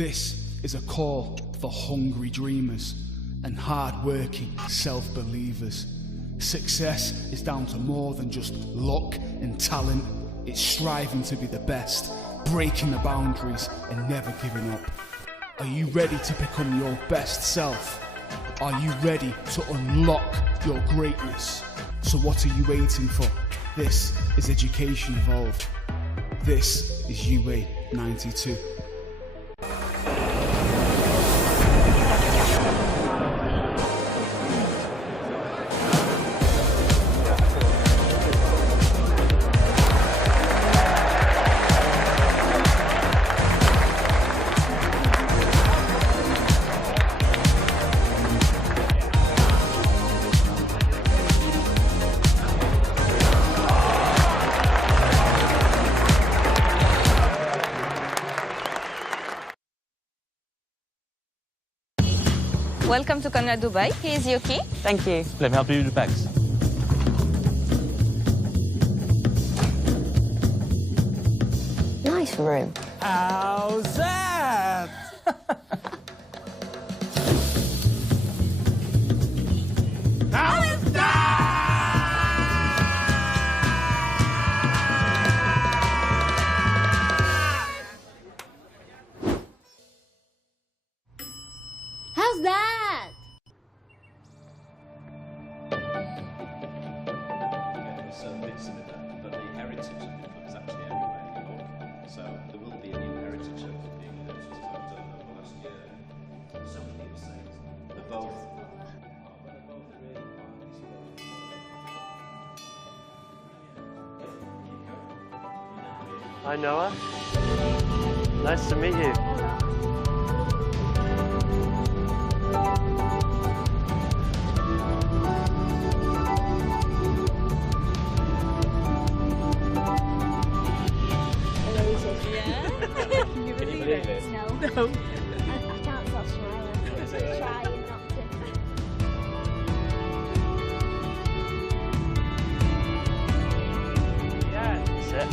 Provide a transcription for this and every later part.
This is a call for hungry dreamers and hard-working self-believers. Success is down to more than just luck and talent. It's striving to be the best, breaking the boundaries and never giving up. Are you ready to become your best self? Are you ready to unlock your greatness? So what are you waiting for? This is Education Evolved. This is UA 92. Welcome to Conrad Dubai. Here's your key. Thank you. Let me help you with the bags. Nice room. How's that? How's that? How's that? Certain bits of it, but the heritage of the club is actually everywhere you look. So there will be a new heritage of the being that was developed over last year. So many people say they're both. Hi Noah, nice to meet you. Can you believe it? No. I can't stop smiling. I'm trying not to. Yeah, that's it.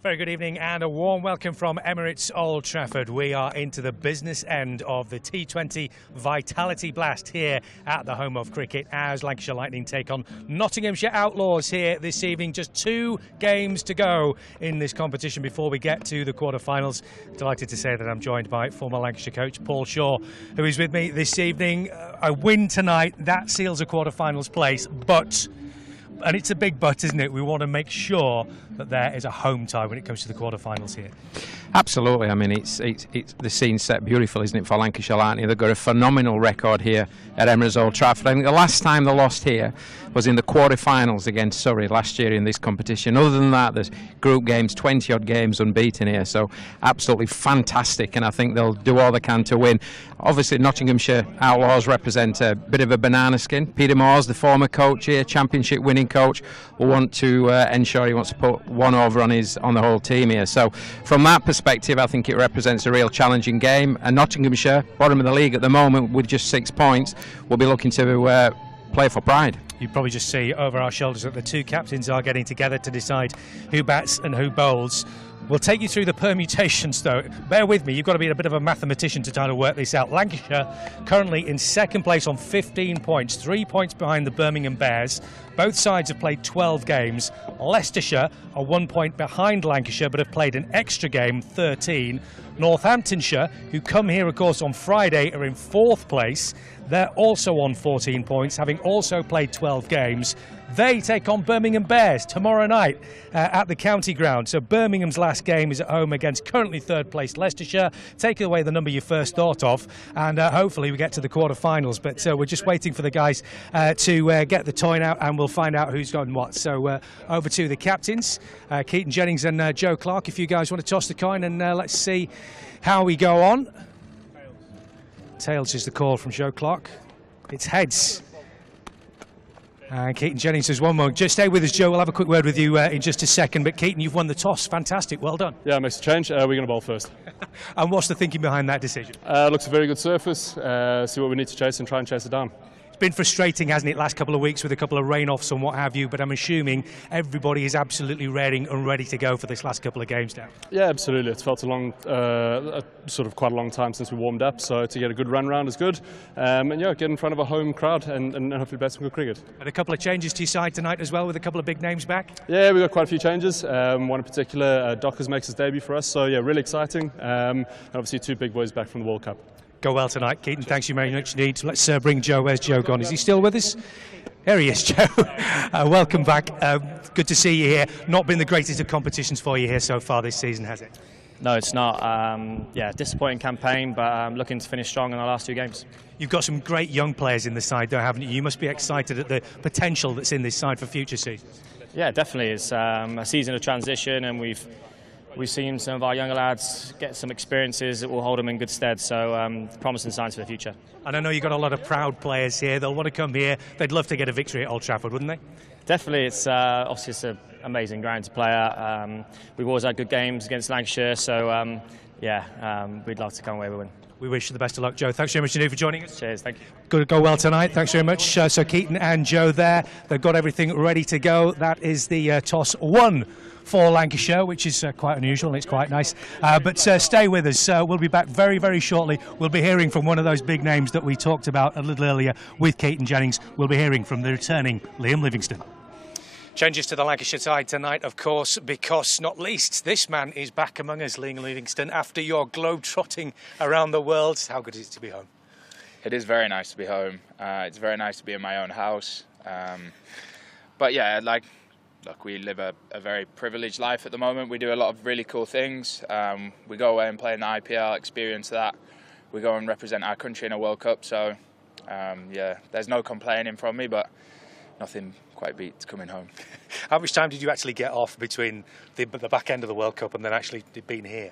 Very good evening and a warm welcome from Emirates Old Trafford. We are into the business end of the T20 Vitality Blast here at the home of cricket as Lancashire Lightning take on Nottinghamshire Outlaws here this evening. Just 2 games to go in this competition before we get to the quarter-finals. Delighted to say that I'm joined by former Lancashire coach Paul Shaw, who is with me this evening. A win tonight, that seals a quarter-finals place, but... and it's a big but, isn't it? We want to make sure that there is a home tie when it comes to the quarterfinals here. Absolutely. I mean, it's the scene's set beautiful, isn't it, for Lancashire Lightning? They've got a phenomenal record here at Emirates Old Trafford. I think the last time they lost here was in the quarterfinals against Surrey last year in this competition. Other than that, there's group games, 20-odd games unbeaten here. So absolutely fantastic, and I think they'll do all they can to win. Obviously, Nottinghamshire Outlaws represent a bit of a banana skin. Peter Moores, the former coach here, championship winning coach, will want to ensure he wants to put one over on the whole team here. So from that perspective, I think it represents a real challenging game. And Nottinghamshire, bottom of the league at the moment with just 6 points, will be looking to play for pride. You probably just see over our shoulders that the 2 captains are getting together to decide who bats and who bowls. We'll take you through the permutations, though. Bear with me, you've got to be a bit of a mathematician to try to work this out. Lancashire currently in second place on 15 points, 3 points behind the Birmingham Bears. Both sides have played 12 games. Leicestershire are 1 point behind Lancashire, but have played an extra game, 13. Northamptonshire, who come here, of course, on Friday, are in fourth place. They're also on 14 points, having also played 12 games. They take on Birmingham Bears tomorrow night at the county ground. So Birmingham's last game is at home against currently third place Leicestershire. Take away the number you first thought of, and hopefully we get to the quarter-finals. But we're just waiting for the guys to get the toy out, and we'll find out who's got what. So over to the captains, Keaton Jennings and Joe Clark. If you guys want to toss the coin, and let's see how we go on. Tails is the call from Joe Clark. It's heads. And Keaton Jennings says one more. Just stay with us, Joe. We'll have a quick word with you in just a second. But Keaton, you've won the toss. Fantastic. Well done. Yeah, makes a change. We're going to bowl first. And what's the thinking behind that decision? Looks a very good surface. See what we need to chase and try and chase it down. It's been frustrating, hasn't it, last couple of weeks with a couple of rain-offs and what have you, but I'm assuming everybody is absolutely raring and ready to go for this last couple of games now. Yeah, absolutely. It's felt sort of quite a long time since we warmed up, so to get a good run round is good. And yeah, get in front of a home crowd and hopefully play some good cricket. And a couple of changes to your side tonight as well, with a couple of big names back? Yeah, we've got quite a few changes. One in particular, Dockers makes his debut for us, so yeah, really exciting. And obviously 2 big boys back from the World Cup. Go well tonight, Keaton. Thanks you very much indeed. Let's bring Joe. Where's Joe gone? Is he still with us? There he is, Joe. Welcome back. Good to see you here. Not been the greatest of competitions for you here so far this season, has it? No, it's not. Yeah, disappointing campaign, but I'm looking to finish strong in the last 2 games. You've got some great young players in the side, though, haven't you? You must be excited at the potential that's in this side for future seasons. Yeah, definitely. It's a season of transition, and we've seen some of our younger lads get some experiences that will hold them in good stead, so promising signs for the future. And I know you've got a lot of proud players here. They'll want to come here. They'd love to get a victory at Old Trafford, wouldn't they? Definitely. It's obviously it's an amazing ground to play at. We've always had good games against Lancashire, so we'd love to come away with a win. We wish you the best of luck, Joe. Thanks very much indeed for joining us. Cheers, thank you. Good to go well tonight. Thanks very much. So Keaton and Joe there. They've got everything ready to go. That is the toss 1 for Lancashire, which is quite unusual and it's quite nice. But stay with us. We'll be back very, very shortly. We'll be hearing from one of those big names that we talked about a little earlier with Keaton Jennings. We'll be hearing from the returning Liam Livingston. Changes to the Lancashire side tonight, of course, because not least, this man is back among us, Liam Livingston, after your globe-trotting around the world. How good is it to be home? It is very nice to be home. It's very nice to be in my own house. But yeah, look, we live a very privileged life at the moment. We do a lot of really cool things. We go away and play in the IPL, experience that. We go and represent our country in a World Cup. So yeah, there's no complaining from me, but nothing quite beats coming home. How much time did you actually get off between the back end of the World Cup and then actually being here?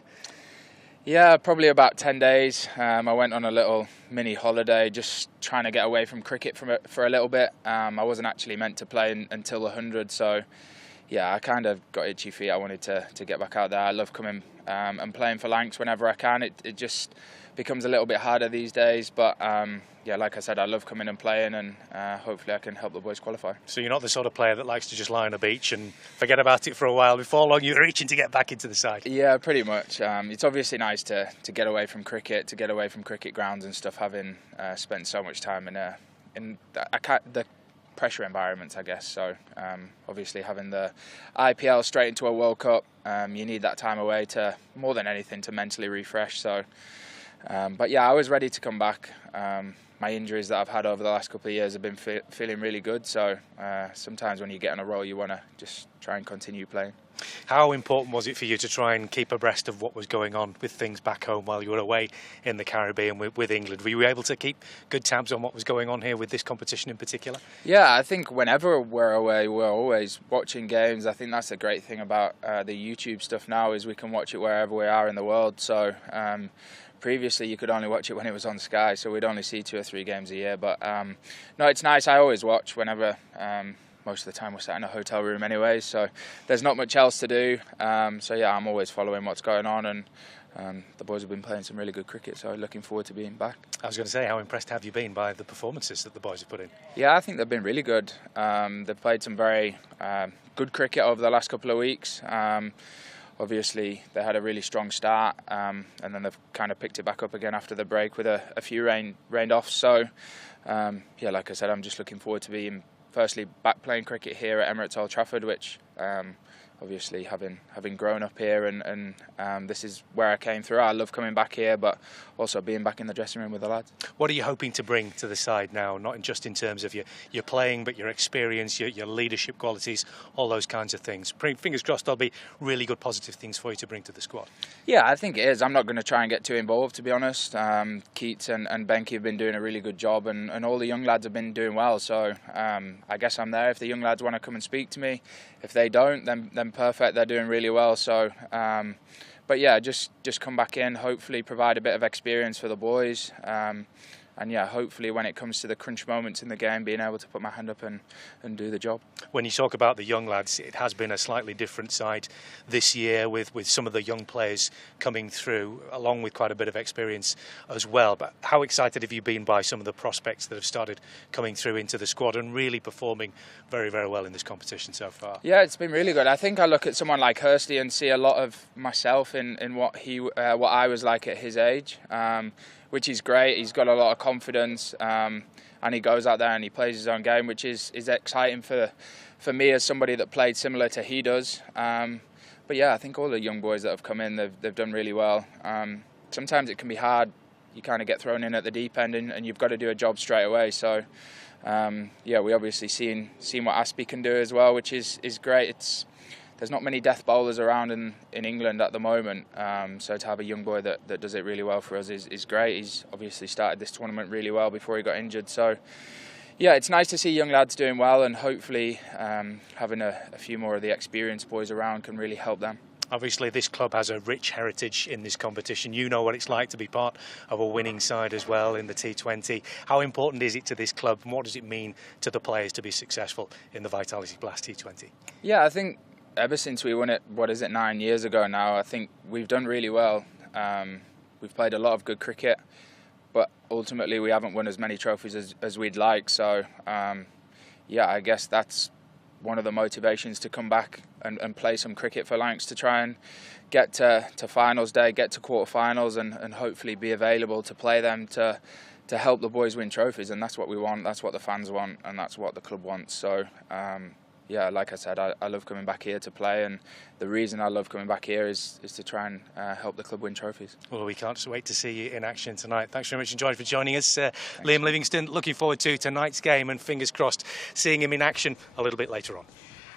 Yeah, probably about 10 days. I went on a little mini holiday, just trying to get away from cricket for a little bit. I wasn't actually meant to play until the 100, so yeah, I kind of got itchy feet. I wanted to get back out there. I love coming and playing for Lancs whenever I can. It just becomes a little bit harder these days, but yeah, like I said, I love coming and playing, and hopefully I can help the boys qualify. So you're not the sort of player that likes to just lie on a beach and forget about it for a while. Before long, you're itching to get back into the side. Yeah, pretty much. It's obviously nice to get away from cricket, to get away from cricket grounds and stuff, having spent so much time in the pressure environments, I guess. So obviously having the IPL straight into a World Cup, you need that time away to, more than anything, to mentally refresh. So, but yeah, I was ready to come back. My injuries that I've had over the last couple of years have been feeling really good. So sometimes when you get on a roll, you want to just try and continue playing. How important was it for you to try and keep abreast of what was going on with things back home while you were away in the Caribbean with England? Were you able to keep good tabs on what was going on here with this competition in particular? Yeah, I think whenever we're away, we're always watching games. I think that's a great thing about the YouTube stuff now, is we can watch it wherever we are in the world. So previously you could only watch it when it was on Sky, so we'd only see 2 or 3 games a year. But no, it's nice. I always watch whenever. Most of the time we're sat in a hotel room anyway, so there's not much else to do. So yeah, I'm always following what's going on, and the boys have been playing some really good cricket, so looking forward to being back. I was going to say, how impressed have you been by the performances that the boys have put in? Yeah, I think they've been really good. They've played some very good cricket over the last couple of weeks. obviously they had a really strong start, and then they've kind of picked it back up again after the break with a few rained off. So yeah, like I said, I'm just looking forward to being firstly back playing cricket here at Emirates Old Trafford, which obviously having grown up here and this is where I came through. I love coming back here, but also being back in the dressing room with the lads. What are you hoping to bring to the side now, not just in terms of your playing, but your experience, your leadership qualities, all those kinds of things? Fingers crossed there'll be really good positive things for you to bring to the squad. Yeah, I think it is. I'm not going to try and get too involved, to be honest. Keats and Benke have been doing a really good job, and all the young lads have been doing well, so I guess I'm there if the young lads want to come and speak to me. If they don't, then perfect, they're doing really well. So but yeah, just come back in, hopefully provide a bit of experience for the boys, and yeah, hopefully when it comes to the crunch moments in the game, being able to put my hand up and do the job. When you talk about the young lads, it has been a slightly different side this year with some of the young players coming through, along with quite a bit of experience as well. But how excited have you been by some of the prospects that have started coming through into the squad and really performing very, very well in this competition so far? Yeah, it's been really good. I think I look at someone like Hursty and see a lot of myself in what I was like at his age. Which is great. He's got a lot of confidence, and he goes out there and he plays his own game, which is exciting for me as somebody that played similar to he does. But yeah, I think all the young boys that have come in, they've done really well. Sometimes it can be hard. You kind of get thrown in at the deep end, and you've got to do a job straight away. So yeah, we obviously seen what Aspie can do as well, which is great. There's not many death bowlers around in England at the moment, so to have a young boy that does it really well for us is great. He's obviously started this tournament really well before he got injured, so yeah, it's nice to see young lads doing well, and hopefully having a few more of the experienced boys around can really help them. Obviously this club has a rich heritage in this competition. You know what it's like to be part of a winning side as well in the T20. How important is it to this club, and what does it mean to the players to be successful in the Vitality Blast T20? Yeah, I think ever since we won it, 9 years ago now, I think we've done really well. We've played a lot of good cricket, but ultimately we haven't won as many trophies as we'd like. So yeah, I guess that's one of the motivations to come back and play some cricket for Lancs, to try and get to finals day, get to quarterfinals, and hopefully be available to play them to help the boys win trophies. And that's what we want, that's what the fans want, and that's what the club wants. So yeah, like I said, I love coming back here to play, and the reason I love coming back here is to try and help the club win trophies. Well, we can't wait to see you in action tonight. Thanks very much, and George, for joining us. Liam Livingston, looking forward to tonight's game, and fingers crossed seeing him in action a little bit later on.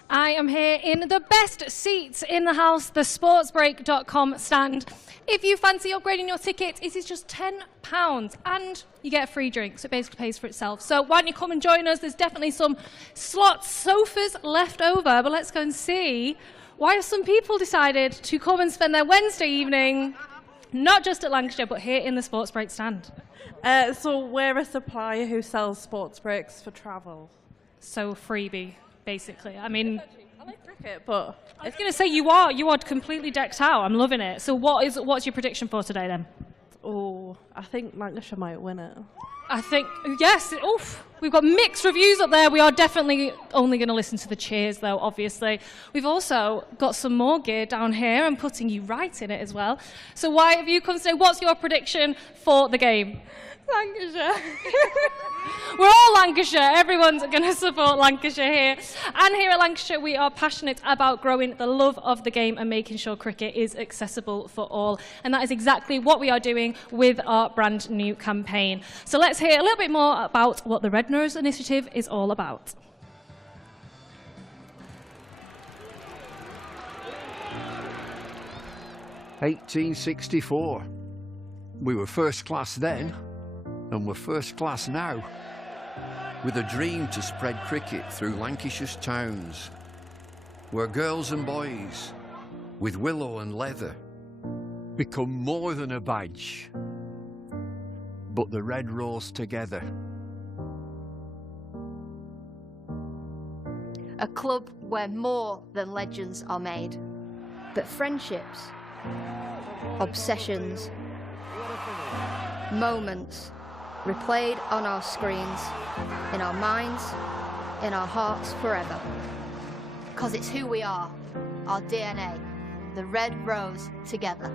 I am here in the best seats in the house, the sportsbreak.com stand. If you fancy upgrading your ticket, it is just £10 and you get a free drink, so it basically pays for itself. So why don't you come and join us? There's definitely some slot sofas left over, but let's go and see why have some people decided to come and spend their Wednesday evening not just at Lancashire, but here in the Sports Break stand. So we're a supplier who sells sports breaks for travel. So freebie, basically. I mean, I like cricket, but I was going to say you are completely decked out. I'm loving it. So what's your prediction for today then? Oh, I think Lancashire might win it. I think, yes. Oof, we've got mixed reviews up there. We are definitely only going to listen to the cheers, though, obviously. We've also got some more gear down here and putting you right in it as well. So why have you come today? What's your prediction for the game? Lancashire. We're all Lancashire. Everyone's going to support Lancashire here. And here at Lancashire, we are passionate about growing the love of the game and making sure cricket is accessible for all. And that is exactly what we are doing with our brand new campaign. So let's hear a little bit more about what the Red Nose Initiative is all about. "1864. We were first class then, and we're first class now. With a dream to spread cricket through Lancashire's towns, where girls and boys, with willow and leather, become more than a badge, but the red rose together." A club where more than legends are made, but friendships, obsessions, moments replayed on our screens, in our minds, in our hearts forever. Because it's who we are, our DNA, the Red Rose together.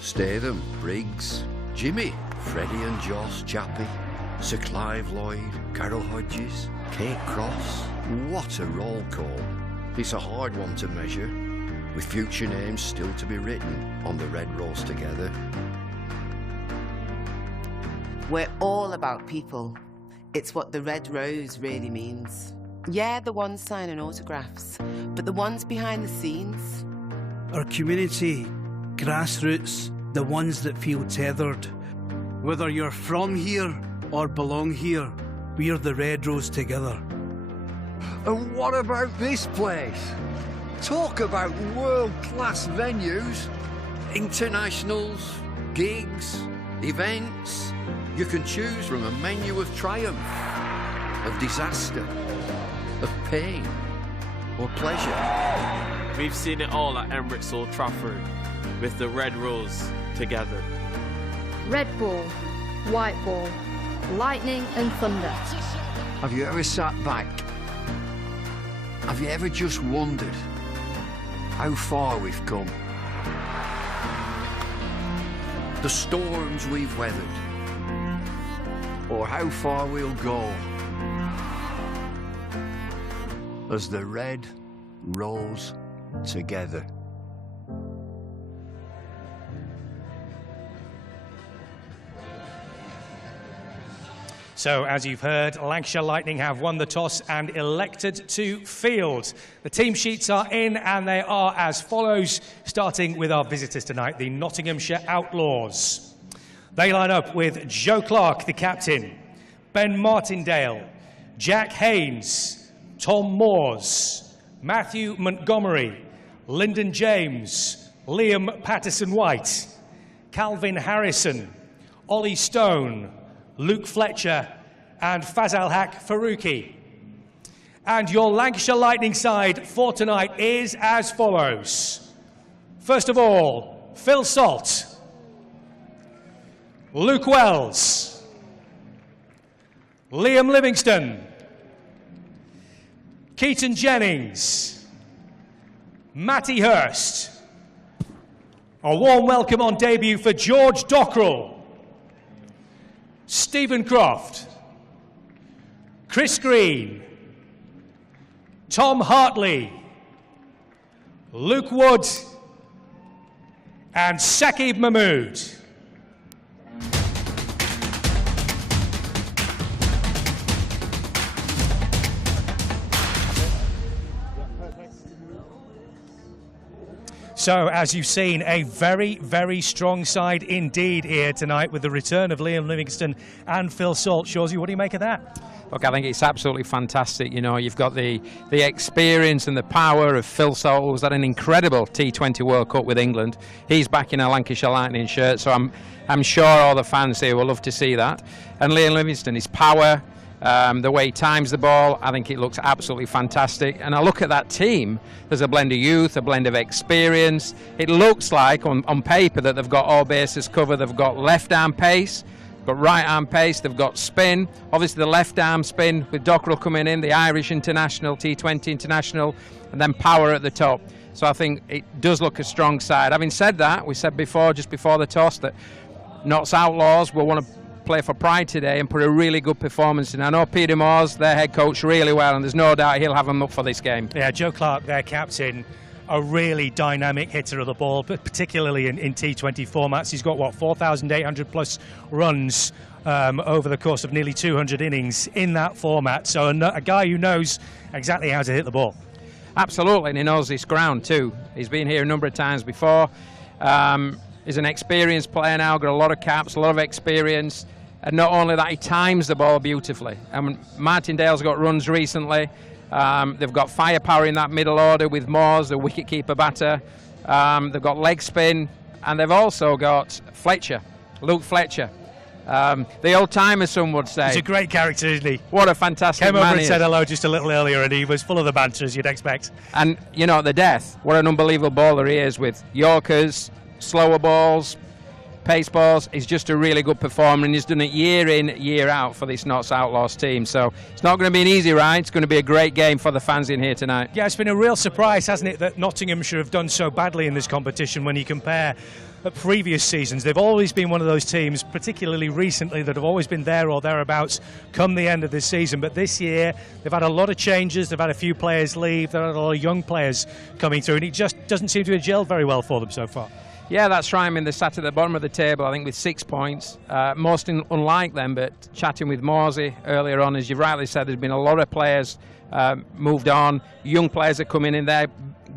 Statham, Briggs, Jimmy, Freddie and Joss, Chappie, Sir Clive Lloyd, Carol Hodges, Kate Cross. What a roll call. It's a hard one to measure, with future names still to be written on the Red Rose together. We're all about people. It's what the Red Rose really means. Yeah, the ones signing autographs, but the ones behind the scenes. Our community, grassroots, the ones that feel tethered. Whether you're from here or belong here, we're the Red Rose together. And what about this place? Talk about world-class venues, internationals, gigs, events. You can choose from a menu of triumph, of disaster, of pain, or pleasure. We've seen it all at Emirates Old Trafford with the Red Rose together. Red ball, white ball, lightning and thunder. Have you ever sat back? Have you ever just wondered how far we've come? The storms we've weathered, or how far we'll go as the Red Rose together. So, as you've heard, Lancashire Lightning have won the toss and elected to field. The team sheets are in, and they are as follows, starting with our visitors tonight, the Nottinghamshire Outlaws. They line up with Joe Clark, the captain, Ben Martindale, Jack Haynes, Tom Moores, Matthew Montgomery, Lyndon James, Liam Patterson-White, Calvin Harrison, Ollie Stone, Luke Fletcher and Fazal Haq Faruqi. And your Lancashire Lightning side for tonight is as follows. First of all, Phil Salt, Luke Wells, Liam Livingston, Keaton Jennings, Matty Hurst. A warm welcome on debut for George Dockrell, Stephen Croft, Chris Green, Tom Hartley, Luke Wood, and Saqib Mahmood. So, as you've seen, a very, very strong side indeed here tonight with the return of Liam Livingston and Phil Salt. Shawsey, what do you make of that? Look, I think it's absolutely fantastic. You know, you've got the experience and the power of Phil Salt, who's had an incredible T20 World Cup with England. He's back in a Lancashire Lightning shirt, so I'm sure all the fans here will love to see that. And Liam Livingston, his power, the way he times the ball, I think it looks absolutely fantastic. And I look at that team, there's a blend of youth, a blend of experience. It looks like on paper that they've got all bases covered. They've got left arm pace, got right arm pace, they've got spin. Obviously the left arm spin with Dockrell coming in, the Irish international, T20 international, and then power at the top. So I think it does look a strong side. Having said that, we said before, just before the toss, that Notts Outlaws will want to play for pride today and put a really good performance in. I know Peter Moores, their head coach, really well, and there's no doubt he'll have them up for this game. Yeah, Joe Clark, their captain, a really dynamic hitter of the ball, but particularly in T20 formats. He's got, what, 4,800 plus runs over the course of nearly 200 innings in that format. So a guy who knows exactly how to hit the ball. Absolutely, and he knows this ground too. He's been here a number of times before. He's an experienced player now, got a lot of caps, a lot of experience. And not only that, he times the ball beautifully. And Martindale's got runs recently. They've got firepower in that middle order with Moores, the wicket-keeper batter. They've got leg spin. And they've also got Fletcher, Luke Fletcher. The old-timer, some would say. He's a great character, isn't he? What a fantastic man. Came over and said hello just a little earlier, and he was full of the banter, as you'd expect. And, you know, at the death, what an unbelievable bowler he is with Yorkers, slower balls, pace balls. He's just a really good performer, and he's done it year in, year out for this Notts Outlaws team. So it's not going to be an easy ride. It's going to be a great game for the fans in here tonight. Yeah, it's been a real surprise, hasn't it, that Nottinghamshire have done so badly in this competition when you compare previous seasons. They've always been one of those teams, particularly recently, that have always been there or thereabouts come the end of this season. But this year, they've had a lot of changes. They've had a few players leave. They've had a lot of young players coming through, and it just doesn't seem to have gelled very well for them so far. Yeah, that's right. I mean, they sat at the bottom of the table, I think, with 6 points. Most unlike them, but chatting with Morsey earlier on, as you rightly said, there's been a lot of players moved on. Young players are coming in there,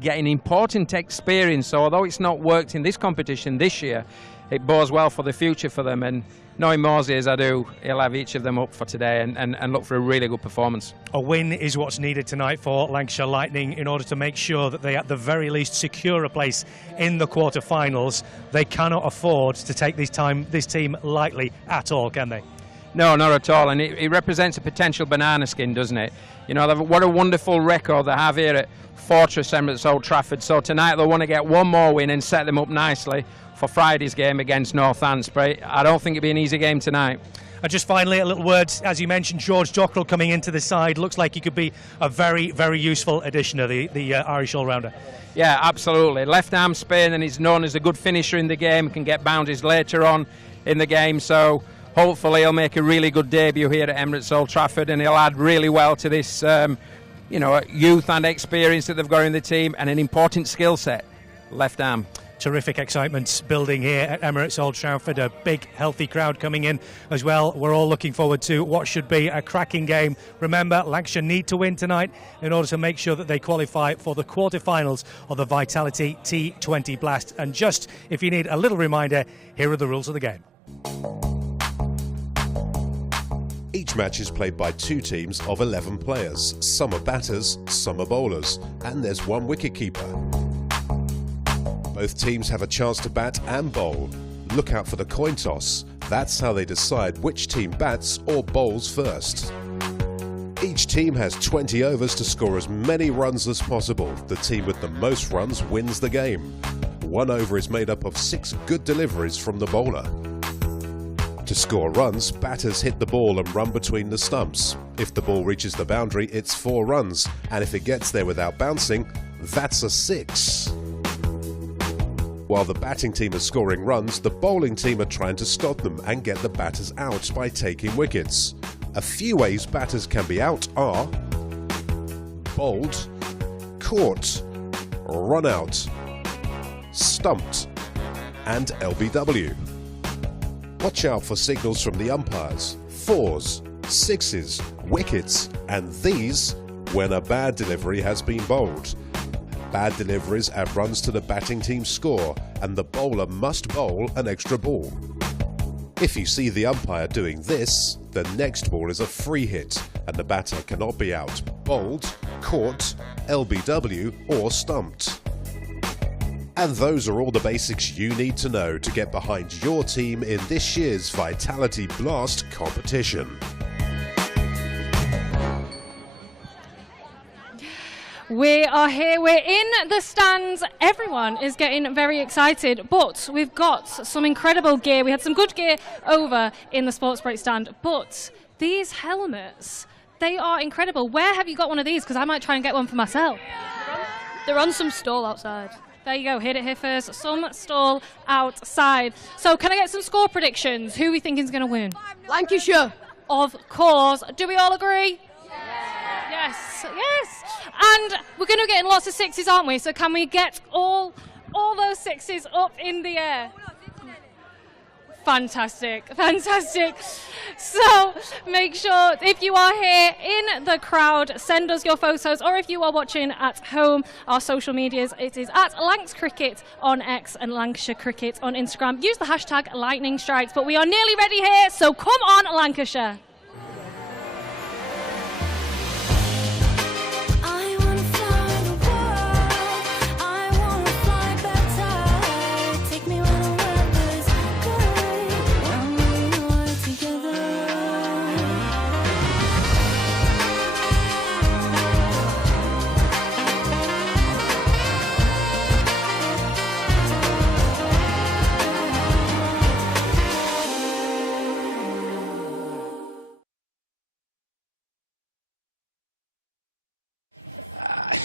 getting important experience. So although it's not worked in this competition this year, it bodes well for the future for them. And knowing Morsey as I do, he'll have each of them up for today and look for a really good performance. A win is what's needed tonight for Lancashire Lightning in order to make sure that they at the very least secure a place in the quarter-finals. They cannot afford to take this team lightly at all, can they? No, not at all. And it represents a potential banana skin, doesn't it? You know, what a wonderful record they have here at Fortress Emirates Old Trafford. So tonight they'll want to get one more win and set them up nicely for Friday's game against Northants. But I don't think it'll be an easy game tonight. And just finally, a little word, as you mentioned, George Dockrell coming into the side. Looks like he could be a very, very useful addition to the Irish all-rounder. Yeah, absolutely. Left-arm spin, and he's known as a good finisher in the game. Can get boundaries later on in the game. So hopefully he'll make a really good debut here at Emirates Old Trafford, and he'll add really well to this youth and experience that they've got in the team, and an important skill set, left arm. Terrific excitement building here at Emirates Old Trafford. A big, healthy crowd coming in as well. We're all looking forward to what should be a cracking game. Remember, Lancashire need to win tonight in order to make sure that they qualify for the quarter-finals of the Vitality T20 Blast. And just, if you need a little reminder, here are the rules of the game. Each match is played by 2 teams of 11 players. Some are batters, some are bowlers, and there's 1 wicket-keeper. Both teams have a chance to bat and bowl. Look out for the coin toss. That's how they decide which team bats or bowls first. Each team has 20 overs to score as many runs as possible. The team with the most runs wins the game. 1 over is made up of 6 good deliveries from the bowler. To score runs, batters hit the ball and run between the stumps. If the ball reaches the boundary, it's 4 runs, and if it gets there without bouncing, that's a 6. While the batting team are scoring runs, the bowling team are trying to stop them and get the batters out by taking wickets. A few ways batters can be out are bowled, caught, run out, stumped, and LBW. Watch out for signals from the umpires, 4s, 6s, wickets, and these when a bad delivery has been bowled. Bad deliveries add runs to the batting team's score, and the bowler must bowl an extra ball. If you see the umpire doing this, the next ball is a free hit, and the batter cannot be out, bowled, caught, LBW, or stumped. And those are all the basics you need to know to get behind your team in this year's Vitality Blast competition. We are here, we're in the stands, everyone is getting very excited, but we've got some incredible gear. We had some good gear over in the sports break stand, but these helmets, they are incredible. Where have you got one of these? Because I might try and get one for myself. They're on some stall outside. There you go, hit it here first, some stall outside. So can I get some score predictions? Who are we thinking is going to win? Lancashire. Of course. Do we all agree? Yes, yes. And we're going to get in lots of 6s, aren't we? So can we get all those 6s up in the air? Fantastic, fantastic. So make sure, if you are here in the crowd, send us your photos, or if you are watching at home, our social medias, it is at Lancs Cricket on X and Lancashire Cricket on Instagram. Use the hashtag Lightning Strikes, but we are nearly ready here, so come on, Lancashire.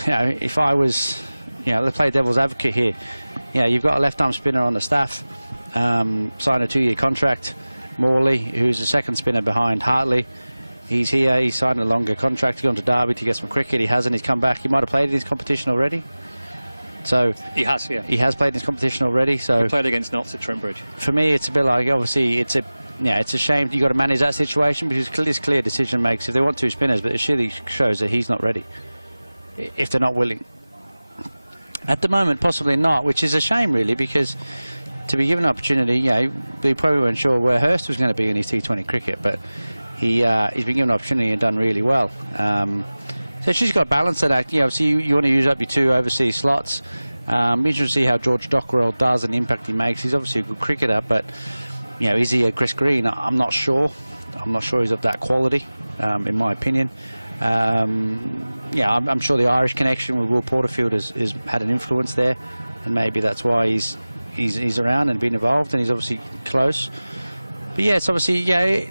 if I was, let's play devil's advocate here. You've got a left-arm spinner on the staff, signed a 2-year contract. Morley, who's the second spinner behind Hartley. He's here. He's signed a longer contract to go on to Derby to get some cricket. He hasn't. He's come back. He might have played in his competition already. So he has, yeah. He has played in his competition already. So he played against Notts at Trembridge. For me, it's a bit like, obviously, it's a shame you got to manage that situation, because this clear decision makes if they want 2 spinners, but it surely shows that he's not ready if they're not willing. At the moment, possibly not, which is a shame, really, because to be given an opportunity, they probably weren't sure where Hurst was going to be in his T20 cricket, but he's been given an opportunity and done really well. So she's got balance to that. Obviously you want to use up your 2 overseas slots. Interesting to see how George Dockrell does and the impact he makes. He's obviously a good cricketer, but is he a Chris Green? I'm not sure. I'm not sure he's of that quality, in my opinion. I'm sure the Irish connection with Will Porterfield has had an influence there, and maybe that's why he's around and been involved, and he's obviously close. But yeah, it's obviously,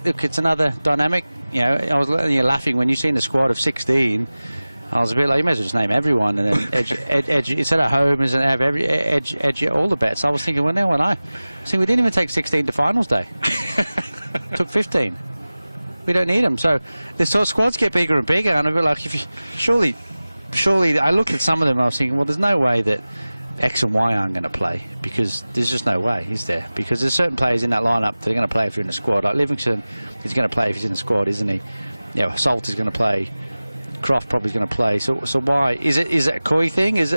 look, it's another dynamic. I was laughing when you seen the squad of 16. I was a bit like, you may as well just name everyone, and then edge instead of home, isn't have edge all the bets. I was thinking, we didn't even take 16 to finals day. Took 15. We don't need them. So the sort of squads get bigger and bigger, and I'd be like, surely, I looked at some of them and I was thinking, well, there's no way that X and Y aren't going to play, because there's just no way, is there? Because there's certain players in that lineup that are going to play if you're in the squad. Like Livingston is going to play if he's in the squad, isn't he? Salt is going to play. Croft probably going to play. So why is it a coy thing? It's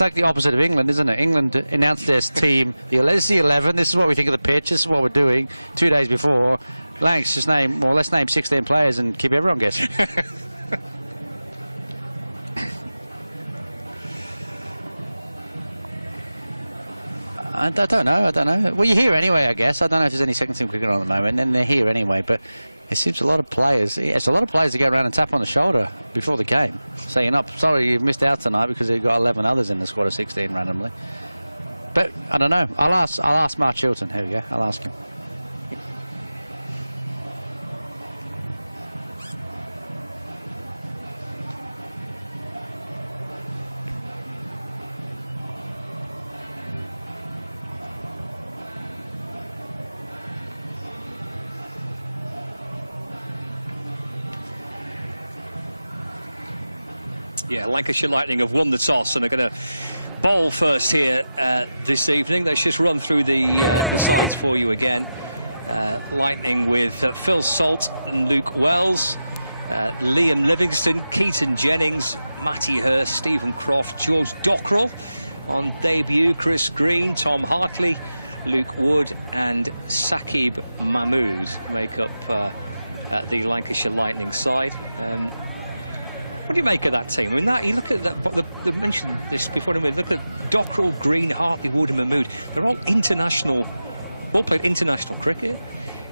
like the opposite of England, isn't it? England announced their team. This is the 11. This is what we think of the pitch. This is what we're doing. 2 days before, Lanks just let's name 16 players and keep everyone guessing. I don't know. Well, you're here anyway, I guess. I don't know if there's any second team cricket on at the moment, and they're here anyway. But it seems a lot of players. It's a lot of players that go around and tap on the shoulder before the game, saying, sorry, you've missed out tonight, because they've got 11 others in the squad of 16 randomly. But I don't know. I'll ask Mark Chilton. Here we go. I'll ask him. Yeah, Lancashire Lightning have won the toss and are going to bowl first here this evening. Let's just run through the sides for you again. Lightning with Phil Salt and Luke Wells, Liam Livingston, Keaton Jennings, Matty Hurst, Stephen Croft, George Dockrell. On debut, Chris Green, Tom Hartley, Luke Wood and Saqib Mahmood make up the Lancashire Lightning side. What do you make of that team? I mean, you look at that. They mentioned this before. Look at Dockrell, Green, Hartley, Wood, and Mahmood. They're all played international cricket,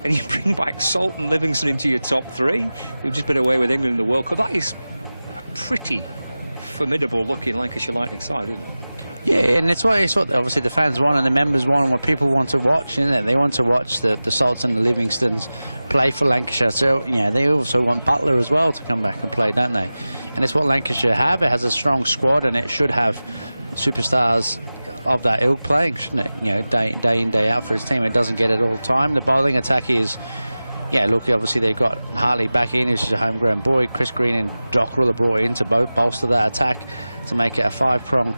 and you bring back Salt and Livingston into your top 3, who've just been away with England in the World Cup. That is a pretty formidable-looking Lancashire Lightning side, isn't it? Yeah, and it's what obviously the fans want and the members want and what people want to watch, isn't it? They want to watch the Salts and the Livingstons play for Lancashire. So, they also want Butler as well to come back and play, don't they? And it's what Lancashire have. It has a strong squad, and it should have superstars of that ilk playing, shouldn't it? Day in, day out for his team. It doesn't get it all the time. The bowling attack is, look, obviously they've got Hartley back in, who's a homegrown boy. Chris Green and Dockrell are brought in to bolster that attack, to make it a 5-prong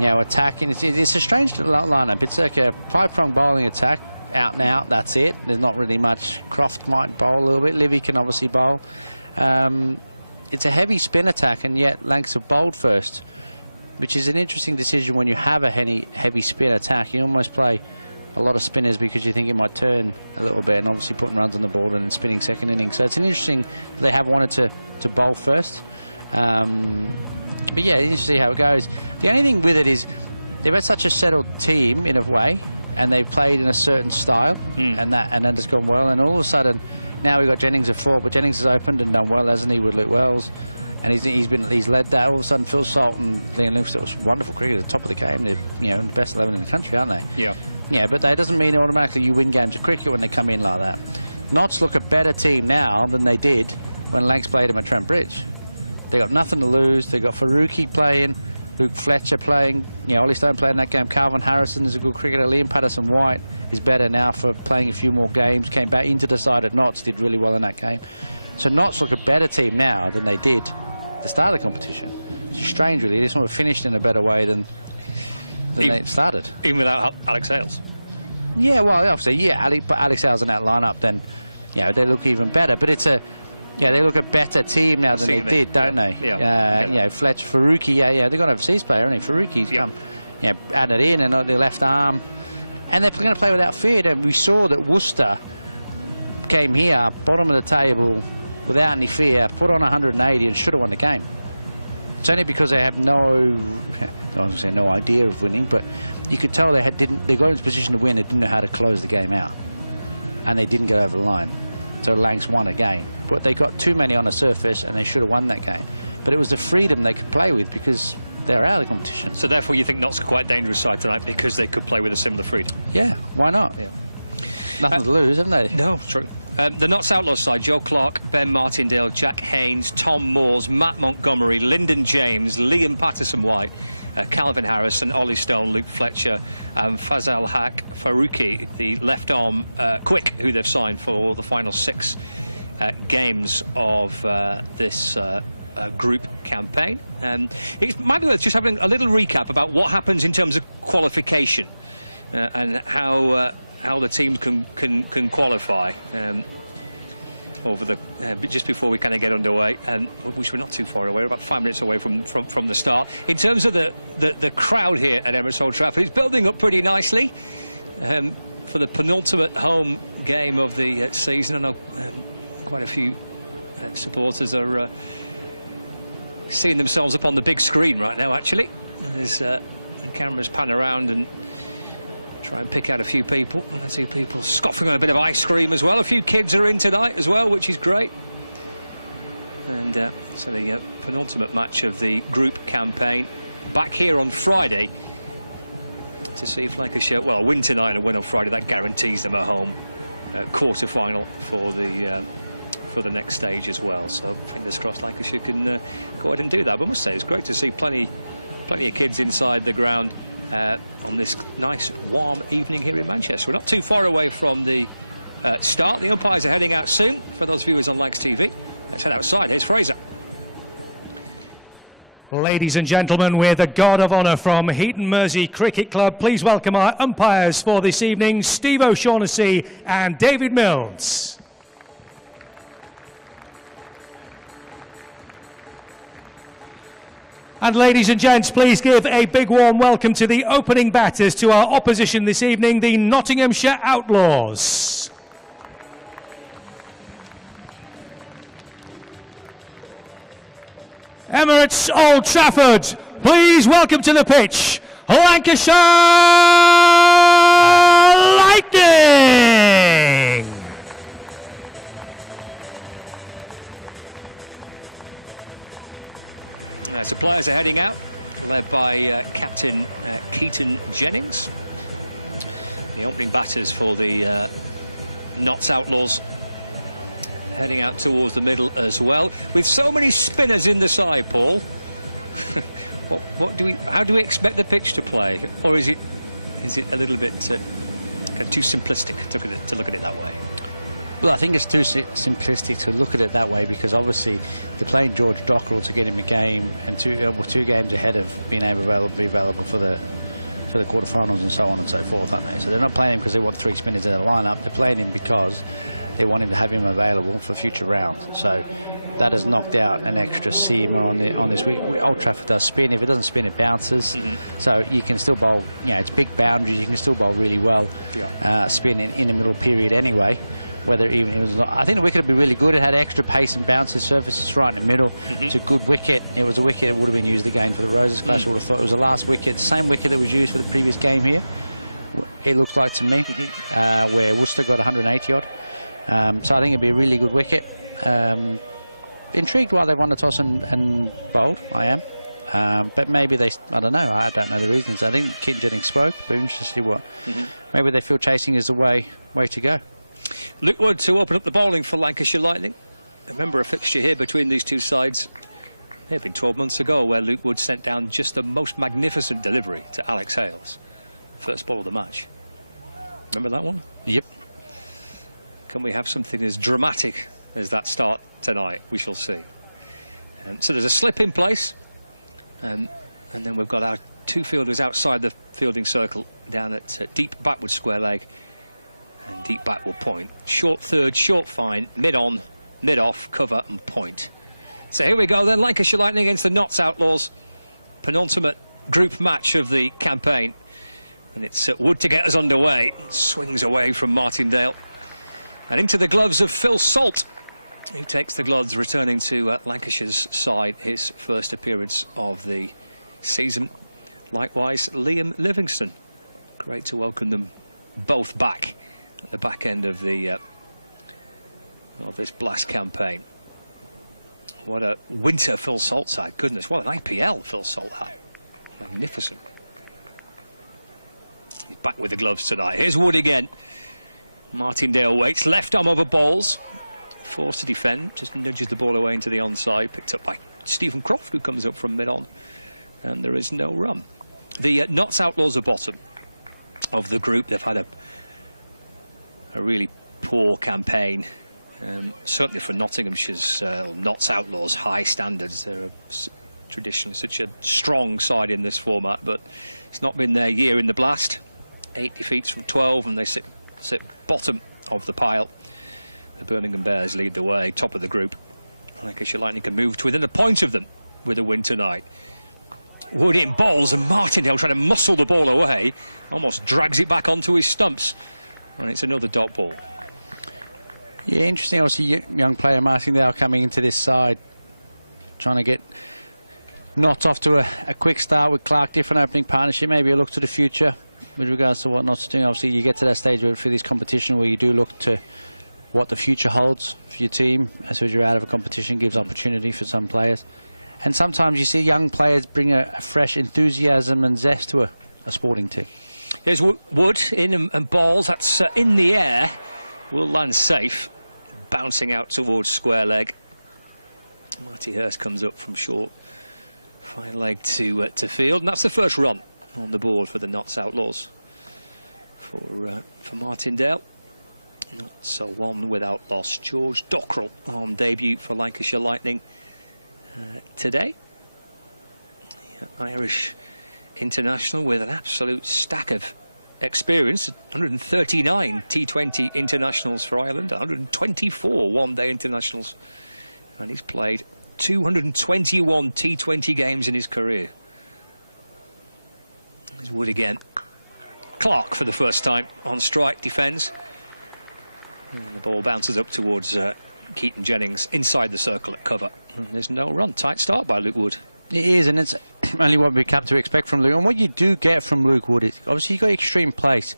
attack. And it's a strange lineup. It's like a 5-prong bowling attack, out and out, that's it. There's not really much. Croft might bowl a little bit. Livy can obviously bowl. It's a heavy spin attack, and yet Lancs have bowled first, which is an interesting decision when you have a heavy spin attack. You almost play a lot of spinners because you think it might turn a little bit, and obviously putting runs on the board and spinning second innings. So it's an interesting, they have wanted to bowl first. But yeah, interesting to see how it goes. The only thing with it is they've had such a settled team in a way, and they've played in a certain style, and that has gone well. And all of a sudden, now we've got Jennings at 4, but Jennings has opened and done well, hasn't he, with Luke Wells? And he's led that. All of a sudden, Phil Salt and Liam Livingston was wonderful cricket at the top of the game. They're the best 11 in the country, aren't they? Yeah. Yeah, but that doesn't mean automatically you win games of cricket when they come in like that. Notts look a better team now than they did when Lancs played them at Trent Bridge. They got nothing to lose. They got Faruqi playing, Luke Fletcher playing, Ollie Stone playing that game. Calvin Harrison is a good cricketer. Liam Patterson-White is better now for playing a few more games. Came back into the side at Notts, did really well in that game. So Notts look a better team now than they did at the start of the competition. It's strange, really. They sort of finished in a better way than they started. Even without Alex Hales? Yeah, well, obviously, yeah, but Alex Hales in that lineup, then, they look even better. But it's they look a better team now than they did, don't they? Yeah. Fletcher, Faruqi, they've got an overseas player, haven't they? Faruqi's come, added in and on the left arm. And they're going to play without fear. And we saw that Worcester came here, bottom of the table, without any fear, put on 180 and should have won the game. It's only because they have no idea of winning, but you could tell they got into position to win. They didn't know how to close the game out, and they didn't get over the line. So Lancs won again, but they got too many on the surface, and they should have won that game. But it was the freedom they could play with because they're out of the competition. So therefore, you think Notts are quite a dangerous side tonight because they could play with a similar freedom? Yeah, why not? Yeah. Nothing to lose, haven't they? No, true. The Notts Outlaws side, Joe Clark, Ben Martindale, Jack Haynes, Tom Moores, Matt Montgomery, Lyndon James, Liam Patterson-White, Calvin Harrison, Ollie Stone, Luke Fletcher, and Fazal Haq Faruqi, the left arm quick, who they've signed for the final 6 games of this group campaign. It might be worth just having a little recap about what happens in terms of qualification and how the teams can qualify over the just before we kind of get underway, which we're not too far away. We're about 5 minutes away from the start. In terms of the crowd here at Emirates Old Trafford, it's building up pretty nicely for the penultimate home game of the season. I know quite a few supporters are seeing themselves up on the big screen right now. Actually, there's cameras pan around and try and pick out a few people. I see people scoffing on a bit of ice cream as well. A few kids are in tonight as well, which is great. And so the penultimate match of the group campaign back here on Friday to see if Lancashire, well, a win tonight and a win on Friday, that guarantees them a home quarter-final for the next stage as well. So fingers crossed Lancashire can go ahead and do that. But I must say it's great to see plenty of kids inside the ground on this nice warm evening here in Manchester. We're not too far away from the start. The umpires are heading out soon for those viewers on Lancs TV. Let's head outside. Here's Fraser. Ladies and gentlemen, we're the guard of honour from Heaton Mersey Cricket Club. Please welcome our umpires for this evening, Steve O'Shaughnessy and David Mills. And ladies and gents, please give a big warm welcome to the opening batters to our opposition this evening, the Nottinghamshire Outlaws. Emirates Old Trafford, please welcome to the pitch, Lancashire Lightning! So players are heading out, led by Captain Keaton Jennings. The opening batters for the Notts Outlaws heading out towards the middle as well. With so many spinners in the side, Paul, how do we expect the pitch to play? Or is it a little bit too simplistic to look at it that way? Well, I think it's too simplistic to look at it that way because obviously they're playing George Dockrell to get him a game and two games ahead of being able to be available for the quarterfinals and so on and so forth, aren't they? So they're not playing him because they want 3 spinners in the lineup. They're playing him because they want him to have him available for future rounds. So that has knocked out an extra seamer on this week. Old Trafford does spin. If it doesn't spin, it bounces. So you can still bowl. It's big boundaries. You can still bowl really well. Spin in the middle period anyway. Whether even it was not, I think the wicket would be really good. It had extra pace and bounces, surfaces right in the middle. It's a good wicket. It was a wicket that would have been used again for the Roses Clash. I would have thought it was the last wicket, the same wicket that was used for the previous game here. It looked like to me, where Worcester got 180 odd. So I think it'd be a really good wicket. Intrigued why they won the toss and bowled. I am. But maybe I don't know. I don't know the reasons. I think Keaton Jennings spoke, but interested to see what. Maybe they feel chasing is the way to go. Luke Wood to open up the bowling for Lancashire Lightning. Remember a fixture here between these two sides may have been 12 months ago, where Luke Wood sent down just the most magnificent delivery to Alex Hales. First ball of the match. Remember that one? Yep. Can we have something as dramatic as that start tonight? We shall see. So there's a slip in place. And then we've got our two fielders outside the fielding circle down at deep backward square leg and deep backward point. Short third, short fine, mid on, mid off, cover and point. So here we go then, Lancashire Lightning against the Notts Outlaws. Penultimate group match of the campaign. And it's Wood to get us underway. Swings away from Martindale. And into the gloves of Phil Salt, who takes the gloves, returning to Lancashire's side, his first appearance of the season. Likewise, Liam Livingston. Great to welcome them both back at the back end of the of this Blast campaign. What a winter Phil Salt had. Goodness, what an IPL Phil Salt had. Magnificent. He's back with the gloves tonight. Here's Wood again. Martindale waits, left arm over balls. Forced to defend, just nudges the ball away into the onside. Picked up by Stephen Croft, who comes up from mid-on. And there is no run. The Notts Outlaws are bottom of the group. They've had a really poor campaign. Certainly for Nottinghamshire's Notts Outlaws high standards. They're traditionally such a strong side in this format, but it's not been their year in the Blast. 8 defeats from 12, and they sit bottom of the pile. The Birmingham Bears lead the way, top of the group. Lancashire Lightning can move to within a point of them with a win tonight. Wood in balls, and Martindale trying to muscle the ball away, almost drags it back onto his stumps, and it's another dot ball. Yeah, interesting. Obviously, young player Martindale coming into this side, trying to get Notts off to a quick start with Clark. Different opening partnership, maybe a look to the future with regards to what Notts are doing. Obviously, you get to that stage where for this competition where you do look to what the future holds for your team. As soon as you're out of a competition, gives opportunity for some players. And sometimes you see young players bring a fresh enthusiasm and zest to a sporting team. Here's Wood in and balls. That's in the air. Will land safe. Bouncing out towards square leg. Marty Hurst comes up from short. Fine leg to field. And that's the first run on the board for the Notts Outlaws. For Martindale. Not so one without loss. George Dockrell on debut for Lancashire Lightning today. Irish international with an absolute stack of experience. 139 T20 internationals for Ireland, 124 one-day internationals, and he's played 221 T20 games in his career. Here's Wood again. Clark for the first time on strike, defends. And the ball bounces up towards Keaton Jennings inside the circle at cover. And there's no run. Tight start by Luke Wood. It is, and it's only what we come to expect from Luke. And what you do get from Luke Wood is obviously he's got extreme pace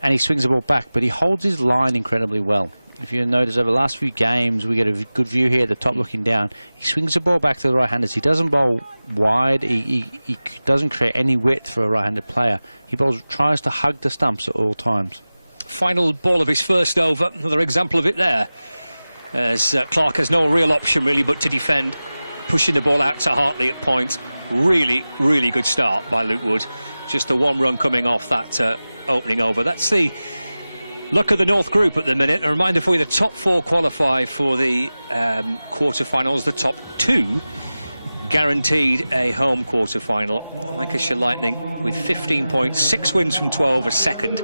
and he swings the ball back, but he holds his line incredibly well. If you notice over the last few games, we get a good view here at the top looking down. He swings the ball back to the right-handers. He doesn't bowl wide. He doesn't create any width for a right-handed player. He tries to hug the stumps at all times. Final ball of his first over. Another example of it there. As Clark has no real option really but to defend. Pushing the ball out to Hartley at point. Really, really good start by Luke Wood. Just the one run coming off that opening over. That's the luck of the North Group at the minute. A reminder for you, the top 4 qualify for the quarter-finals. The top 2 guaranteed a home quarter-final. Lancashire Lightning with 15 points, 6 wins from 12, a second.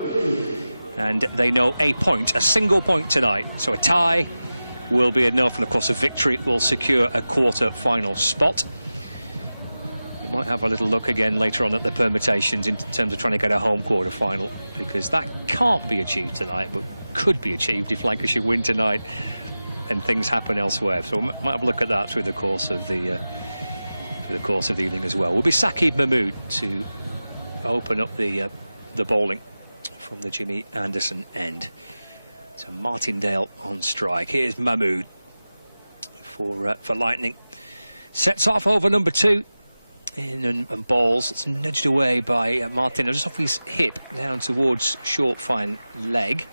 And they know a point, a single point tonight. So a tie will be enough, and of course a victory will secure a quarter-final spot. We might have a little look again later on at the permutations in terms of trying to get a home quarter-final, because that can't be achieved tonight, but could be achieved if Lancashire win tonight and things happen elsewhere. So we might have a look at that through the course of the evening as well. Will be Saqib Mahmood to open up the bowling from the Jimmy Anderson end. So Martindale on strike. Here's Mahmood for Lightning. Sets off over number 2 in and balls. It's nudged away by Martindale just off his hip down towards short fine leg,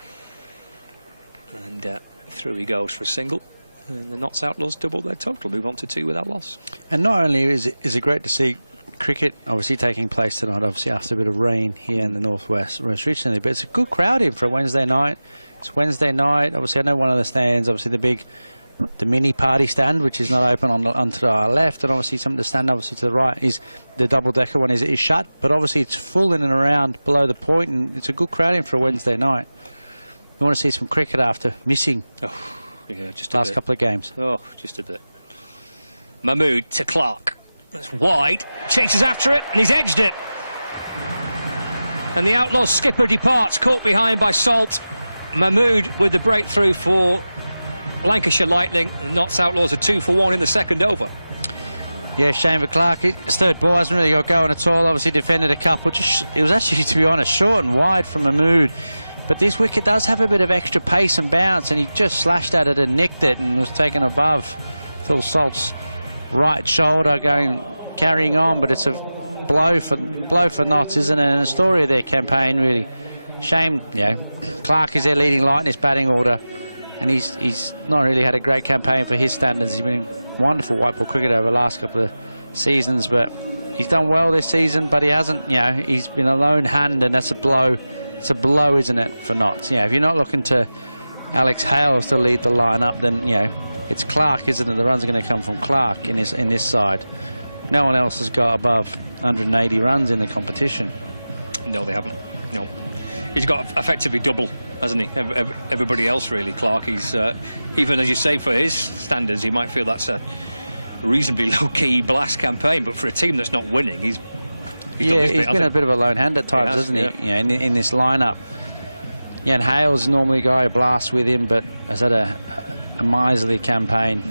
and through he goes for a single. And the Notts Outlaws double their total, move on to 2 without loss. And not only is it great to see cricket obviously taking place tonight, obviously after a bit of rain here in the northwest most recently, but it's a good crowd in for a Wednesday night. It's Wednesday night. Obviously, I know one of the stands, obviously the mini party stand, which is not open onto our left, and obviously some of the stand obviously to the right is the double-decker one is shut, but obviously it's full in and around below the point, and it's a good crowd in for a Wednesday night. We want to see some cricket after missing just last couple of games. Oh, just a bit. Mahmood to Clark. That's wide. Chases after it, and he's edged it. And the Outlaws skipper departs, caught behind by Salt. Mahmood with the breakthrough for Lancashire Lightning. The Notts Outlaws are 2 for 1 in the second over. Yeah, shame for Clark. His third ball hasn't really got going at all. Obviously defended a couple. It was actually, to be honest, short and wide from Mahmood. But this wicket does have a bit of extra pace and bounce, and he just slashed at it and nicked it and was taken above Phil Salt's right shoulder, carrying on. But it's a blow for Notts, isn't it? And the story of their campaign, really. Shame, Clark is their leading light in his batting order, and he's not really had a great campaign for his standards. He's been wonderful white ball cricket over the last couple of seasons, but he's done well this season, but he hasn't, he's been a lone hand, and that's a blow. It's a blow, isn't it, for Notts? If you're not looking to Alex Hales to lead the line-up, then, it's Clark, isn't it? The runs are going to come from Clark in this side. No one else has got above 180 runs in the competition. No, they haven't. No. He's got effectively double, hasn't he? Everybody else, really, Clark. He's, even as you say, for his standards, he might feel that's a reasonably low-key blast campaign, but for a team that's not winning, he's been a bit of a lone hand at times, hasn't he? Yeah. In this lineup. And Hales is normally a guy who blasts with him, but has had a miserly campaign.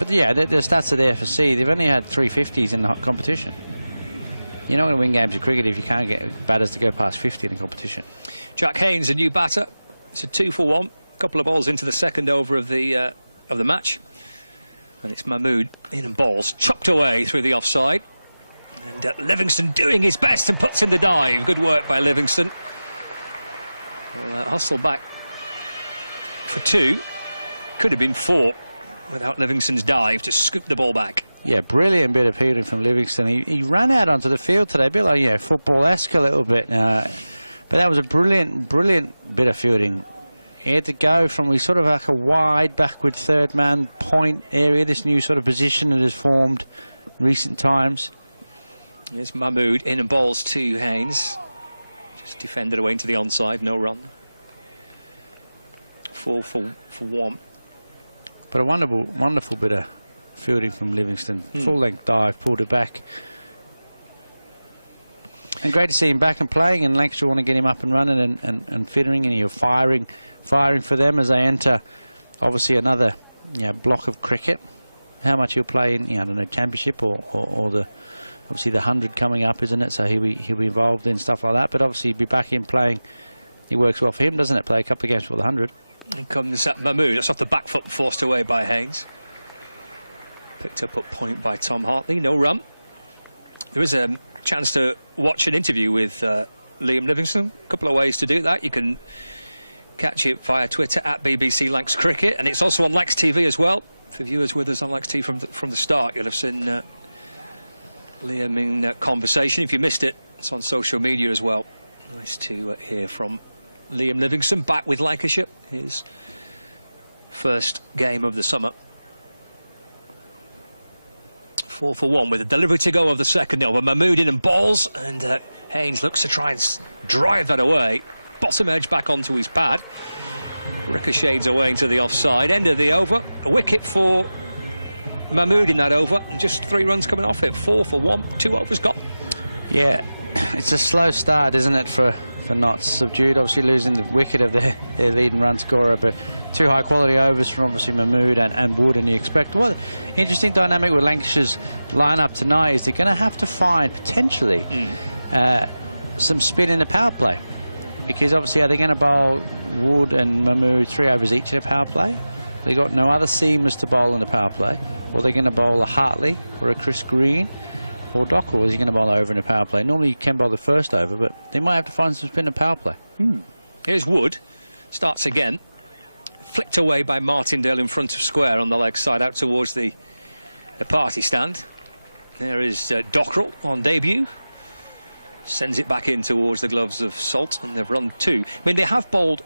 But the stats are there for see. They've only had 350s in the competition. You're not going to win games of cricket if you can't get batters to go past 50 in the competition. Jack Haynes, a new batter. It's a 2 for 1. A couple of balls into the second over of the match. And it's Mahmood in and balls chopped away through the offside. And Livingston doing his best and puts in the dive. Good work by Livingston. Well, hustle back for 2. Could have been 4 without Livingston's dive to scoop the ball back. Yeah, brilliant bit of fielding from Livingston. He ran out onto the field today, a bit like football-esque a little bit. But that was a brilliant bit of fielding. He had to go from sort of like a wide backward third man point area, this new sort of position that has formed recent times. Here's Mahmood in and balls to Haynes. Just defended away into the onside, no run. 4 for 1. But a wonderful bit of fielding from Livingston. Full-length dive, pulled it back. And great to see him back and playing, and Lancashire want to get him up and running and fittering, and you're firing for them as they enter, obviously, another block of cricket. How much he'll play in, I don't know, championship or the obviously the 100 coming up, isn't it? So he'll be involved in stuff like that. But obviously he'll be back in playing. It works well for him, doesn't it? Play a couple of games for the 100. And comes Mahmood. That's off the back foot, forced away by Haynes. Picked up at point by Tom Hartley. No run. There is a chance to watch an interview with Liam Livingston. A couple of ways to do that. You can catch it via Twitter at BBC Lancs Cricket, and it's also on Lancs TV as well. For viewers with us on Lancs TV from the start, you'll have seen Liam in conversation. If you missed it, it's on social media as well. Nice to hear from Liam Livingston, back with Lancashire, his first game of the summer. 4 for 1 with a delivery to go of the second over. Mahmood in and balls, and Haynes looks to try and drive that away. Bottom edge back onto his pad. Ricochets away into the offside. End of the over. A wicket for Mahmood in that over, and just 3 runs coming off it. 4 for 1. 2 overs gone. Yeah, it's a slow start, isn't it, for Notts? Subdued, obviously losing the wicket of their leading run scorer, but 2 high quality overs from obviously Mahmood and Wood, and you expect what interesting dynamic with Lancashire's lineup tonight is they're going to have to find potentially some spin in the power play, because obviously are they going to bowl Wood and Mahmood 3 overs each in a power play? They got no other seamers to bowl in the power play, or they're going to bowl a Hartley or a Chris Green or Dockrell. Is he going to bowl over in a power play? Normally you can bowl the first over, but they might have to find some spin in a power play. Here's Wood, starts again. flicked away by Martindale in front of square on the leg side out towards the party stand. There is Dockrell on debut. Sends it back in towards the gloves of Salt, and they've run 2. I mean, they have bowled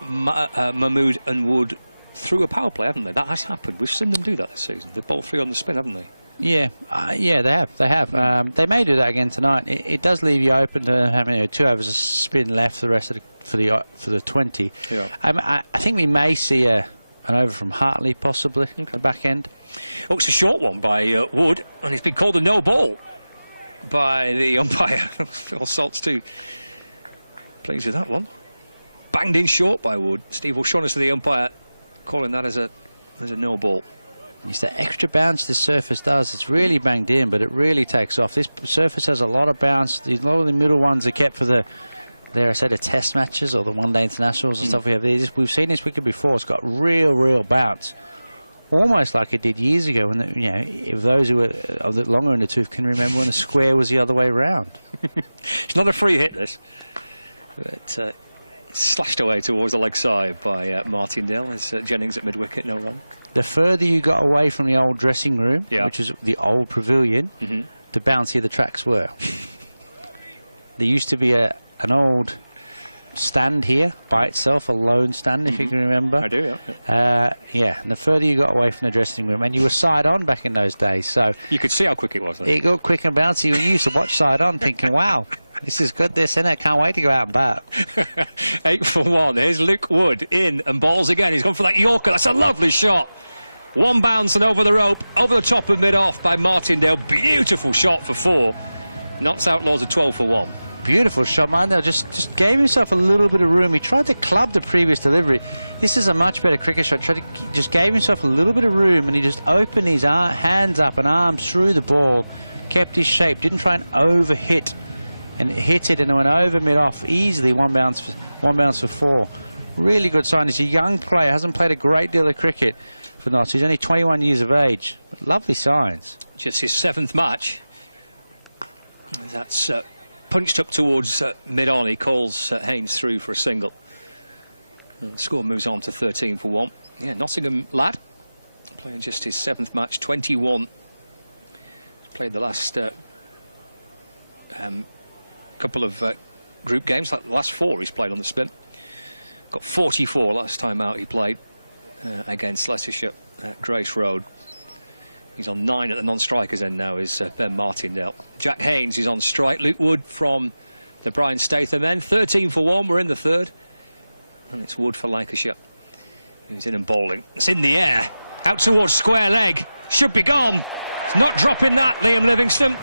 Mahmood and Wood through a power play, haven't they? That has happened. We've seen them do that this season. They've bowled 3 on the spin, haven't they? Yeah, yeah, they have. They may do that again tonight. It does leave you open to having 2 overs of spin left for the rest of for the 20. Yeah. I think we may see an over from Hartley possibly at the back end. Oh, it's a short one by Wood, and it's been called a no ball by the umpire. Phil Salt's too pleased with that one. Banged in short by Wood. Steve O'Shaughnessy, the umpire, calling that as a no ball. It's that extra bounce this surface does. It's really banged in, but it really takes off. This surface has a lot of bounce. A lot of the middle ones are kept for the test matches or the one-day internationals and stuff. We've seen this wicket before. It's got real bounce, almost like it did years ago. When if those who were a bit longer in the tooth can remember when the square was the other way round. It's not a free hit, this, but slashed away towards the leg side by Martindale as Jennings at mid-wicket, no run. The further you got away from the old dressing room, which is the old pavilion, the bouncier the tracks were. There used to be an old stand here by itself, a lone stand, if you can remember. I do, yeah. And the further you got away from the dressing room, and you were side on back in those days, so you could see how quick it was. It got quick and bouncy. You used to watch side on, thinking, "Wow, this is good, this, isn't it? Can't wait to go out and bat." 8 for 1. Here's Luke Wood in and balls again. He's gone for that Yorker. That's a lovely shot. 1 bounce and over the rope, over the top of mid-off by Martindale. Beautiful shot for 4. Knocks Outlaws a 12 for 1. Beautiful shot, Martindale just gave himself a little bit of room. He tried to club the previous delivery. This is a much better cricket shot. Just gave himself a little bit of room, and he just opened his hands up and arms through the ball, kept his shape, didn't try and overhit, and hit it, and it went over mid-off easily. 1 bounce for 4. Really good sign. He's a young player, hasn't played a great deal of cricket for Notts. He's only 21 years of age. But lovely signs. Just his 7th match. That's punched up towards mid-on. He calls Haynes through for a single. The score moves on to 13 for 1. Yeah, Nottingham lad, playing just his 7th match, 21. He's played the last couple of group games, like the last 4 he's played on the spin. Got 44 last time out he played against Leicestershire at Grace Road. He's on 9 at the non-strikers end now, is Ben Martindale. Jack Haynes is on strike. Luke Wood from the Brian Statham end. 13 for 1, we're in the 3rd. And it's Wood for Lancashire, who's in and bowling. It's in the air, out towards square leg. Should be gone. It's not dropping that, Liam Livingston.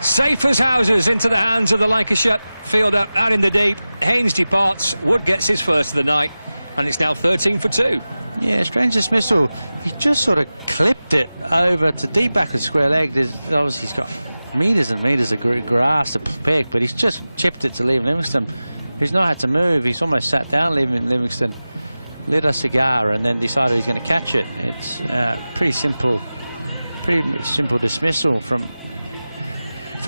Safe as houses into the hands of the Lancashire fielder, out in the deep. Haynes departs, Wood gets his first of the night, and it's now 13 for 2. Yeah, strange dismissal. He just sort of clipped it over to deep back of square leg. Obviously he's got metres and metres of grass to pick, but he's just chipped it to Liam Livingston, who's not had to move. He's almost sat down, Livingston, lit a cigar, and then decided he's going to catch it. It's pretty simple dismissal for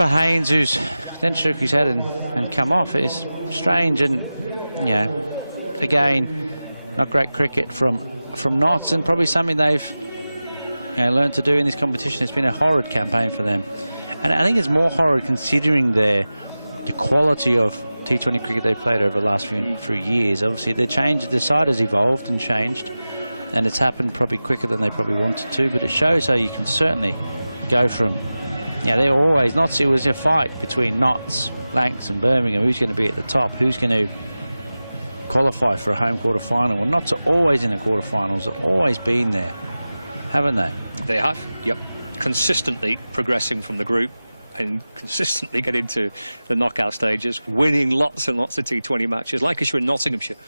Haynes, who's then shook his head and come off. It's strange, and again, not great cricket from Notts, and probably something they've learned to do in this competition. It's been a horrid campaign for them, and I think it's more horrid considering the quality of T20 cricket they've played over the last few years. Obviously, the side has evolved and changed, and it's happened probably quicker than they probably wanted to. But it shows how you can certainly go from they're always Notts. It was a fight between Notts, Lancs, and Birmingham. Who's going to be at the top? Who's going to qualify for a home quarter-final? Well, Notts are always in the quarter-finals. They've always been there, haven't they? They have, yep. Consistently progressing from the group and consistently getting to the knockout stages, winning lots and lots of T20 matches. Lancashire and Nottinghamshire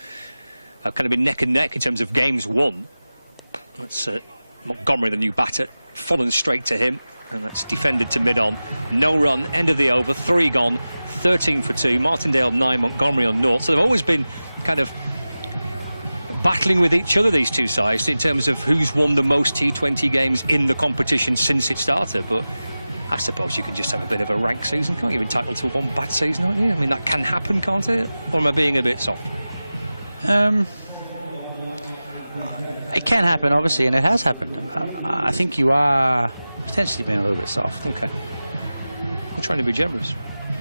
have kind of been neck and neck in terms of games won. That's Montgomery, the new batter, fallen straight to him, and that's defended to mid-on. No run, end of the over, 3 gone, 13 for 2. Martindale 9, Montgomery on 0. So they've always been kind of battling with each other, these two sides, in terms of who's won the most T20 games in the competition since it started. But I suppose you can just have a bit of a rank season, can't you? You're entitled to one bad season, aren't you? I mean, that can happen, can't it? Or am I being a bit soft? It can happen, obviously, and it has happened. I think you are potentially being a little bit soft. Okay. I'm trying to be generous.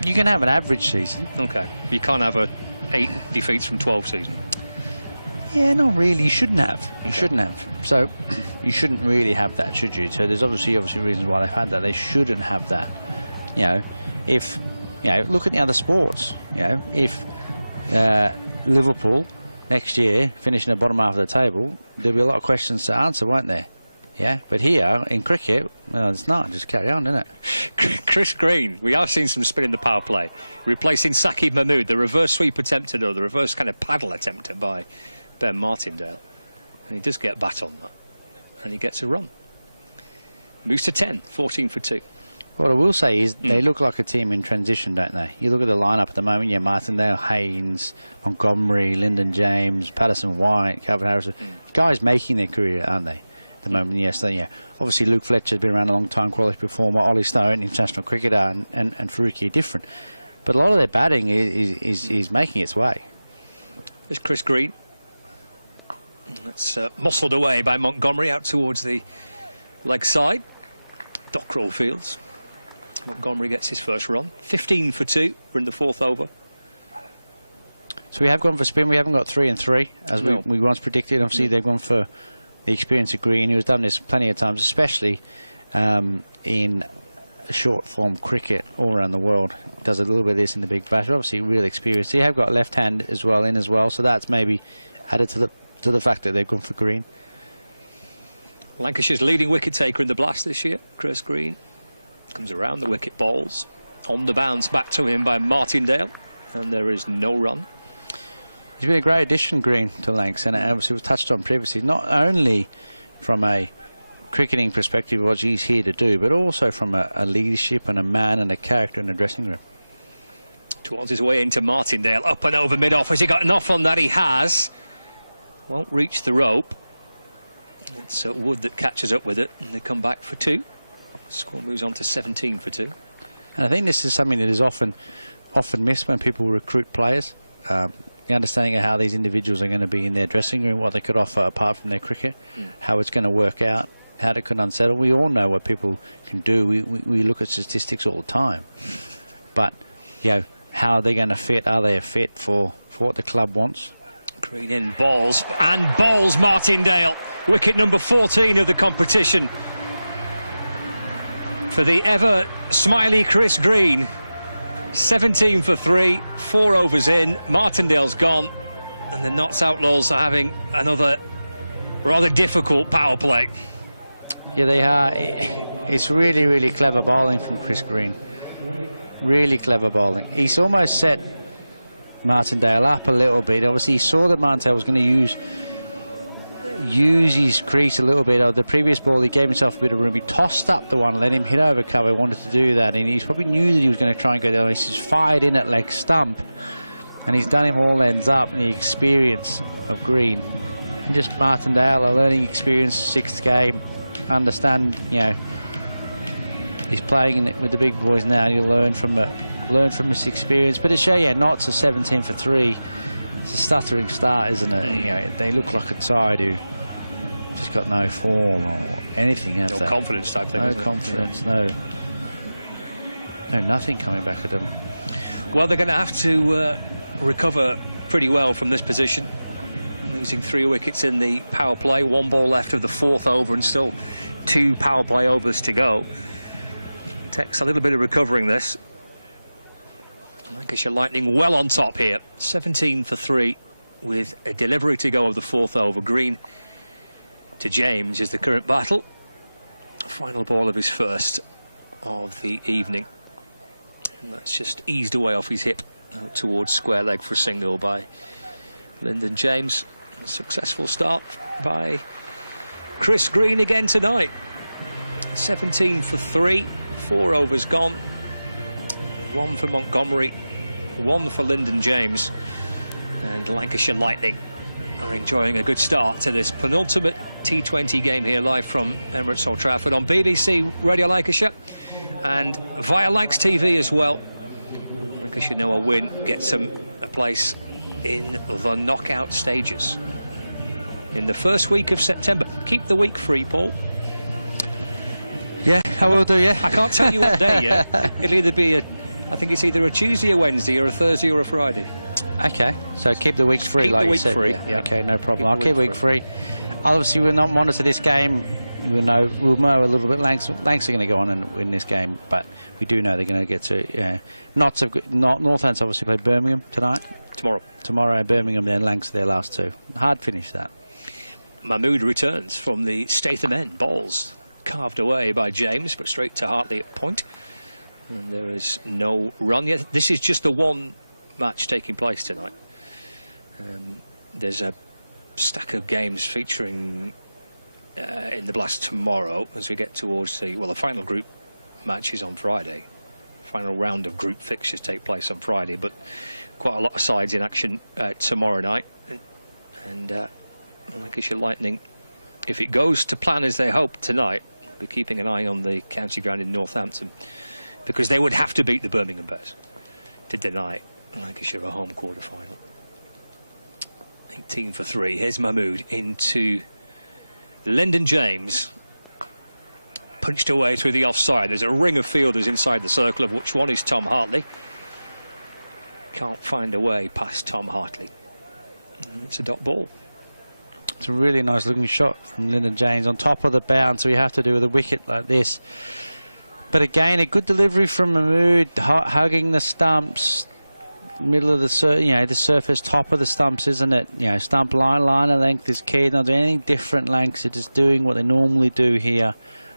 You can have an average season. Okay. You can't have 8 defeats from 12 season. Yeah, not really. You shouldn't have. You shouldn't have. So you shouldn't really have that, should you? So there's obviously reasons why they've had that. They shouldn't have that. You know, if look at the other sports. You know, if Liverpool next year finish in the bottom half of the table, there'll be a lot of questions to answer, won't there? Yeah, but here in cricket, well, it's not. Just carry on, isn't it? Chris Green, we are seeing some spin in the power play, replacing Saqib Mahmood, the reverse sweep attempted, or the reverse kind of paddle attempted by Ben Martindale. And he does get bat on that. And he gets a run. Moves to 10, 14 for 2. What I will say is they look like a team in transition, don't they? You look at the lineup at the moment, Martindale, Haynes, Montgomery, Lyndon James, Patterson White, Calvin Harrison. Guys making their career, aren't they? At the moment, yes. Obviously, Luke Fletcher's been around a long time, quality performer. Ollie Stone, international cricketer, and Faruqi are different. But a lot of their batting is making its way. There's Chris Green. That's muscled away by Montgomery out towards the leg side. Dockrell Fields. Montgomery gets his first run. 15 for 2. We're in the 4th over. So we have gone for spin. We haven't got 3 and 3 as we once predicted. Obviously, they've gone for the experience of Green, who's done this plenty of times, especially in short form cricket all around the world. He does a little bit of this in the Big Bash. Obviously, real experience. They have got left hand as well, so that's maybe added to the fact that they've gone for Green. Lancashire's leading wicket taker in the Blast this year, Chris Green, comes around the wicket, balls on the bounce back to him by Martindale, and there is no run. He's been a great addition, Green, to Lancs, and obviously was touched on previously, not only from a cricketing perspective, what he's here to do, but also from a leadership and a man and a character in the dressing room. Towards his way into Martindale, up and over mid-off. Has he got enough on that? He has. Won't reach the rope. It's Wood that catches up with it, and they come back for 2. Score moves on to 17 for 2. And I think this is something that is often missed when people recruit players. The understanding of how these individuals are going to be in their dressing room, what they could offer apart from their cricket, how it's going to work out, how it can unsettle. We all know what people can do. We look at statistics all the time. But, how are they going to fit? Are they a fit for what the club wants? Green in, balls, and balls Martindale. Wicket number 14 of the competition. For the ever smiley Chris Green. 17 for 3, 4 overs in. Martindale's gone, and the Notts Outlaws are having another rather difficult power play. Yeah, they are. It's really, really clever bowling from Chris Green. Really clever bowling. He's almost set Martindale up a little bit. Obviously, he saw that Martindale was going to use his crease a little bit. The previous ball, he gave himself a bit of room. He tossed up the one, let him hit over cover. Wanted to do that, and he probably knew that he was going to try and go down. He's just fired in at leg stump, and he's done him all ends up. And the experience of Green, and just Martindale, a learning experience, 6th game. Understand, he's playing with the big boys now. And he'll learn from his experience. But to show you, Notts are 17 for 3. It's a stuttering start, isn't it? They look like a side who just got no form or anything. No confidence type thing. No confidence, no nothing coming back at them. Well, they're going to have to recover pretty well from this position. Losing 3 wickets in the power play, 1 ball left of the 4th over, and still 2 power play overs to go. Takes a little bit of recovering this. Lancashire Lightning well on top here. 17 for 3 with a delivery to go of the 4th over. Green to James is the current battle. Final ball of his first of the evening. And that's just eased away off his hip towards square leg for a single by Lyndon James. A successful start by Chris Green again tonight. 17 for 3, 4 overs gone. 1 for Montgomery, 1 for Lyndon James, and Lancashire Lightning are enjoying a good start to this penultimate T20 game here live from Emirates Old Trafford on BBC Radio Lancashire and via Lancs TV as well. Lancashire know a win gets them a place in the knockout stages. in the first week of September. Keep the week free, Paul. Yeah, I will do, yeah. I can't tell you what day yet. It'll either be I think it's either a Tuesday, a Wednesday, or a Thursday, or a Friday. Okay, so keep the week free, like you said. Keep the week free, yeah. Okay, no problem. I'll keep week free. Obviously, we'll not monitor this game. We'll know a little bit. Lancs are going to go on and win this game, but we do know they're going to get to. Northants obviously play Birmingham tonight. Tomorrow, Birmingham, then Lancs are their last two. Hard finish that. Mahmood returns from the Statham end. Balls carved away by James, but straight to Hartley at point. And there is no run yet. This is just the one match taking place tonight. There's a stack of games featuring in the Blast tomorrow as we get towards the final group match is on Friday. Final round of group fixtures take place on Friday, but quite a lot of sides in action tomorrow night. And Lancashire Lightning, if it goes to plan as they hope tonight, will be keeping an eye on the county ground in Northampton, because they would have to beat the Birmingham Bears to deny Lancashire a home quarter-final. 18 for 3. Here's Mahmood into Lyndon James. Punched away through the offside. There's a ring of fielders inside the circle, of which one is Tom Hartley. Can't find a way past Tom Hartley. It's a dot ball. It's a really nice looking shot from Lyndon James on top of the bounce, so you have to do with a wicket like this. But again, a good delivery from Mahmood, hugging the stumps, middle of the surface, top of the stumps, isn't it? Stump line of length is key. Not doing anything different. Lancs are just doing what they normally do here.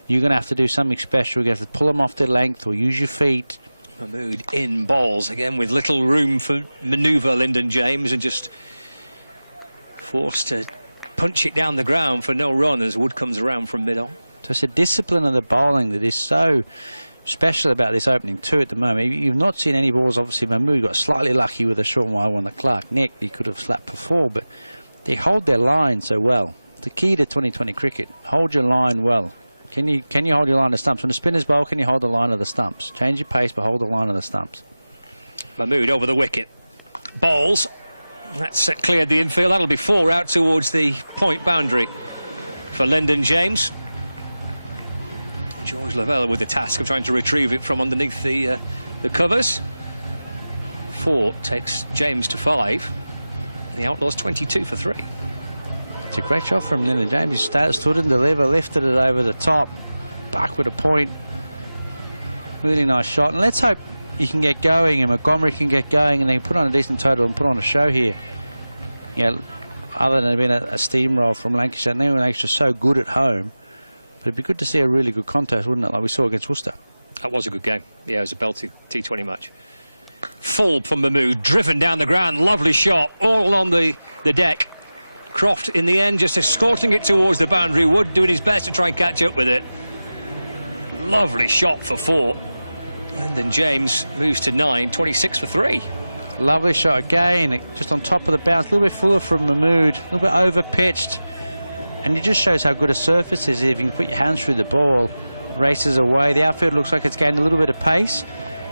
You're going to have to do something special. You're going to have to pull them off their length or use your feet. Mahmood in balls again with little room for manoeuvre. Lyndon James, and just forced to punch it down the ground for no run as Wood comes around from mid-on. So it's a discipline of the bowling that is so special about this opening two at the moment. You've not seen any balls. Obviously, Mahmood got slightly lucky with a short wide one that Clark nicked. He could have slapped before, but they hold their line so well. The key to 2020 cricket: hold your line well. Can you hold your line of the stumps? When the spinners bowl, can you hold the line of the stumps? Change your pace, but hold the line of the stumps. Mahmood over the wicket. Bowls. That's cleared the infield. That'll be 4 out towards the point boundary for Lyndon James. George Lavelle with the task of trying to retrieve it from underneath the covers. 4 takes James to 5. And the Outlaws 22 for 3. It's a great shot from Lyndon James. He stood and delivered, lifted it over the top, back with a point. Really nice shot. And let's hope he can get going and Montgomery can get going and they can put on a decent total and put on a show here. Other than it being a steamroll from Lancashire, and they were Lancashire so good at home. But it'd be good to see a really good contest, wouldn't it, like we saw against Worcester? That was a good game. Yeah, it was a belty T20 match. Full from Mahmood, driven down the ground, lovely shot, all on the deck. Croft in the end just escorting it towards the boundary. Wood doing his best to try and catch up with it. Lovely shot for 4. And then James moves to 9, 26 for 3. Lovely shot again, just on top of the bounce, a little bit fuller from Mahmood, a little bit over pitched. And it just shows how good a surface is if you can put your hands through the ball. Races away. The outfield looks like it's gained a little bit of pace.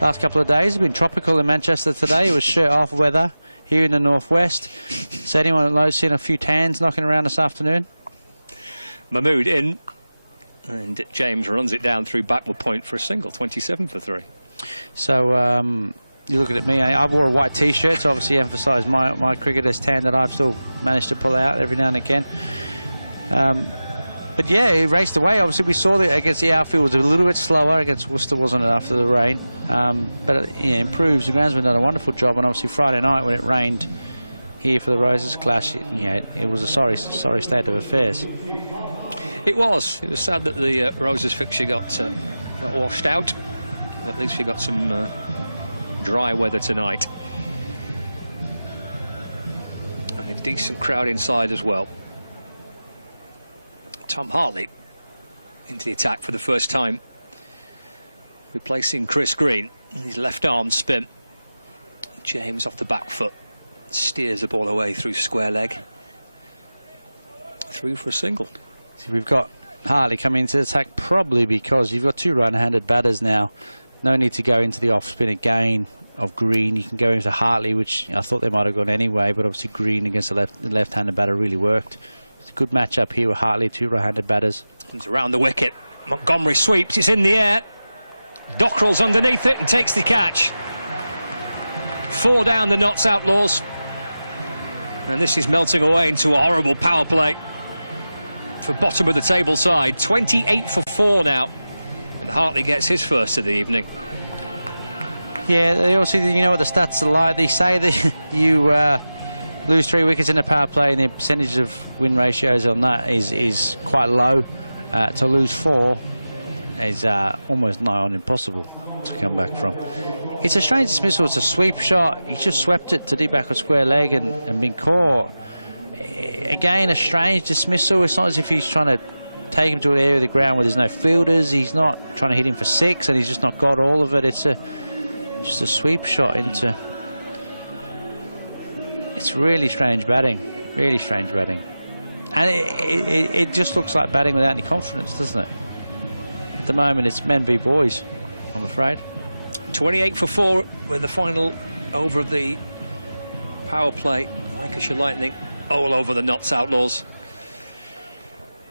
Last couple of days have been tropical in Manchester today. It was shirt off weather here in the northwest. So anyone at Lowe's seen a few tans knocking around this afternoon? Mahmood in, and James runs it down through backward point for a single, 27 for 3. So you're looking at me. I wore a white T-shirt to obviously emphasise my cricketer's tan that I've still managed to pull out every now and again. But yeah, he raced away. Obviously, we saw that against the outfield was a little bit slower. Against Worcester, wasn't it, after the rain? But it improves. The groundsman done a wonderful job. And obviously, Friday night when it rained here for the Roses clash, it was a sorry state of affairs. It was. It was sad that the Roses fixture got washed out. At least we got some dry weather tonight. And a decent crowd inside as well. Tom Hartley into the attack for the first time, replacing Chris Green. His left arm spin. James off the back foot, steers the ball away through square leg. Through for a single. So we've got Hartley coming into the attack probably because you've got 2 right-handed batters now. No need to go into the off-spin again of Green. You can go into Hartley, which I thought they might have gone anyway, but obviously Green against the left-handed batter really worked. It's a good matchup here with Hartley, two right-handed batters. Comes around the wicket. Montgomery sweeps, it's in the air. Dockrell's underneath it and takes the catch. 4 down the Notts Outlaws. And this is melting away into a horrible power play for bottom of the table side. 28 for 4 now. And Hartley gets his first of the evening. Yeah, they also, you know what the stats are like. They say that you lose 3 wickets in a power play and the percentage of win ratios on that is quite low. To lose 4 is almost nigh on impossible to come back from. It's a strange dismissal. It's a sweep shot. He just swept it to deep back of square leg and been caught. Again, a strange dismissal. It's not as if he's trying to take him to an area of the ground where there's no fielders. He's not trying to hit him for 6 and he's just not got all of it. It's just a sweep shot into... It's really strange batting. Really strange batting. And it just looks like batting without any confidence, doesn't it? At the moment, it's men v boys, I'm afraid. 28 for 4 with the final over of the power play. Lancashire Lightning all over the Notts Outlaws.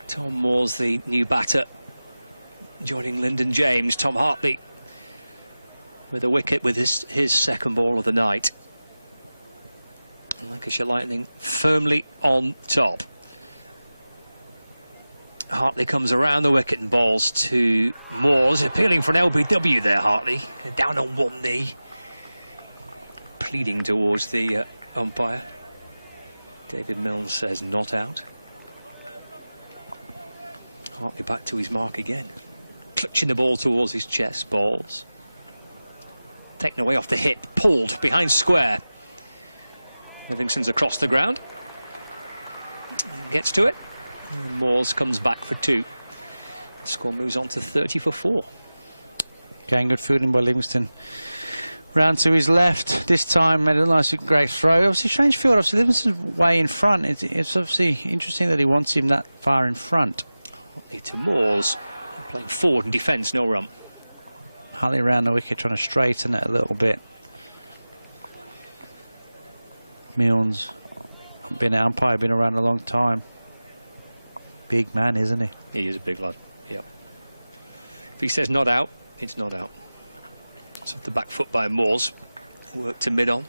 Tom Moore's the new batter, joining Lyndon James. Tom Hartley with a wicket with his second ball of the night. Lancashire Lightning firmly on top. Hartley comes around the wicket and bowls to Moores, appealing for an LBW there, Hartley. Down on one knee, pleading towards the umpire. David Milnes says not out. Hartley back to his mark again. Clutching the ball towards his chest, balls. Taken away off the hip, pulled behind square. Livingston's across the ground. Gets to it. And Moores comes back for 2. The score moves on to 30 for 4. Again, good fielding by Livingston. Round to his left. This time made a nice, great throw. Obviously, strange field. Obviously, Livingston's way in front. It's obviously interesting that he wants him that far in front. Hartley to Moores. Playing forward and defence, no run. Hartley around the wicket, trying to straighten it a little bit. Milnes, been an umpire, been around a long time. Big man, isn't he? He is a big lad, yep. If he says not out, it's not out. It's off the back foot by Moores. Work to mid-on.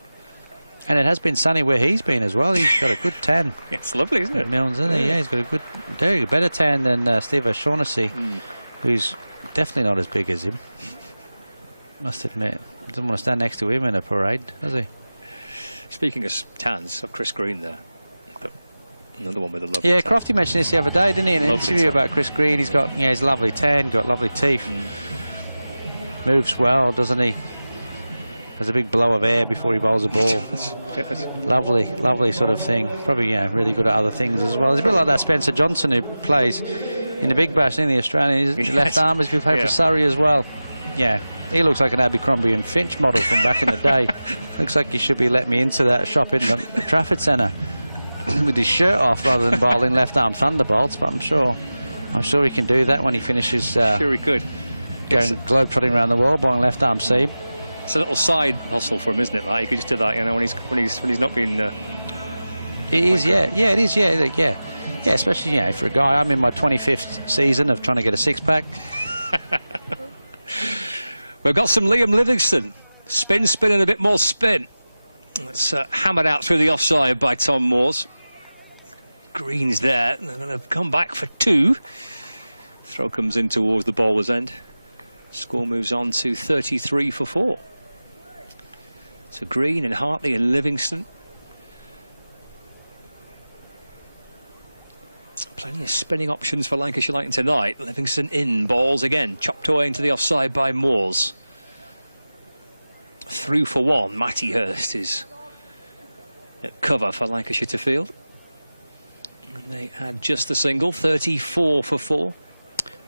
And it has been sunny where he's been as well. He's got a good tan. Yeah, it's lovely, isn't it? Milnes, isn't he? Yeah, he's got a good, very better tan than Steve O'Shaughnessy, who's definitely not as big as him. Must admit. Doesn't want to stand next to him in a parade, does he? Speaking of tans, Chris Green there. But another one with a lovely Yeah, tan. Crofty mentioned this the other day, didn't he? In an Lovely interview tan. about Chris Green. He's got, yeah, he's lovely tan, got lovely teeth. Moves well, doesn't he? Has a big blow of air before he bowls a ball. Lovely, lovely sort of thing. Probably, yeah, really good at other things as well. It's a bit like that Spencer Johnson who plays in the Big Bash in the Australian. His left arm has been playing for Surrey as well. Yeah, he looks like an Abercrombie and Finch model from back in the day. Looks like he should be letting me into that shop in the Trafford Centre with his shirt off rather than bowling left arm thunderbolts. But I'm sure he can do that when he finishes. Sure he could. Going globe-trotting around the world, bowling left arm seam. It's a little side hustle for him, isn't it? Like he could just do that, you know, when he's not been. It is, yeah, it is, yeah. Especially, yeah, for a guy. I'm in my 25th season of trying to get a six-pack. We've got some Liam Livingston. Spin, and a bit more spin. That's hammered out through the offside by Tom Moores. Green's there. They're going to come back for 2. Throw comes in towards the bowler's end. Score moves on to 33 for 4. So Green and Hartley and Livingston. Plenty of spinning options for Lancashire Lightning tonight. Livingston in, balls again, chopped away into the offside by Moores. Through for 1, Matty Hurst is at cover for Lancashire to field. And they had just a single, 34 for 4.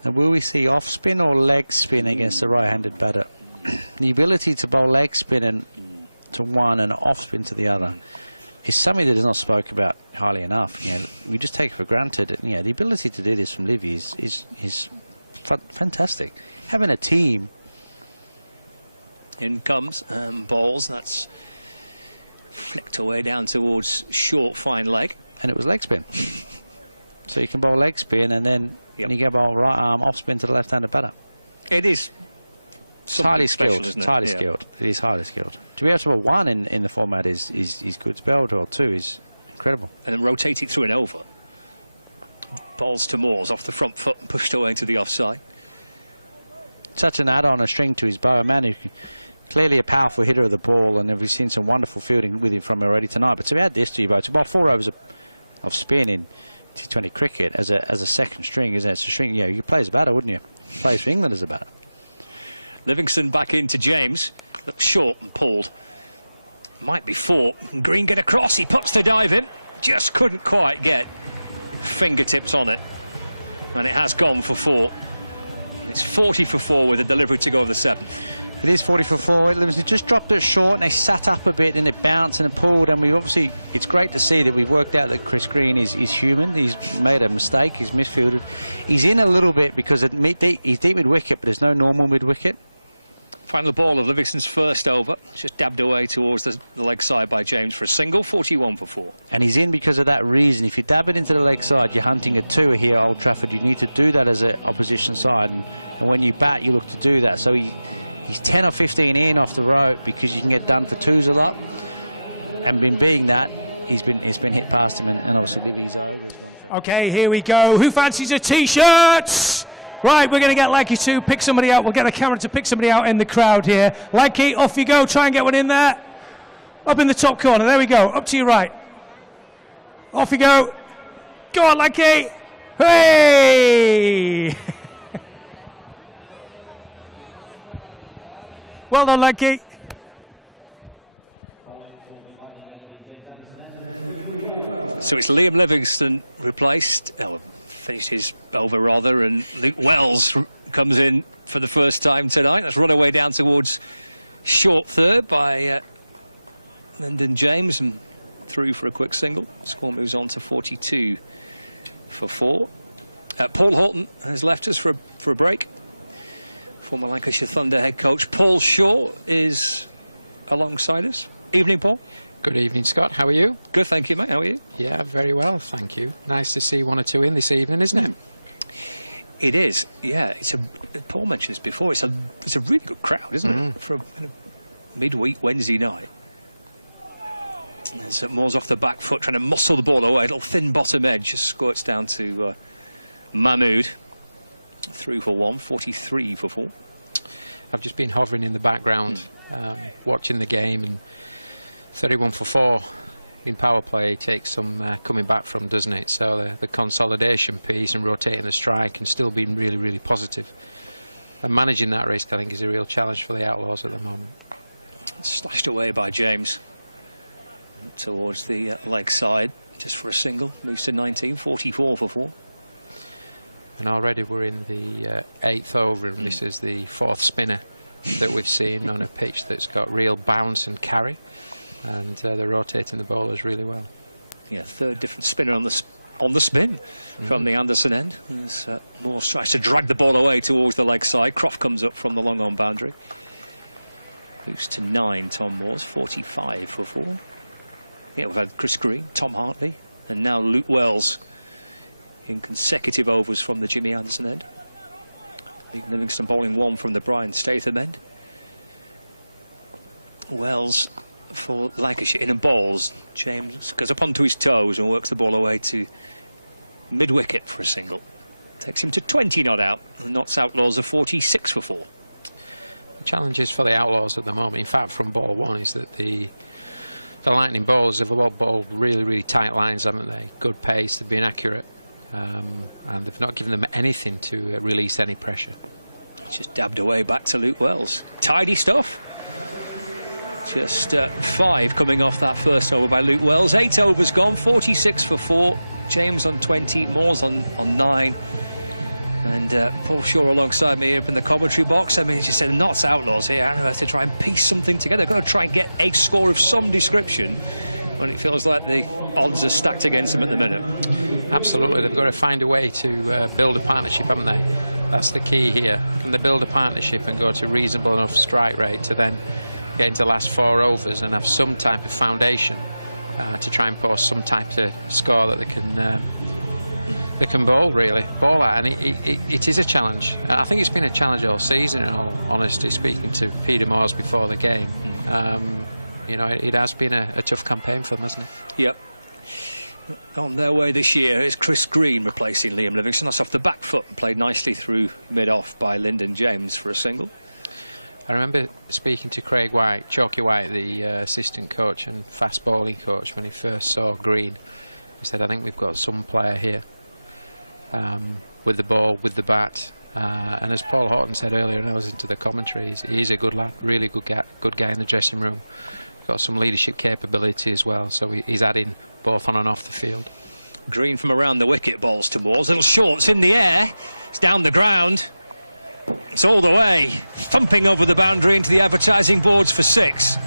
And will we see off spin or leg spin against the right-handed batter? The ability to bowl leg spin to one and off spin to the other is something that is not spoken about highly enough. You know, we just take it for granted. You know, the ability to do this from Livy is fantastic. Having a team. In comes balls. That's flicked away down towards short, fine leg. And it was leg spin. So you can bowl leg spin, and then you can bowl right arm off spin to the left-handed batter. It is highly skilled. Special, isn't it? It's highly Yeah. skilled. It is highly skilled. To be able to bowl one in the format is good. To be able to bowl two is incredible. And then rotate it through and over. Balls to Moores off the front foot and pushed away to the offside. Such an add-on, a string to his bow. A man who clearly a powerful hitter of the ball, and we've seen some wonderful fielding with him from him already tonight. But to add this to your bow, to bowl 4 overs of spin in T20 cricket as a second string, isn't it? It's a string. You play as a batter, wouldn't you? Plays for England as a batter. Livingston back into James. Looks short and pulled. Might be 4. Green get across. He puts the dive in. Just couldn't quite get fingertips on it. And it has gone for 4. It's 40 for 4 with a delivery to go of the 7th. It is 40 for 4. Livingston just dropped it short, and they sat up a bit, and it bounced and it pulled. And it's great to see that we've worked out that Chris Green is human. He's made a mistake. He's misfielded. He's in a little bit because he's deep mid-wicket, but there's no normal mid-wicket. Final ball of Livingston's first over. Just dabbed away towards the leg side by James for a single, 41 for 4. And he's in because of that reason. If you dab it into the leg side, you're hunting a 2 here at Old Trafford. You need to do that as an opposition side. And when you bat, you look to do that. So he's 10 or 15 in off the rope because you can get done for 2s a lot. And being that, it's been hit past him, and obviously Livy's over. Okay, here we go. Who fancies a T-shirt? Right, we're going to get Lanky to pick somebody out. We'll get a camera to pick somebody out in the crowd here. Lanky, off you go. Try and get one in there. Up in the top corner. There we go. Up to your right. Off you go. Go on, Lanky. Hey! Well done, Lanky. So it's Liam Livingston replaced. Finished his over rather, and Luke Wells comes in for the first time tonight. That's run away down towards short third by Lyndon James and through for a quick single. Score moves on to 42 for 4. Paul Horton has left us for a break. Former Lancashire Thunder head coach Paul Shaw is alongside us. Evening, Paul. Good evening, Scott. How are you? Good, thank you, mate. How are you? Yeah, very well, thank you. Nice to see 1 or 2 in this evening, isn't it? It is, yeah. Paul mentioned this before. It's a really good crowd, isn't it? For a midweek Wednesday night. There's Moore's off the back foot, trying to muscle the ball away. A little thin bottom edge, just squirts down to Mahmood. Through for 1, 43 for 4. I've just been hovering in the background, watching the game, and 31 for 4 in power play takes some coming back from, doesn't it? So the consolidation piece and rotating the strike and still being really, really positive. And managing that risk, I think, is a real challenge for the Outlaws at the moment. Slashed away by James towards the leg side, just for a single. Moves to 19, 44 for 4. And already we're in the 8th over, and this is the 4th spinner that we've seen on a pitch that's got real bounce and carry. And they're rotating the bowlers really well. Yeah, 3rd different spinner on the spin from the Anderson end. As Morse tries to drag the ball away towards the leg side. Croft comes up from the long on boundary. Moves to 9, Tom Moores, 45 for 4. Yeah, we've had Chris Green, Tom Hartley, and now Luke Wells in consecutive overs from the Jimmy Anderson end. Livingston bowling 1 from the Brian Statham end. Wells for Lancashire in and bowls. James goes up onto his toes and works the ball away to mid-wicket for a single. Takes him to 20 not out, and knots Outlaws a 46 for 4. The challenges for the Outlaws at the moment, in fact from ball 1, is that the Lightning bowlers have bowled really, really tight lines, haven't they? Good pace, they've been accurate, and they've not given them anything to release any pressure. Just dabbed away back to Luke Wells. Tidy stuff. Just 5 coming off that first over by Luke Wells. 8 overs gone, 46 for 4. James on 20, Moores on 9. And Paul Shaw alongside me up in the commentary box. I mean, he just said, not Outlaws here. I don't have to try and piece something together. They've got to try and get a score of some description when it feels like the odds are stacked against them at the minute. Absolutely. They've got to find a way to build a partnership, haven't they? That's the key here. Can they build a partnership and go to reasonable enough strike rate to then get into the last 4 overs and have some type of foundation to try and post some type of score that they can they can bowl, really. Bowl out, and it is a challenge. I think it's been a challenge all season, in all honesty, speaking to Peter Moores before the game. You know, it has been a tough campaign for them, hasn't it? Yep. On their way this year is Chris Green replacing Liam Livingston. That's off the back foot and played nicely through mid-off by Lyndon James for a single. I remember speaking to Craig White, Chalky White, the assistant coach and fast bowling coach, when he first saw Green. He said, I think we've got some player here with the ball, with the bat. And as Paul Horton said earlier, and I was into the commentaries, he is a good lad, really good guy in the dressing room. Got some leadership capability as well, so he's adding both on and off the field. Green from around the wicket bowls to Moores. Little shorts in the air. It's down the ground. It's all the way, thumping over the boundary into the advertising boards for 6.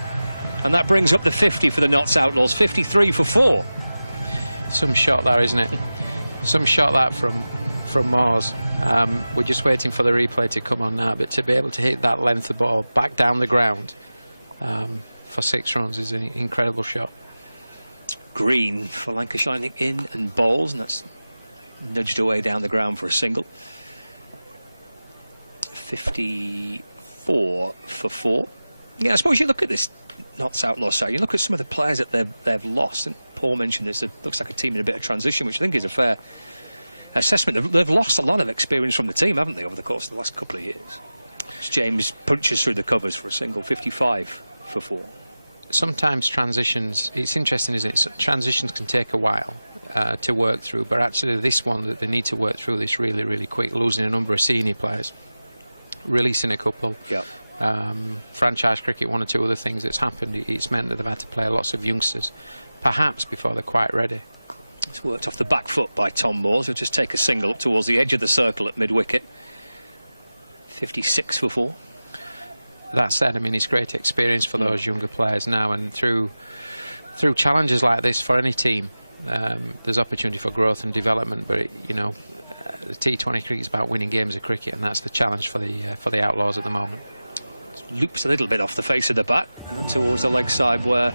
And that brings up the 50 for the Notts Outlaws, 53 for 4. Some shot there, isn't it? Some shot that from Moores. We're just waiting for the replay to come on now, but to be able to hit that length of ball back down the ground for 6 runs is an incredible shot. Green for Lancashire, I think, in and bowls, and that's nudged away down the ground for a single. 54 for 4. Yeah, I suppose you look at this Notts Outlaws side, you look at some of the players that they've lost, and Paul mentioned this, it looks like a team in a bit of transition, which I think is a fair assessment. They've lost a lot of experience from the team, haven't they, over the course of the last couple of years. As James punches through the covers for a single, 55 for 4. Sometimes transitions, it's interesting, isn't it? So transitions can take a while to work through, but actually this one, that they need to work through this really, really quick, losing a number of senior players, releasing a couple. Yep. Franchise cricket, one or two other things that's happened, it's meant that they've had to play lots of youngsters, perhaps before they're quite ready. It's worked off the back foot by Tom Moores. He'll just take a single up towards the edge of the circle at mid-wicket. 56 for 4. That said, I mean, it's great experience for those younger players now, and through challenges like this for any team, there's opportunity for growth and development. But you know, the T20 cricket is about winning games of cricket, and that's the challenge for the Outlaws at the moment. Loops a little bit off the face of the bat towards the leg side where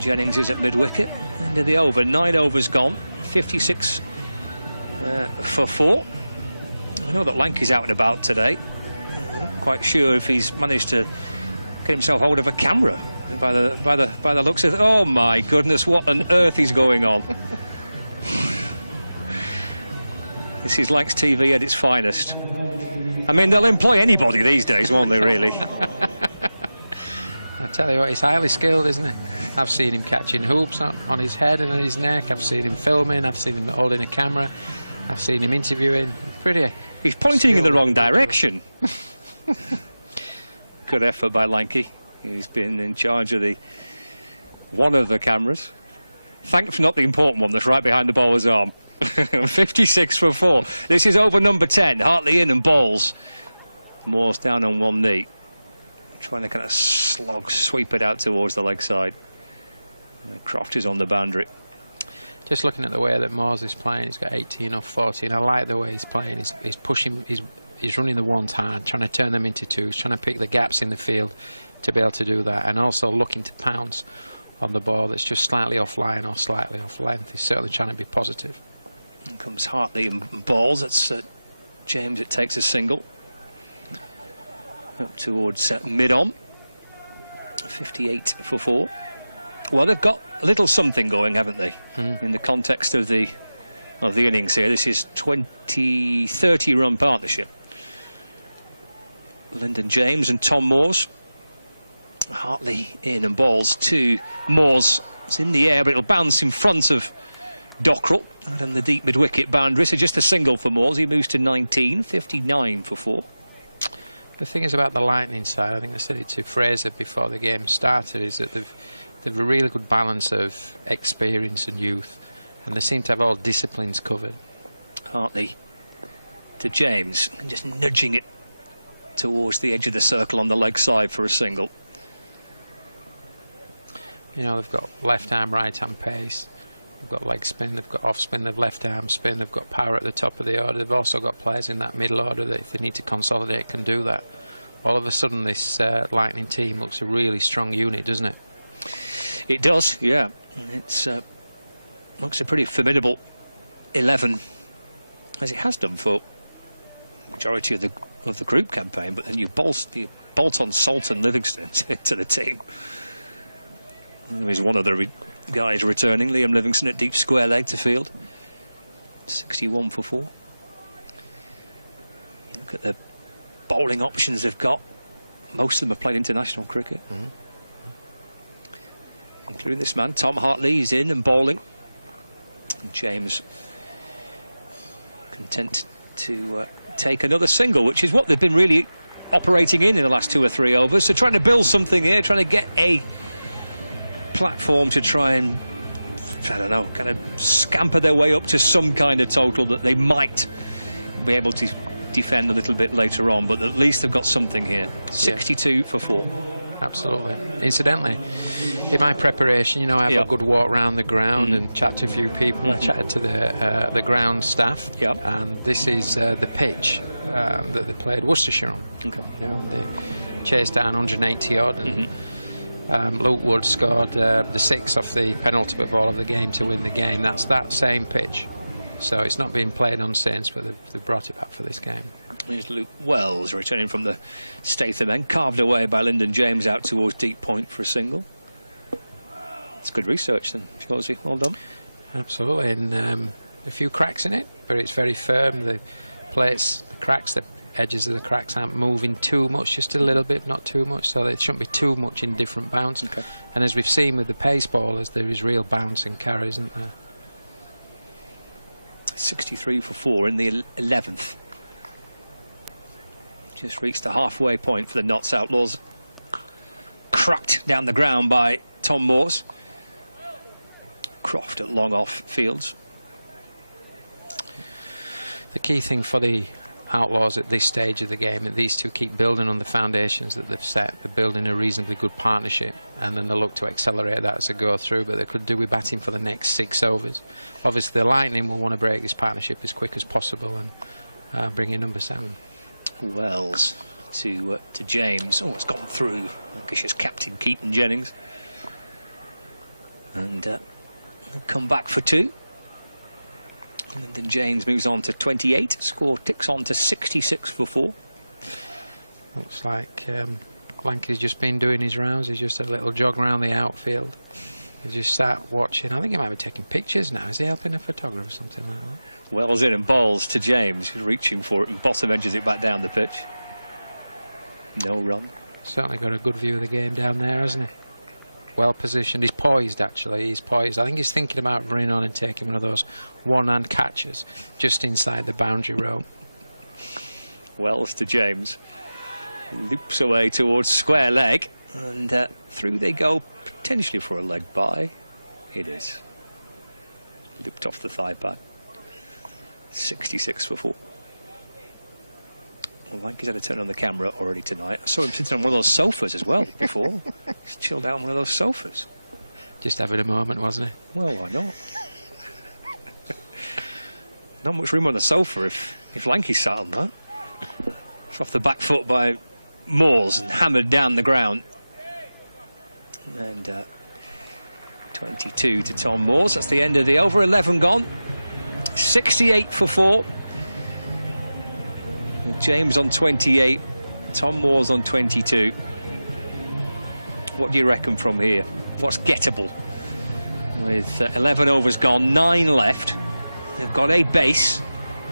Jennings is at mid-wicket. End of the over, 9 overs gone, 56 for 4. I know that Lanky's out and about today. I'm not quite sure if he's managed to get himself hold of a camera by the looks of it. Oh my goodness, what on earth is going on? This is Lancs TV at its finest. I mean, they'll employ anybody these days, won't they, really? I tell you what, he's highly skilled, isn't he? I've seen him catching hoops on his head and on his neck. I've seen him filming. I've seen him holding a camera. I've seen him interviewing. Pretty. He's pointing in the wrong direction. Good effort by Lanky. He's been in charge of one of the cameras. Thankfully not the important one that's right behind the bowler's arm. 56 for 4. This is over number 10. Hartley in and bowls. Moores down on one knee, trying to kind of sweep it out towards the leg side. Croft is on the boundary. Just looking at the way that Moores is playing, he's got 18 off 14. I like the way he's playing. He's pushing, he's running the ones hard, trying to turn them into twos, trying to pick the gaps in the field to be able to do that, and also looking to pounce on the ball that's just slightly off line or slightly off length. He's certainly trying to be positive. Here comes Hartley and balls. That's James. It takes a single up towards mid-on. 58 for 4. Well, they've got a little something going, haven't they? In the context of the innings here. This is 30 run partnership. Lyndon James and Tom Moores. Hartley in and balls to Moores. It's in the air, but it'll bounce in front of Dockrell and the deep mid-wicket boundary. So just a single for Moores. He moves to 19, 59 for 4. The thing is about the Lightning side, I think I said it to Fraser before the game started, is that they've a really good balance of experience and youth, and they seem to have all disciplines covered. Hartley to James, and just nudging it towards the edge of the circle on the leg side for a single. You know, they've got left arm, right arm pace, they've got leg spin, they've got off spin, they've left arm spin, they've got power at the top of the order. They've also got players in that middle order that if they need to consolidate can do that. All of a sudden this Lightning team looks a really strong unit, doesn't it? It does, yeah. It's looks a pretty formidable 11, as it has done for the majority of the group campaign, but then you bolt on Salt and Livingston to the team. There is one other guys returning, Liam Livingston at deep square leg to field. 61 for 4. You look at the bowling options they've got. Most of them have played international cricket. Including this man, Tom Hartley, is in and bowling. And James content to take another single, which is what they've been really operating in the last 2 or 3 overs. So trying to build something here, trying to get a platform to try and, I don't know, kind of scamper their way up to some kind of total that they might be able to defend a little bit later on, but at least they've got something here. 62 for 4. Absolutely. Incidentally, in my preparation, you know, I have a good walk around the ground and chat to a few people. I chatted to the ground staff, and this is the pitch that they played Worcestershire on. Okay. You know, they chased down 180 odd, and Luke Wood scored the 6 off the penultimate ball of the game to win the game. That's that same pitch. So it's not been played on since, but they've brought it back for this game. Here's Luke Wells returning from the Statham end, carved away by Lyndon James out towards deep point for a single. It's good research then, Shawsey. Well done. Absolutely, and a few cracks in it, but it's very firm. The plates, the cracks, the edges of the cracks aren't moving too much, just a little bit, not too much, so there shouldn't be too much in different bounce. Okay. And as we've seen with the pace bowlers, there is real bounce and carry, isn't there? 63 for 4 in the 11th. Just reached the halfway point for the Notts Outlaws. Cracked down the ground by Tom Moores. Croft at long off fields. The key thing for the Outlaws at this stage of the game, and these two keep building on the foundations that they've set. They're building a reasonably good partnership, and then they'll look to accelerate that as they go through, but they could do with batting for the next 6 overs. Obviously the Lightning will want to break this partnership as quick as possible and bring in number 7. Wells to James. Oh, it's gone through Lancashire's captain Keaton Jennings, and come back for 2. And then James moves on to 28. Score ticks on to 66 for 4. Looks like Blanky's just been doing his rounds. He's just a little jog around the outfield. He just sat watching. I think he might be taking pictures now. Is he helping a photographer or something like that? Wells in and bowls to James, who's reaching for it and bottom edges it back down the pitch. No run. Certainly got a good view of the game down there, hasn't he? Well positioned. He's poised, actually. He's poised. I think he's thinking about running on and taking one of those one-hand catches just inside the boundary row. Wells to James. Loops away towards square leg, and through they go, potentially for a leg by. It is. Looped off the thigh pad. 66 for 4. Well, Lanky's had a turn on the camera already tonight. I saw him sitting on one of those sofas as well before. He's chilled out on one of those sofas. Just having a moment, wasn't he? Well, why not? Not much room on the sofa if Lanky sat on that. It's off the back foot by Moores and hammered down the ground. And 22 to Tom Moores. That's the end of the over. 11 gone. 68 for 4. James on 28. Tom Moores on 22. What do you reckon from here? What's gettable? With 11 overs gone, 9 left. They've got a base.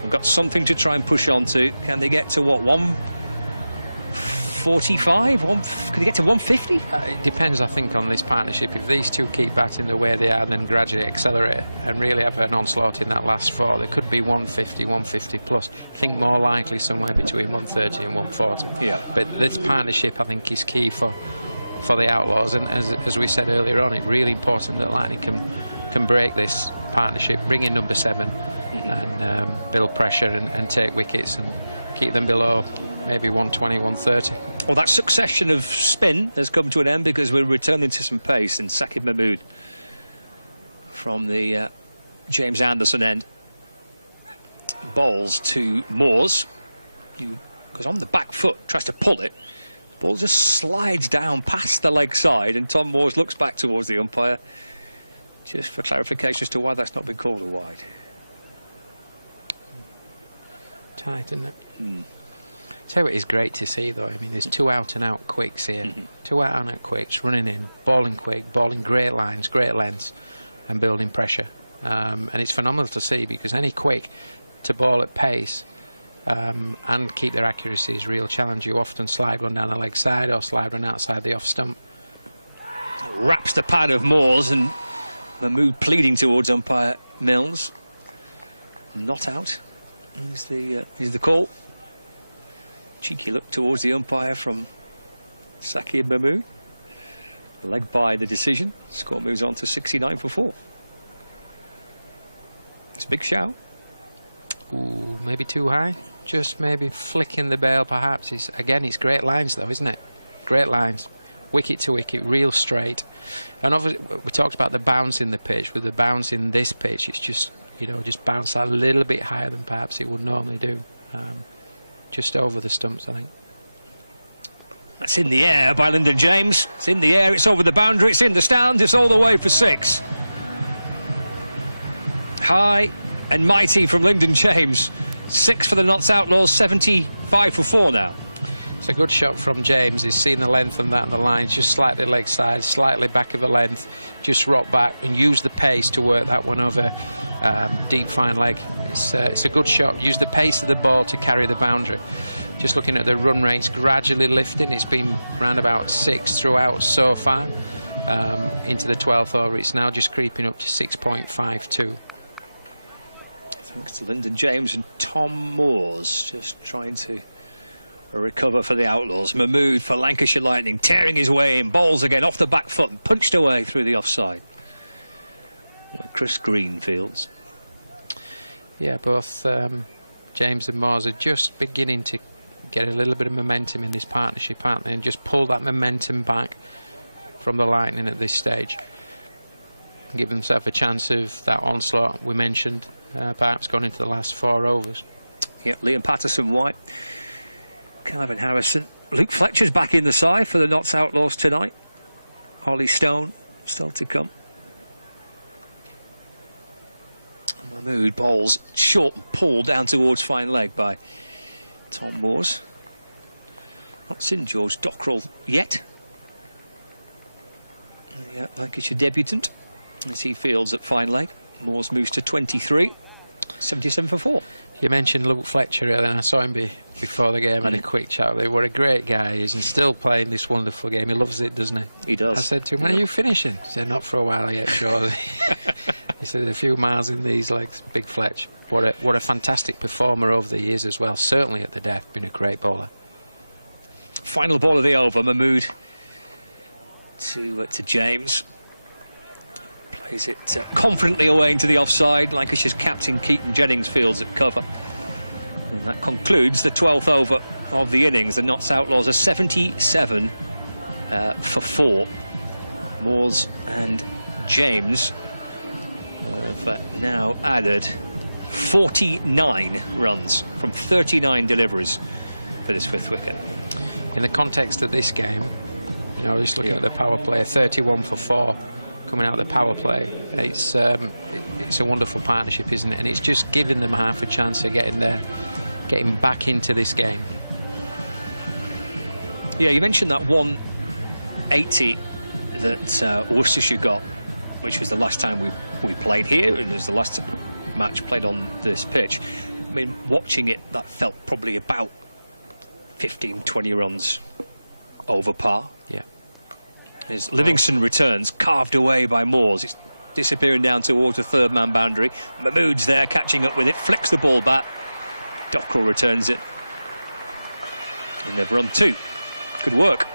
They've got something to try and push on to. Can they get to what, 145? Could they get to 150? It depends, I think, on this partnership. If these two keep batting the way they are, then gradually accelerate and really have an onslaught in that last 4, there could be 150, 150 plus. I think more likely somewhere between 130 and 140. Yeah. But this partnership, I think, is key for the Outlaws. And as we said earlier on, it's really important that Lightning can break this partnership, bring in number 7 and build pressure and take wickets and keep them below maybe 120, 130. Well, that succession of spin has come to an end because we're returning to some pace. And Sakib Mahmood from the James Anderson end bowls to Moores, who goes on the back foot, tries to pull it. The ball just slides down past the leg side, and Tom Moores looks back towards the umpire just for clarification as to why that's not been called a wide. Tight, isn't it? Tell you what is great to see, though. I mean, there's 2 out-and-out quicks here. 2 out-and-out quicks running in, balling quick, balling great lines, great lengths, and building pressure. And it's phenomenal to see, because any quick to ball at pace and keep their accuracy is a real challenge. You often slide one down the leg side or slide one outside the off stump. Wraps the pad of Moores, and Mahmood pleading towards umpire Milnes. Not out is the call. Cheeky look towards the umpire from Sakir Mahmood. Leg by the decision. Score moves on to 69 for 4. It's a big shout. Ooh, maybe too high. Just maybe flicking the bail, perhaps. It's great lines, though, isn't it? Great lines. Wicket to wicket, real straight. And obviously, we talked about the bounce in the pitch. With the bounce in this pitch, it's just, just bounced a little bit higher than perhaps it would normally do. Just over the stumps, I think. That's in the air by Lyndon James. It's in the air, it's over the boundary, it's in the stands, it's all the way for 6. High and mighty from Lyndon James. 6 for the Notts Outlaws, 75 for 4 now. It's a good shot from James. He's seen the length on that and the line, just slightly leg side, slightly back of the length, just rock back and use the pace to work that one over deep fine leg. It's a good shot. Use the pace of the ball to carry the boundary. Just looking at the run rates, gradually lifting. It's been round about 6 throughout so far. Into the 12th over, it's now just creeping up to 6.52. Thanks to Lyndon James and Tom Moores, just trying to recover for the Outlaws. Mahmood for Lancashire Lightning, tearing his way in, bowls again off the back foot and punched away through the offside. Chris Greenfields. Yeah, both James and Moores are just beginning to get a little bit of momentum in this partnership, aren't they? And just pull that momentum back from the Lightning at this stage. Give themselves a chance of that onslaught we mentioned, perhaps gone into the last 4 overs. Yeah, Liam Patterson-White, Calvin Harrison. Luke Fletcher's back in the side for the Notts Outlaws tonight. Ollie Stone still to come. Mahmood bowls short and pulled down towards fine leg by Tom Moores. Not seen George Dockrell yet. Yeah, Lancashire debutant as he fields at fine leg. Moores moves to 23, 77 for 4. You mentioned Luke Fletcher earlier, and I saw him before the game. Had a quick chat with him. What a great guy he is, and still playing this wonderful game. He loves it, doesn't he? He does. I said to him, when are you finishing? He said, not for a while yet, surely. He said, a few miles in these legs. Big Fletch. What a fantastic performer over the years as well. Certainly at the death, been a great bowler. Final ball of the over. Mahmood to James. Plays it confidently away into the offside. Lancashire's captain Keaton Jennings fields at cover. And that concludes the 12th over of the innings. The Notts Outlaws are 77 for 4. Moores and James have now added 49 runs from 39 deliveries for this 5th wicket. In the context of this game, just looking at the power play, 31 for 4 coming out of the power play. It's a wonderful partnership, isn't it? And it's just giving them half a chance of getting back into this game. Yeah, you mentioned that 180 that Worcestershire got, which was the last time we played here, and it was the last match played on this pitch. I mean, watching it, that felt probably about 15-20 runs over par. Yeah. As Livingston returns, carved away by Moores. It's disappearing down towards the 3rd man boundary. Mahmood's there, catching up with it, flicks the ball back. Dockrell returns it. And they've run 2. Good work.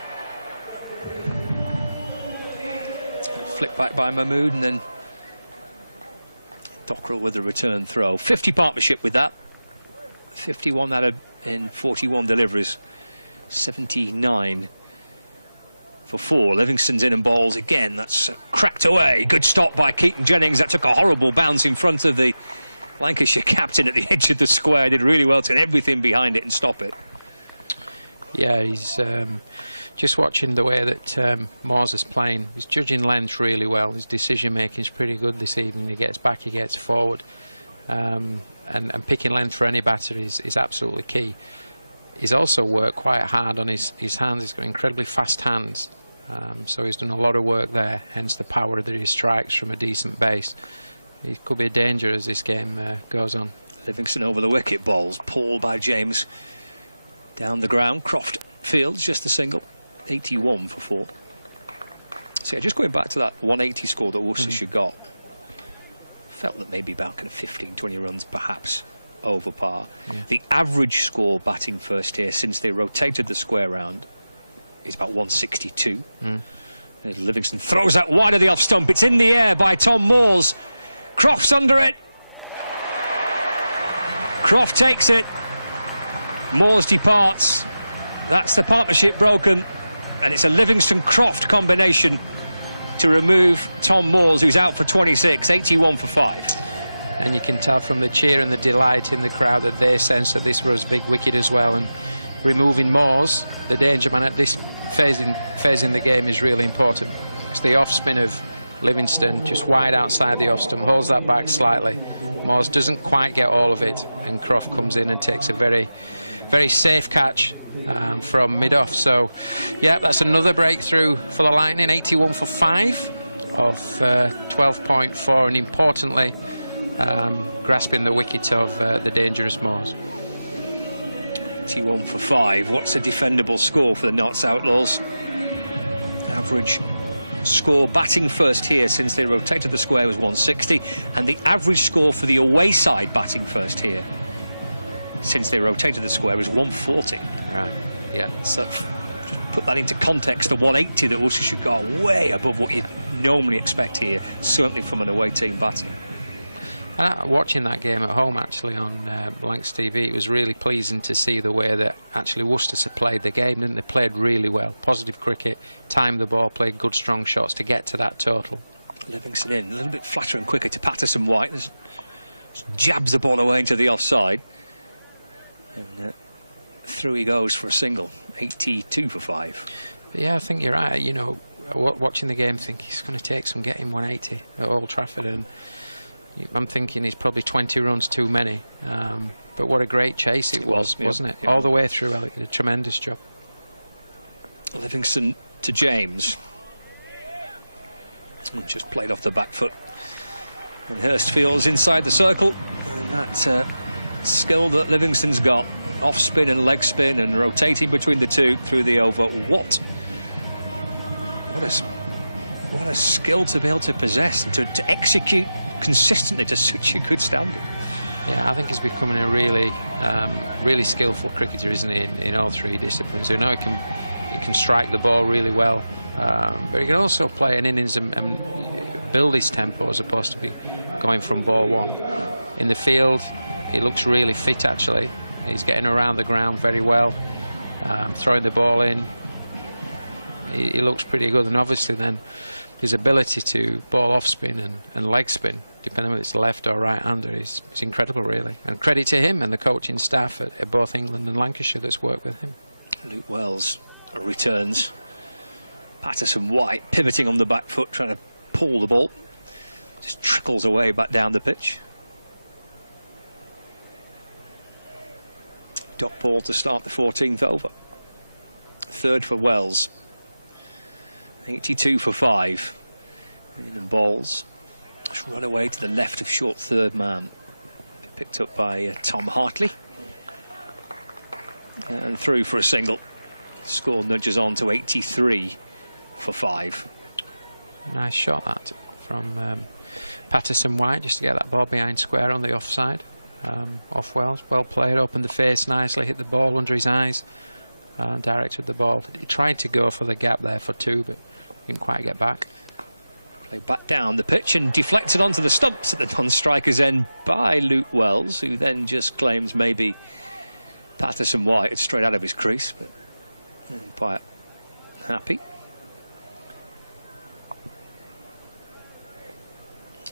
Flick back by Mahmood, and then Dockrell with a return throw. 50 partnership with that. 51 out of in 41 deliveries. 79 for 4. Livingston's in and bowls again. That's cracked away. Good stop by Keaton Jennings. That took a horrible bounce in front of the Lancashire captain at the edge of the square. Did really well to get everything behind it and stop it. Yeah, he's just watching the way that Moores is playing. He's judging length really well. His decision making is pretty good this evening. He gets back, he gets forward. and picking length for any batter is absolutely key. He's also worked quite hard on his hands. He's got incredibly fast hands, so he's done a lot of work there, hence the power that he strikes from a decent base. He could be a danger as this game goes on. Livingston over the wicket, balls pulled by James down the ground. Croft fields just a single, 81 for 4. So yeah, just going back to that 180 score that Worcestershire got, felt that maybe about kind of 15-20 runs perhaps over par. Yeah. The average score batting first here since they rotated the square round is about 162. As Livingston throws that wide of the off stump. It's in the air by Tom Moores. Croft's under it. Croft takes it. Moores departs. That's the partnership broken, and it's a Livingston-Croft combination to remove Tom Moores, who's out for 26, 81 for 5. And you can tell from the cheer and the delight in the crowd that they sense that this was a big wicket as well. And removing Moores, the danger man at this phase in the game, is really important. It's the off spin of Livingston, just wide outside the off stump, holds that back slightly. Moores doesn't quite get all of it, and Croft comes in and takes a very, very safe catch from mid-off. So, yeah, that's another breakthrough for the Lightning. 81 for 5 of 12.4, and importantly, grasping the wicket of the dangerous Moores. 81 for 5. What's a defendable score for the Notts Outlaws? Average score batting first here since they rotated the square was 160, and the average score for the away side batting first here since they rotated the square was 140. Right, yeah. So just put that into context, the 180 that Worcestershire got, way above what you'd normally expect here, certainly from an away team batting. And watching that game at home actually on Lancs TV, it was really pleasing to see the way that actually Worcestershire played the game, didn't they? Played really well, positive cricket, timed the ball, played good strong shots to get to that total. Livingston in, a little bit flatter and quicker to Patterson White, just jabs the ball away into the offside, and through he goes for a single, 82 for 5. But yeah, I think you're right. You know, watching the game, I think he's going to take some getting 180 at Old Trafford, and I'm thinking he's probably 20 runs too many. But what a great chase it was, wasn't it? All the way through, Elliot did a tremendous job. Livingston to James. Just played off the back foot. And Hurst fields inside the circle. And that skill that Livingston's got, off spin and leg spin and rotating between the two through the over. What a skill to be able to possess and to execute consistently to such a good standard. Yeah, I think he's becoming a really, really skillful cricketer, isn't he? In all three disciplines. So now he can strike the ball really well, but he can also play an innings and build his tempo as opposed to be going from ball one. In the field, he looks really fit actually. He's getting around the ground very well, throwing the ball in. He looks pretty good, and obviously then his ability to ball off spin and leg spin, depending whether it's left or right hander, is incredible really. And credit to him and the coaching staff at both England and Lancashire that's worked with him. Luke Wells returns. Patterson White pivoting on the back foot, trying to pull the ball. Just trickles away back down the pitch. Dot ball to start the 14th over. Third for Wells. 82 for 5. And balls. Just run away to the left of short third man. Picked up by Tom Hartley. And through for a single. Score nudges on to 83 for 5. Nice shot that from Patterson White, just to get that ball behind square on the offside. Off Wells. Well played, opened the face nicely, hit the ball under his eyes. Directed the ball. He tried to go for the gap there for 2, but didn't quite get back. Played back down the pitch and deflected onto the stumps at the non-striker's end by Luke Wells, who then just claims maybe Patterson White is straight out of his crease, but quite happy.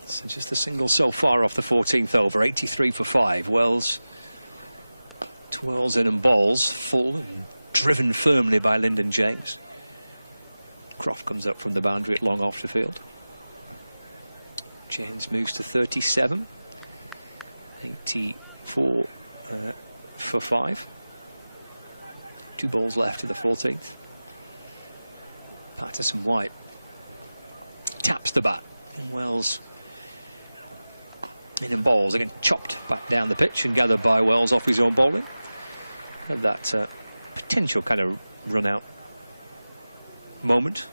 So just a single so far off the 14th over, 83 for 5. Wells twirls in and bowls, full and driven firmly by Lyndon James. Croft comes up from the boundary at long off the field. James moves to 37. 84 for 5. 2 balls left to the 14th. Patterson-White taps the bat. Wells in and bowls, again chopped back down the pitch and gathered by Wells off his own bowling. Had that potential kind of run out moment.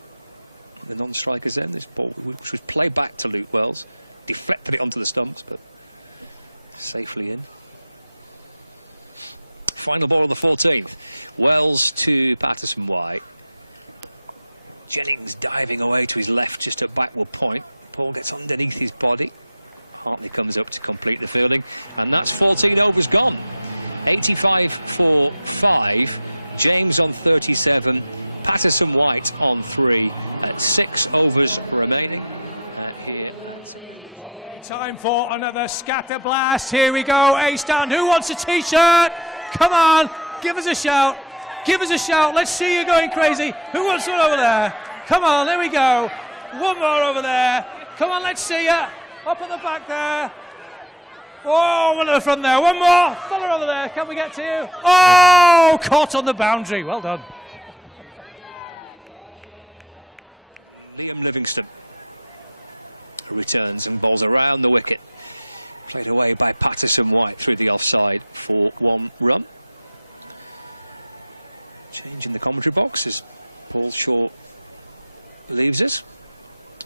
The non-strikers then, this ball which was played back to Luke Wells, deflected it onto the stumps but safely in. Final ball of the 14th. Wells to Patterson-White. Jennings diving away to his left just at backward point. Paul gets underneath his body. Hartley comes up to complete the fielding, and that's 14 overs gone. 85 for 5. James on 37. Patterson-White on 3. 6 overs remaining here at... Time for another scatter blast. Here we go. A-stand. Who wants a T-shirt? Come on, give us a shout. Give us a shout. Let's see you going crazy. Who wants one over there? Come on, there we go. One more over there. Come on, let's see you. Up at the back there. Oh, one at the front there. One more. Fella over there. Can we get to you? Oh, caught on the boundary. Well done. Liam Livingston returns and bowls around the wicket. Played away by Patterson-White through the offside for 1 run. Change in the commentary box as Paul Shaw leaves us.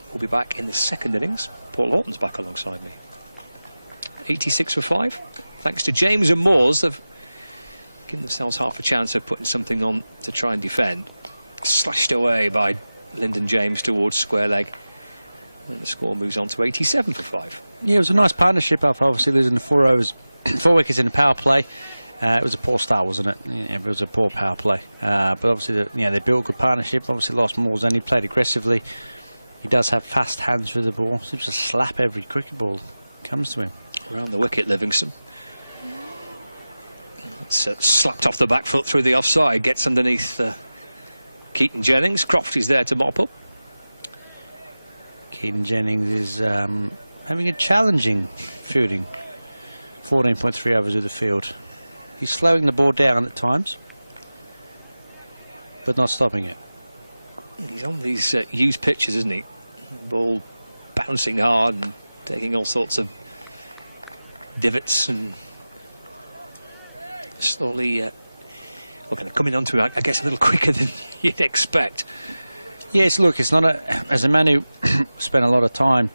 We'll be back in the 2nd innings. Paul Horton's back alongside me. 86 for 5. Thanks to James and Moores, they've given themselves half a chance of putting something on to try and defend. Slashed away by Lyndon James towards square leg. And the score moves on to 87 for 5. Yeah, it was a nice partnership after obviously losing the 4 overs, 4 wickets in the power play. It was a poor start, wasn't it? Yeah, it was a poor power play. But obviously, they built a good partnership. Obviously, lost Moores and he played aggressively. He does have fast hands with the ball. Seems to slap every cricket ball comes to him. Around the wicket, Livingston. It's slapped off the back foot through the offside. Gets underneath Keaton Jennings. Croft is there to mop up. Keaton Jennings is having a challenging fielding. 14.3 overs of the field. He's slowing the ball down at times, but not stopping it. He's on these used pitches, isn't he? Ball bouncing hard and taking all sorts of divots and slowly kind of coming onto it, I guess, a little quicker than you'd expect. Yes, look, it's not as a man who spent a lot of time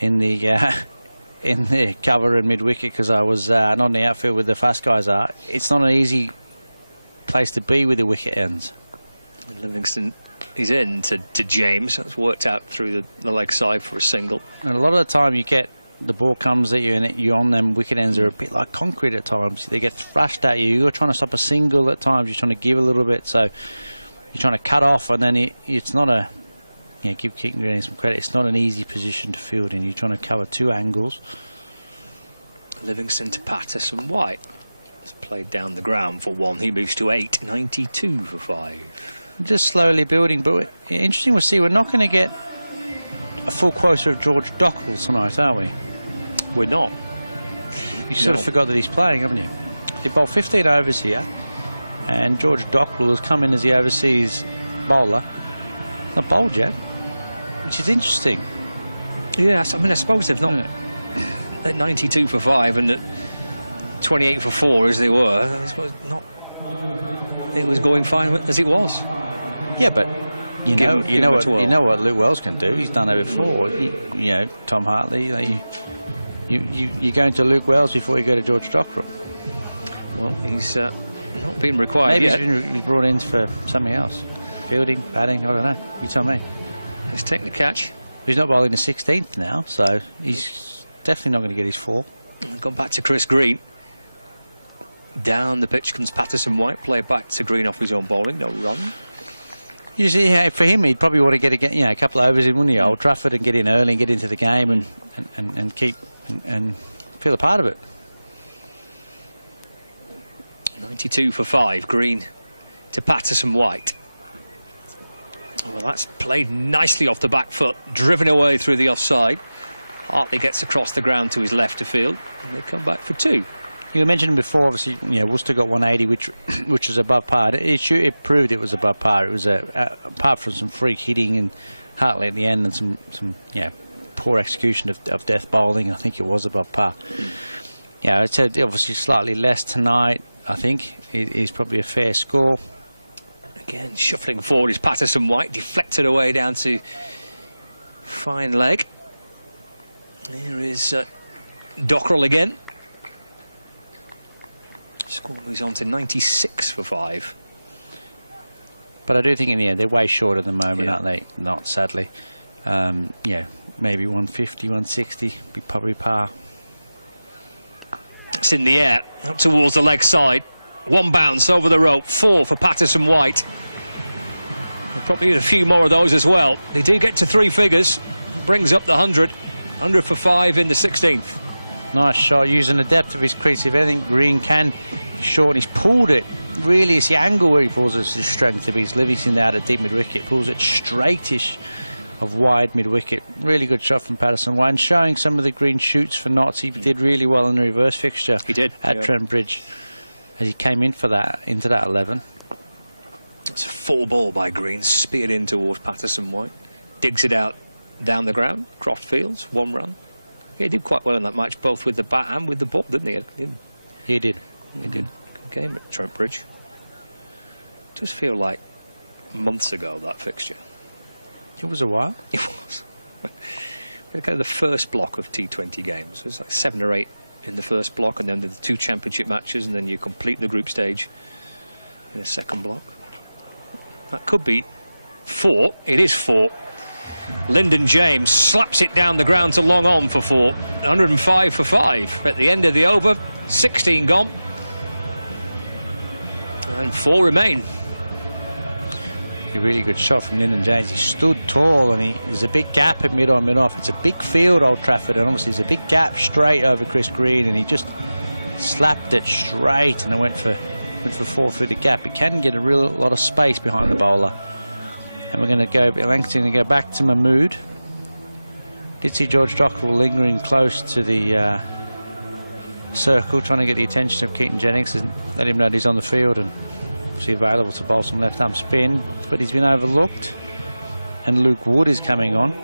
in the cover and mid-wicket because I was not in the outfield where the fast guys are. It's not an easy place to be with the wicket ends. And Livingston is in to James. That's worked out through the leg side for a single. And a lot of the time you get the ball comes at you and you're on them. Wicket ends are a bit like concrete at times. They get thrashed at you. You're trying to stop a single at times. You're trying to give a little bit. So you're trying to cut off, and then it's not a... give Keaton Jennings some credit. It's not an easy position to field in. You're trying to cover 2 angles. Livingston to Patterson-White. It's played down the ground for 1. He moves to 8. 92 for 5. Just slowly building, but interesting to see. We're not going to get a full quota of George Dockrell tonight, are we? We're not. You sort of forgot that he's playing, haven't you? He bowled 15 overs here, and George Dockrell has come in as the overseas bowler. Not bowled yet, which is interesting. Yes, I mean, I suppose they've not at 92 for 5 and at 28 for 4 as they were. I suppose not. It was going fine as it was. Yeah, but you know what Luke Wells can do. He's done it before. Tom Hartley. You're going to Luke Wells before you go to George Dockrell. Well, he's not been required Maybe yet. He's been brought in for something else. Fielding, batting, I don't know. You tell me. He's taking the catch. He's not bowling the 16th now, so he's definitely not going to get his 4. Gone back to Chris Green. Down the pitch comes Patterson-White. Play back to Green off his own bowling. No run. You see, for him, he'd probably want to get a couple of overs in, wouldn't he? Old Trafford, and get in early and get into the game and keep and feel a part of it. 92 for 5. Green to Patterson-White. Well, that's played nicely off the back foot, driven away through the offside. Hartley gets across the ground to his left to field, and they come back for 2. You mentioned before, obviously, Worcester got 180, which was above par. It proved it was above par. It was apart from some freak hitting and Hartley at the end and some poor execution of death bowling. I think it was above par. Yeah, I'd say obviously slightly less tonight. I think is probably a fair score. Again, shuffling forward is Patterson White, deflected away down to fine leg. There is Dockrell again. Score moves on to 96 for 5. But I do think in the end they're way short at the moment, aren't they? Not sadly. Maybe 150, 160 be probably par. It's in the air up towards the leg side. 1 bounce over the rope. 4 for Patterson White. They probably need a few more of those as well. They do get to 3 figures. Brings up the 100. 100 for 5 in the 16th. Nice shot, using the depth of his crease. If anything, Green can short. He's pulled it. Really, it's the angle where he pulls it, his strength of his. Livingston out at deep mid-wicket. Pulls it straightish of wide mid-wicket. Really good shot from Patterson White. And showing some of the green shoots for Notts. He did really well in the reverse fixture. He did. At Trent Bridge. As he came in for that, into that 11. It's a full ball by Green. Speared in towards Patterson White. Digs it out down the ground. Croft Fields. 1 run. Yeah, he did quite well in that match, both with the bat and with the ball, didn't he? He did. He did. Good game at Trent Bridge. It does feel like months ago, that fixture. It was a while. It was. Kind of the first block of T20 games. It was like 7 or 8 in the first block, and then the 2 championship matches, and then you complete the group stage in the second block. That could be 4. It is 4. Lyndon James slaps it down the ground to long on for 4. 105 for 5 at the end of the over. 16 gone. And 4 remain. A really good shot from Lyndon James. He stood tall, and there's a big gap at mid-on, mid-off. It's a big field, Old Trafford, and obviously there's a big gap straight over Chris Green, and he just slapped it straight, and it went for 4 through the gap. It can get a real lot of space behind the bowler. And we're going to go, Lancashire going to go back to Mahmood. Did see George Dockrell lingering close to the circle, trying to get the attention of Keaton Jennings and let him know that he's on the field and obviously available to bowl some left-arm spin. But he's been overlooked. And Luke Wood is coming on.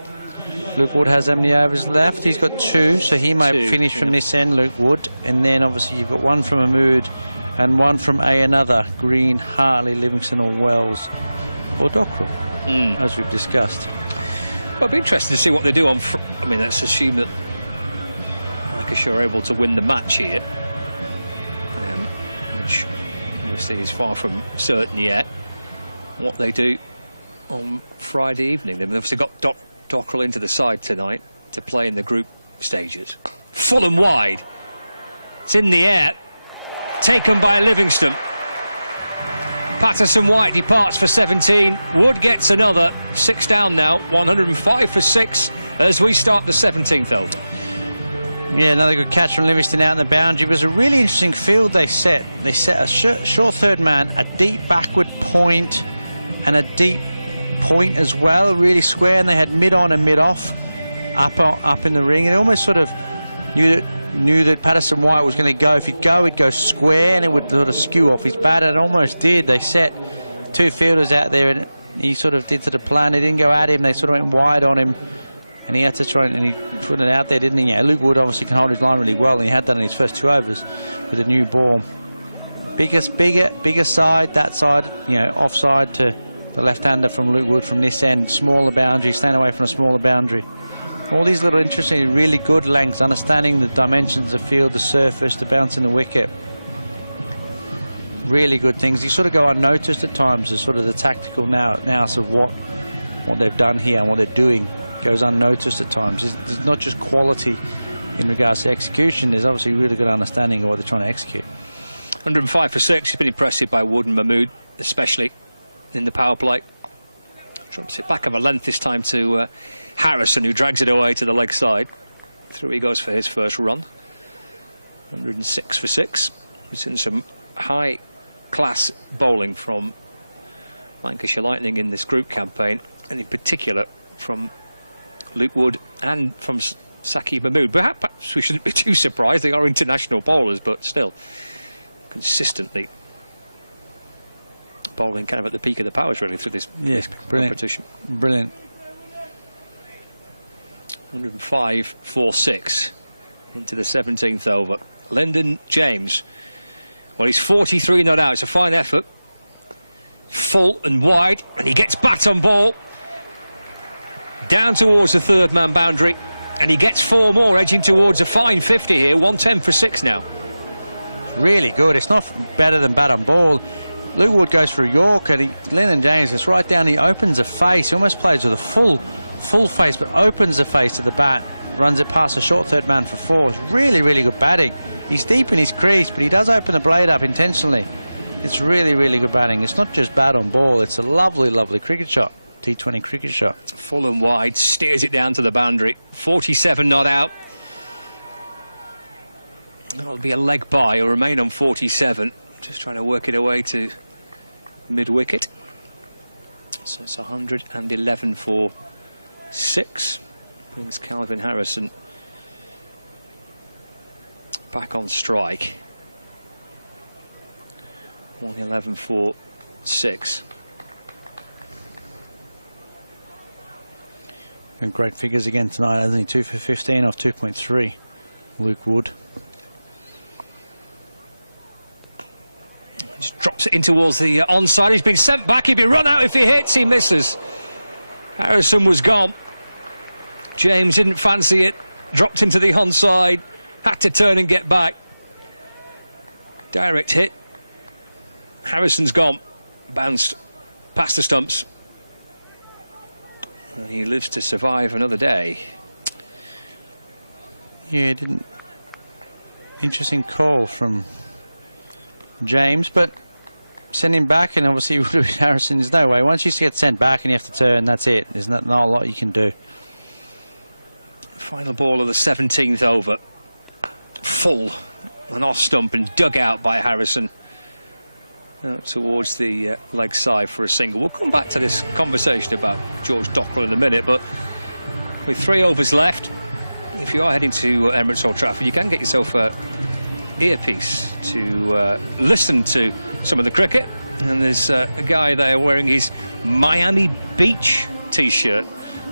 Luke Wood has how many overs left? He's got 2, so he might finish from this end, Luke Wood. And then obviously you've got 1 from Mahmood and 1 from another, Green, Hartley, Livingston or Wells or Dockrell. As we've discussed. Well, it'd be interesting to see what they do on. I mean, let's assume that Lancashire are able to win the match here, which obviously is far from certain yet. What they do on Friday evening. They've obviously got Dockrell into the side tonight to play in the group stages. Full and wide. It's in the air. Taken by Livingston. Patterson White departs for 17. Wood gets another. 6 down now. 105 for 6 as we start the 17th over. Yeah, another good catch from Livingston out in the boundary. It was a really interesting field they set. They set a short third man, a deep backward point, and a deep point as well. Really square, and they had mid-on and mid-off up in the ring. And they almost sort of knew that Patterson White was going to go. If he'd go square, and it would sort of skew off his bat. And it almost did. They set 2 fielders out there, and he sort of did to the plan. They didn't go at him. They sort of went wide on him, and he had to try and he put it out there, didn't he? Yeah, Luke Wood obviously can hold his line really well, and he had done in his first 2 overs with a new ball. Bigger side, that side, offside to the left-hander from Luke Wood from this end. Smaller boundary, staying away from a smaller boundary. All these little interesting, really good lengths, understanding the dimensions of the field, the surface, the bounce in the wicket. Really good things. You sort of go unnoticed at times as sort of the tactical nous of what they've done here and what they're doing goes unnoticed at times. It's not just quality in regards to execution. There's obviously really good understanding of what they're trying to execute. 105 for 6. He's been impressive by Wood and Mahmood, especially in the power play. Drops it back of a length this time to Harrison, who drags it away to the leg side. Through he goes for his first run. 106 for 6. We've seen some high-class bowling from Lancashire Lightning in this group campaign, and in particular from Luke Wood and from Saki Mahmood. Perhaps we shouldn't be too surprised. They are international bowlers, but still consistently bowling kind of at the peak of the powers really through this competition. Brilliant. 105 for 6 into the 17th over. Lyndon James. Well, he's 43 not out. It's a fine effort. Full and wide, and he gets bat on ball. Down towards the third man boundary, and he gets 4 more, edging towards a fine 50 here. 110 for 6 now. Really good. It's not better than bat on ball. Luke Wood goes for a York, and Lyndon James gets right down. He opens a face. He almost plays with a full face, but opens the face to the bat, runs it past a short third man for 4. It's really, really good batting. He's deep in his crease, but he does open the blade up intentionally. It's really, really good batting. It's not just bat on ball. It's a lovely, lovely cricket shot. T20 cricket shot. Full and wide, steers it down to the boundary. 47 not out. That'll be a leg by. He'll remain on 47. Just trying to work it away to mid-wicket. So it's 111 for 6. Brings Calvin Harrison back on strike. 111 for 6. And great figures again tonight, hasn't he? 2 for 15 off 2.3. Luke Wood. Just drops it in towards the onside. He's been sent back. He'd be run out if he hits. He misses. Harrison was gone. James didn't fancy it. Dropped into the onside. Had to turn and get back. Direct hit. Harrison's gone. Bounced past the stumps. And he lives to survive another day. Yeah, didn't. Interesting call from James, but send him back, and obviously it would have been Harrison. There's no way. Once you get sent back and you have to turn, that's it. There's not a lot you can do. Final ball of the 17th over. Full and off stump and dug out by Harrison. Out towards the leg side for a single. We'll come back to this conversation about George Dockrell in a minute, but with 3 overs left, if you are heading to Emirates Old Trafford, you can get yourself a earpiece to listen to some of the cricket. And there's a guy there wearing his Miami Beach t-shirt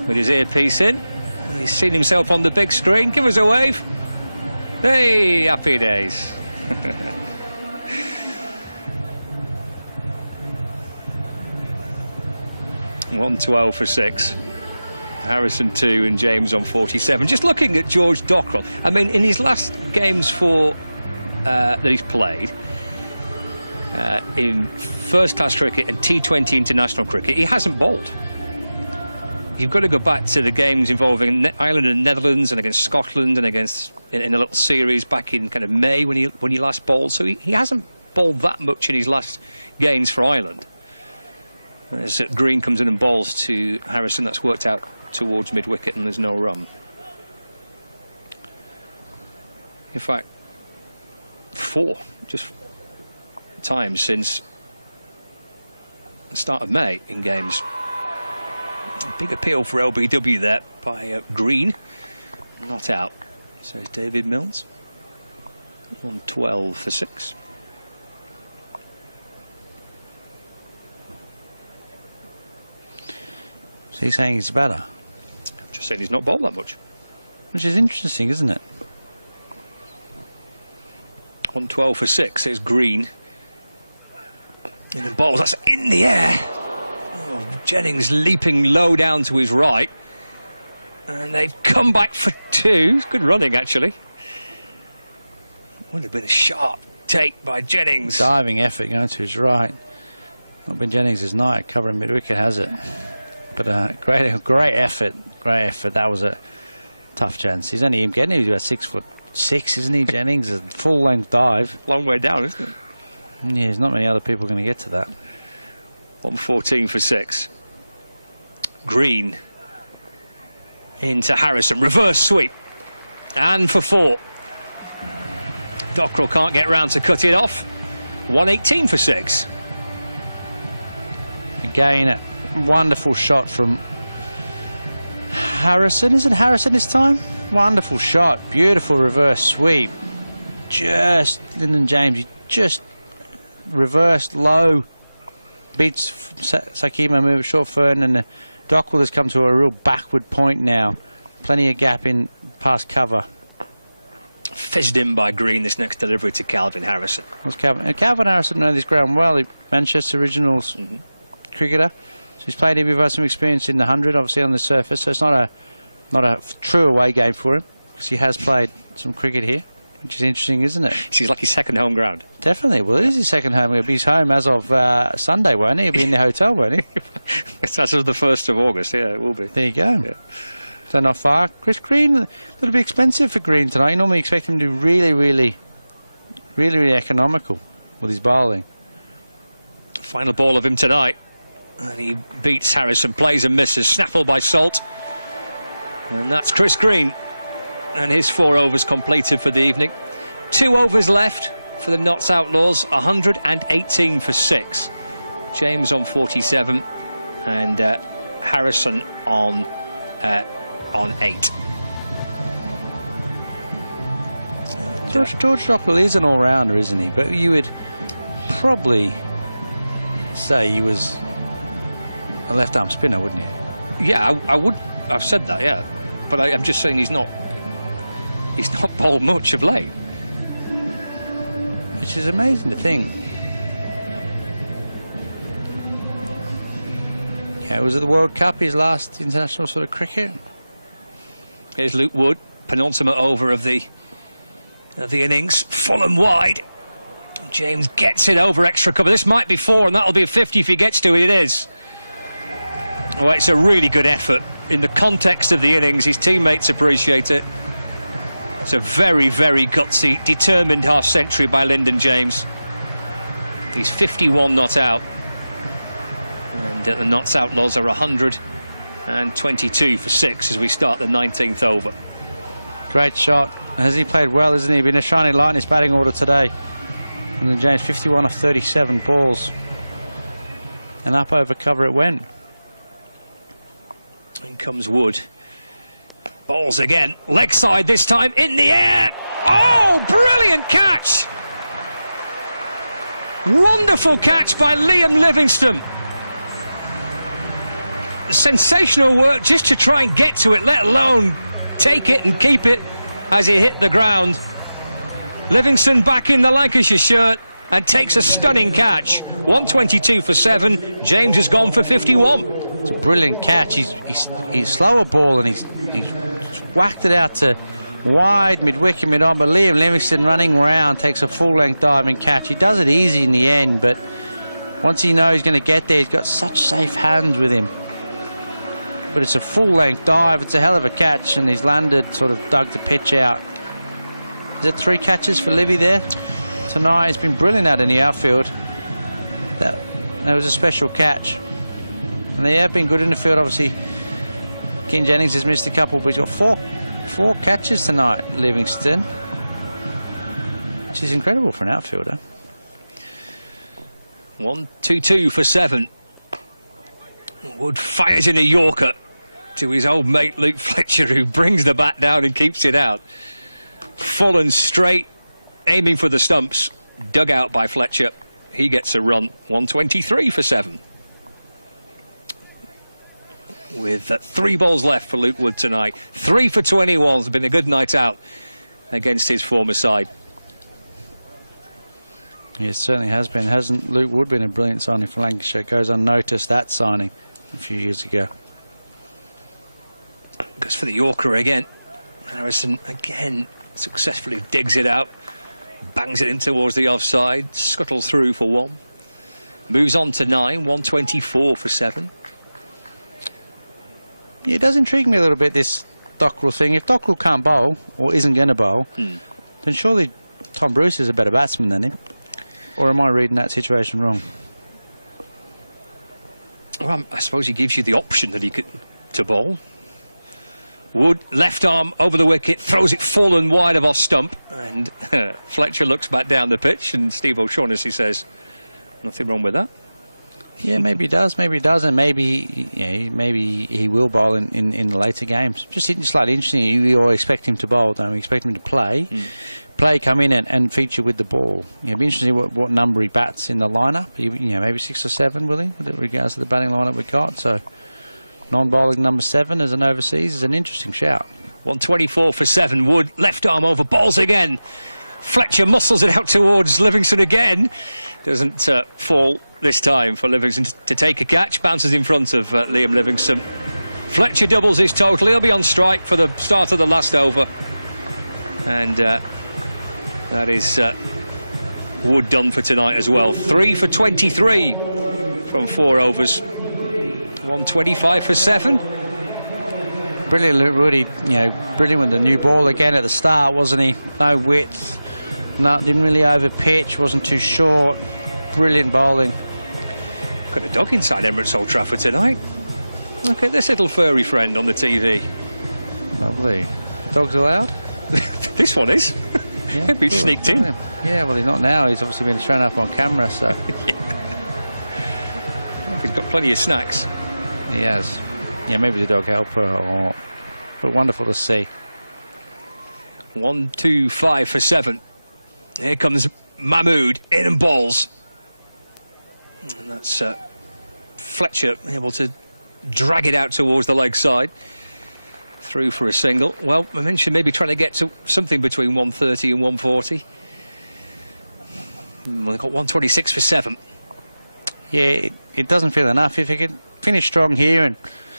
with his earpiece in, and he's seen himself on the big screen. Give us a wave. Hey, happy days. 112 for 6. Harrison 2 and James on 47. Just looking at George Dockrell, I mean, in his last games for that he's played in first-class cricket and T20 international cricket, he hasn't bowled. You've got to go back to the games involving Ireland and Netherlands and against Scotland and against in a little series back in kind of May when he last bowled. So he hasn't bowled that much in his last games for Ireland. As Green comes in and bowls to Harrison, that's worked out towards mid-wicket and there's no run. In fact, 4 just times since the start of May in games. A big appeal for LBW there by Green. Not out, says David Mills. 112 for 6. So he's saying he's better? I'm just saying he's not bowled that much. Which is interesting, isn't it? 112 for 6, says Green. In the balls, that's in the air. Oh, Jennings leaping low down to his right. And they've come back for 2. Good running, actually. Would have been a sharp take by Jennings. Diving effort going to his right. Not been Jennings' night, covering mid-wicket, has it? But great effort. Great effort. That was a tough chance. He's only getting it. He's about 6'6", isn't he, Jennings? A full-length dive. Long way down, isn't it? Yeah, there's not many other people going to get to that. 114 for 6. Green into Harrison. Reverse sweep. And for 4. Dockrell can't get round to cut it off. 118 for 6. Again, a wonderful shot from Harrison. Is it Harrison this time? Wonderful shot, beautiful reverse sweep. Just Lyndon James, he just reversed low, beats Sakima, move short Fern, and the Dockwell has come to a real backward point now. Plenty of gap in past cover. Fizzed in by Green, this next delivery to Calvin Harrison. Calvin Harrison knows this ground well. He Manchester Originals cricketer. So he's played here. We've had some experience in the 100, obviously on the surface. So it's not a true away game for him, because he has played some cricket here, which is interesting, isn't it? She's like his second home ground. Definitely. Well, it is his second home. He'll be home as of Sunday, won't he? He'll be in the hotel, won't he? It's as of the 1st of August, yeah, it will be. There you go. Yeah. So not far. Chris Green, a little bit expensive for Green tonight. You normally expect him to do really economical with his bowling. Final ball of him tonight. And he beats Harrison, plays and misses. Snaffled by Salt. And that's Chris Green. And his 4 overs completed for the evening. 2 overs left for the Notts Outlaws. 118 for 6. James on 47. And Harrison on 8. George Dockwell is an all-rounder, isn't he? But you would probably say he was a left-arm spinner, wouldn't you? Yeah, I would. I've said that, yeah. But I'm just saying he's not bowled much of late. Which is amazing to think. Yeah, was it the World Cup, his last international sort of cricket? Here's Luke Wood, penultimate over of the innings. Full and wide. James gets it over extra cover. This might be 4, and that'll be a 50 if he gets to it. It is. Well, it's a really good effort. In the context of the innings, his teammates appreciate it. It's a very gutsy, determined half-century by Lyndon James. He's 51 not out. And the Notts Outlaws are 122 for 6 as we start the 19th over. Great shot. Has he played well, isn't he? Been a shining light in his batting order today. And then James 51 of 37 balls. And up over cover it went. In comes Wood. Balls again. Leg side this time. In the air. Oh, brilliant catch. Wonderful catch by Liam Livingston. Sensational work just to try and get to it, let alone take it and keep it as he hit the ground. Livingston back in the Lancashire shirt and takes a stunning catch. 122 for 7. James has gone for 51. It's a brilliant catch. He's slower ball and he's whacked it out to wide, mid-wicket, mid-on. But Liam Livingston running round takes a full-length diving catch. He does it easy in the end, but once he knows he's going to get there, he's got such safe hands with him. But it's a full-length dive. It's a hell of a catch, and he's landed, sort of dug the pitch out. Is it 3 catches for Livy there tonight? He's been brilliant out in the outfield. That was a special catch. And they have been good in the field, obviously. King Jennings has missed a couple, but he's got four catches tonight, Livingston. Which is incredible for an outfielder. 122 for 7. Wood fires in a Yorker to his old mate Luke Fletcher, who brings the bat down and keeps it out. Full and straight, aiming for the stumps. Dug out by Fletcher. He gets a run. 123 for 7. With 3 balls left for Luke Wood tonight. 3 for 21. It's been a good night out against his former side. Yeah, it certainly has been. Hasn't Luke Wood been a brilliant signing for Lancashire? It goes unnoticed, that signing a few years ago. Goes for the Yorker again. Harrison again successfully digs it out. Bangs it in towards the offside. Scuttles through for 1. Moves on to 9. 124 for 7. Yeah, it does intrigue me a little bit, this Dockrell thing. If Dockrell can't bowl, or isn't going to bowl, then surely Tom Bruce is a better batsman than him. Or am I reading that situation wrong? Well, I suppose he gives you the option that he could to bowl. Wood, left arm over the wicket, throws it full and wide of off stump. And Fletcher looks back down the pitch, and Steve O'Shaughnessy says, nothing wrong with that. Yeah, maybe he does, and maybe maybe he will bowl in the later games. Just slightly interesting. We all expect him to bowl, don't we? Expect him to play, come in and feature with the ball. It'd be interesting what number he bats in the lineup. Maybe 6 or 7, will he? With regards to the batting lineup we got. So non-bowling number 7 as an overseas is an interesting shout. 124 for 7. Wood left arm over, balls again. Fletcher muscles it out towards Livingston again. Doesn't fall this time for Livingston to take a catch. Bounces in front of Liam Livingston. Fletcher doubles his total. He'll be on strike for the start of the last over. And that is Wood done for tonight as well. 3 for 23 from 4 overs. 125 for 7. Brilliant, Woody. Brilliant with the new ball again at the start, wasn't he? No width. No, didn't really over pitch. Wasn't too short. Brilliant bowling. Got a dog inside Emirates Old Trafford tonight. Look at this little furry friend on the TV. Lovely. Dogs allowed? This one is. Yeah, He'd be sneaked in. Yeah, well, he's not now. He's obviously been shown up on camera, so. Yeah. He's got plenty of snacks. He has. Yeah, maybe the dog helper, but wonderful to see. 125 for 7. Here comes Mahmood in and bowls. And that's Fletcher able to drag it out towards the leg side. Through for a single. Well, I mentioned maybe trying to get to something between 130 and 140. Well, they've got 126 for 7. Yeah, it doesn't feel enough. If you can finish strong here and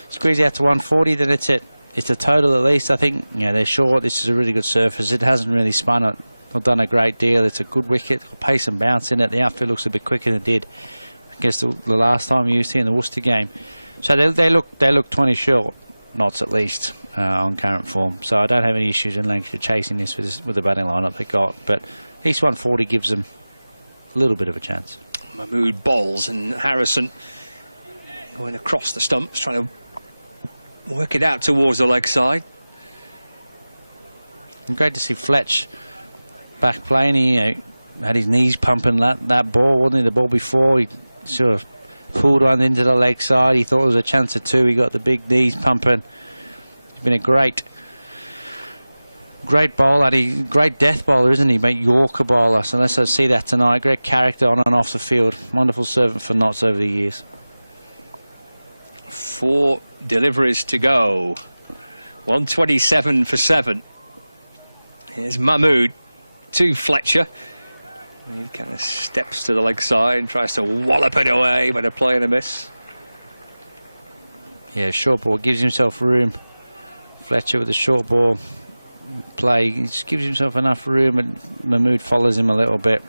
squeeze out to 140, then it's it. It's a total at least. I think they're short. This is a really good surface. It hasn't really spun it or done a great deal. It's a good wicket. Got pace and bounce in it. The outfield looks a bit quicker than it did, I guess, the last time you used here in the Worcester game. So they look 20 short knots at least on current form. So I don't have any issues in Lancashire chasing this with the batting lineup they got. But at least 140 gives them a little bit of a chance. Mahmood bowls and Harrison going across the stumps, trying to work it out towards the leg side. And great to see Fletch back playing. He had his knees pumping that ball, wasn't he? The ball before, he sort of pulled one into the leg side. He thought there was a chance of 2. He got the big knees pumping. He's been a great bowler, and he's a great death bowler, isn't he? Mate, Yorker bowler. So let's see that tonight. Great character on and off the field. Wonderful servant for knots over the years. 4 deliveries to go. 127 for 7. Here's Mahmood to Fletcher. He kind of steps to the leg side and tries to wallop it away, but a play and a miss. Yeah, short ball gives himself room. Fletcher with the short ball play, he just gives himself enough room, and Mahmood follows him a little bit.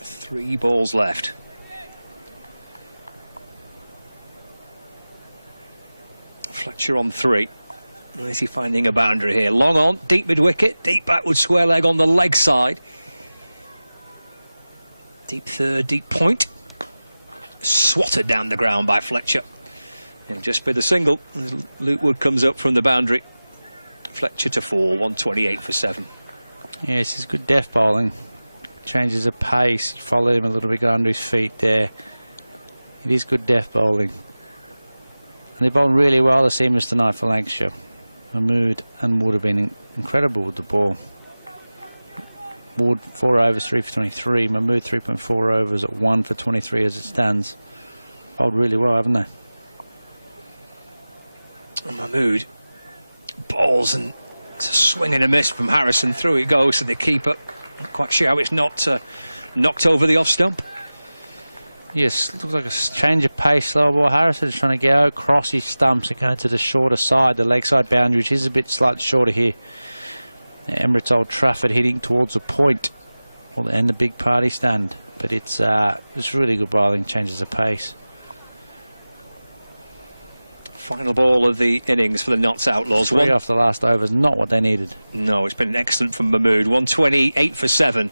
3 balls left. Fletcher on 3. Where's he finding a boundary here? Long on, deep mid-wicket, deep backward square leg on the leg side. Deep third, deep point. Swatted down the ground by Fletcher. He'll just be the single as Luke Wood comes up from the boundary. Fletcher to 4, 128 for 7. Yes, it's good death bowling. Changes of pace, followed him a little bit, got under his feet there. It is good death bowling. And they bowled really well, the seamers tonight for Lancashire. Mahmood and Wood have been incredible with the ball. Wood 4 overs, 3 for 23. Mahmood 3.4 overs at 1 for 23 as it stands. Bowled really well, haven't they? Mahmood bowls, and it's a swing and a miss from Harrison. Through it goes to the keeper. Not quite sure how it's not knocked over the off stump. Yes, looks like a change of pace. Slow ball. Harrison is trying to go across his stumps and go to the shorter side, the leg side boundary, which is a bit slightly shorter here. Emirates Old Trafford hitting towards the point and the big party stand. But it's really good bowling, changes of pace. Final ball of the innings for the Notts Outlaws. 3 off the last over is not what they needed. No, it's been excellent from Mahmood. 128 for 7.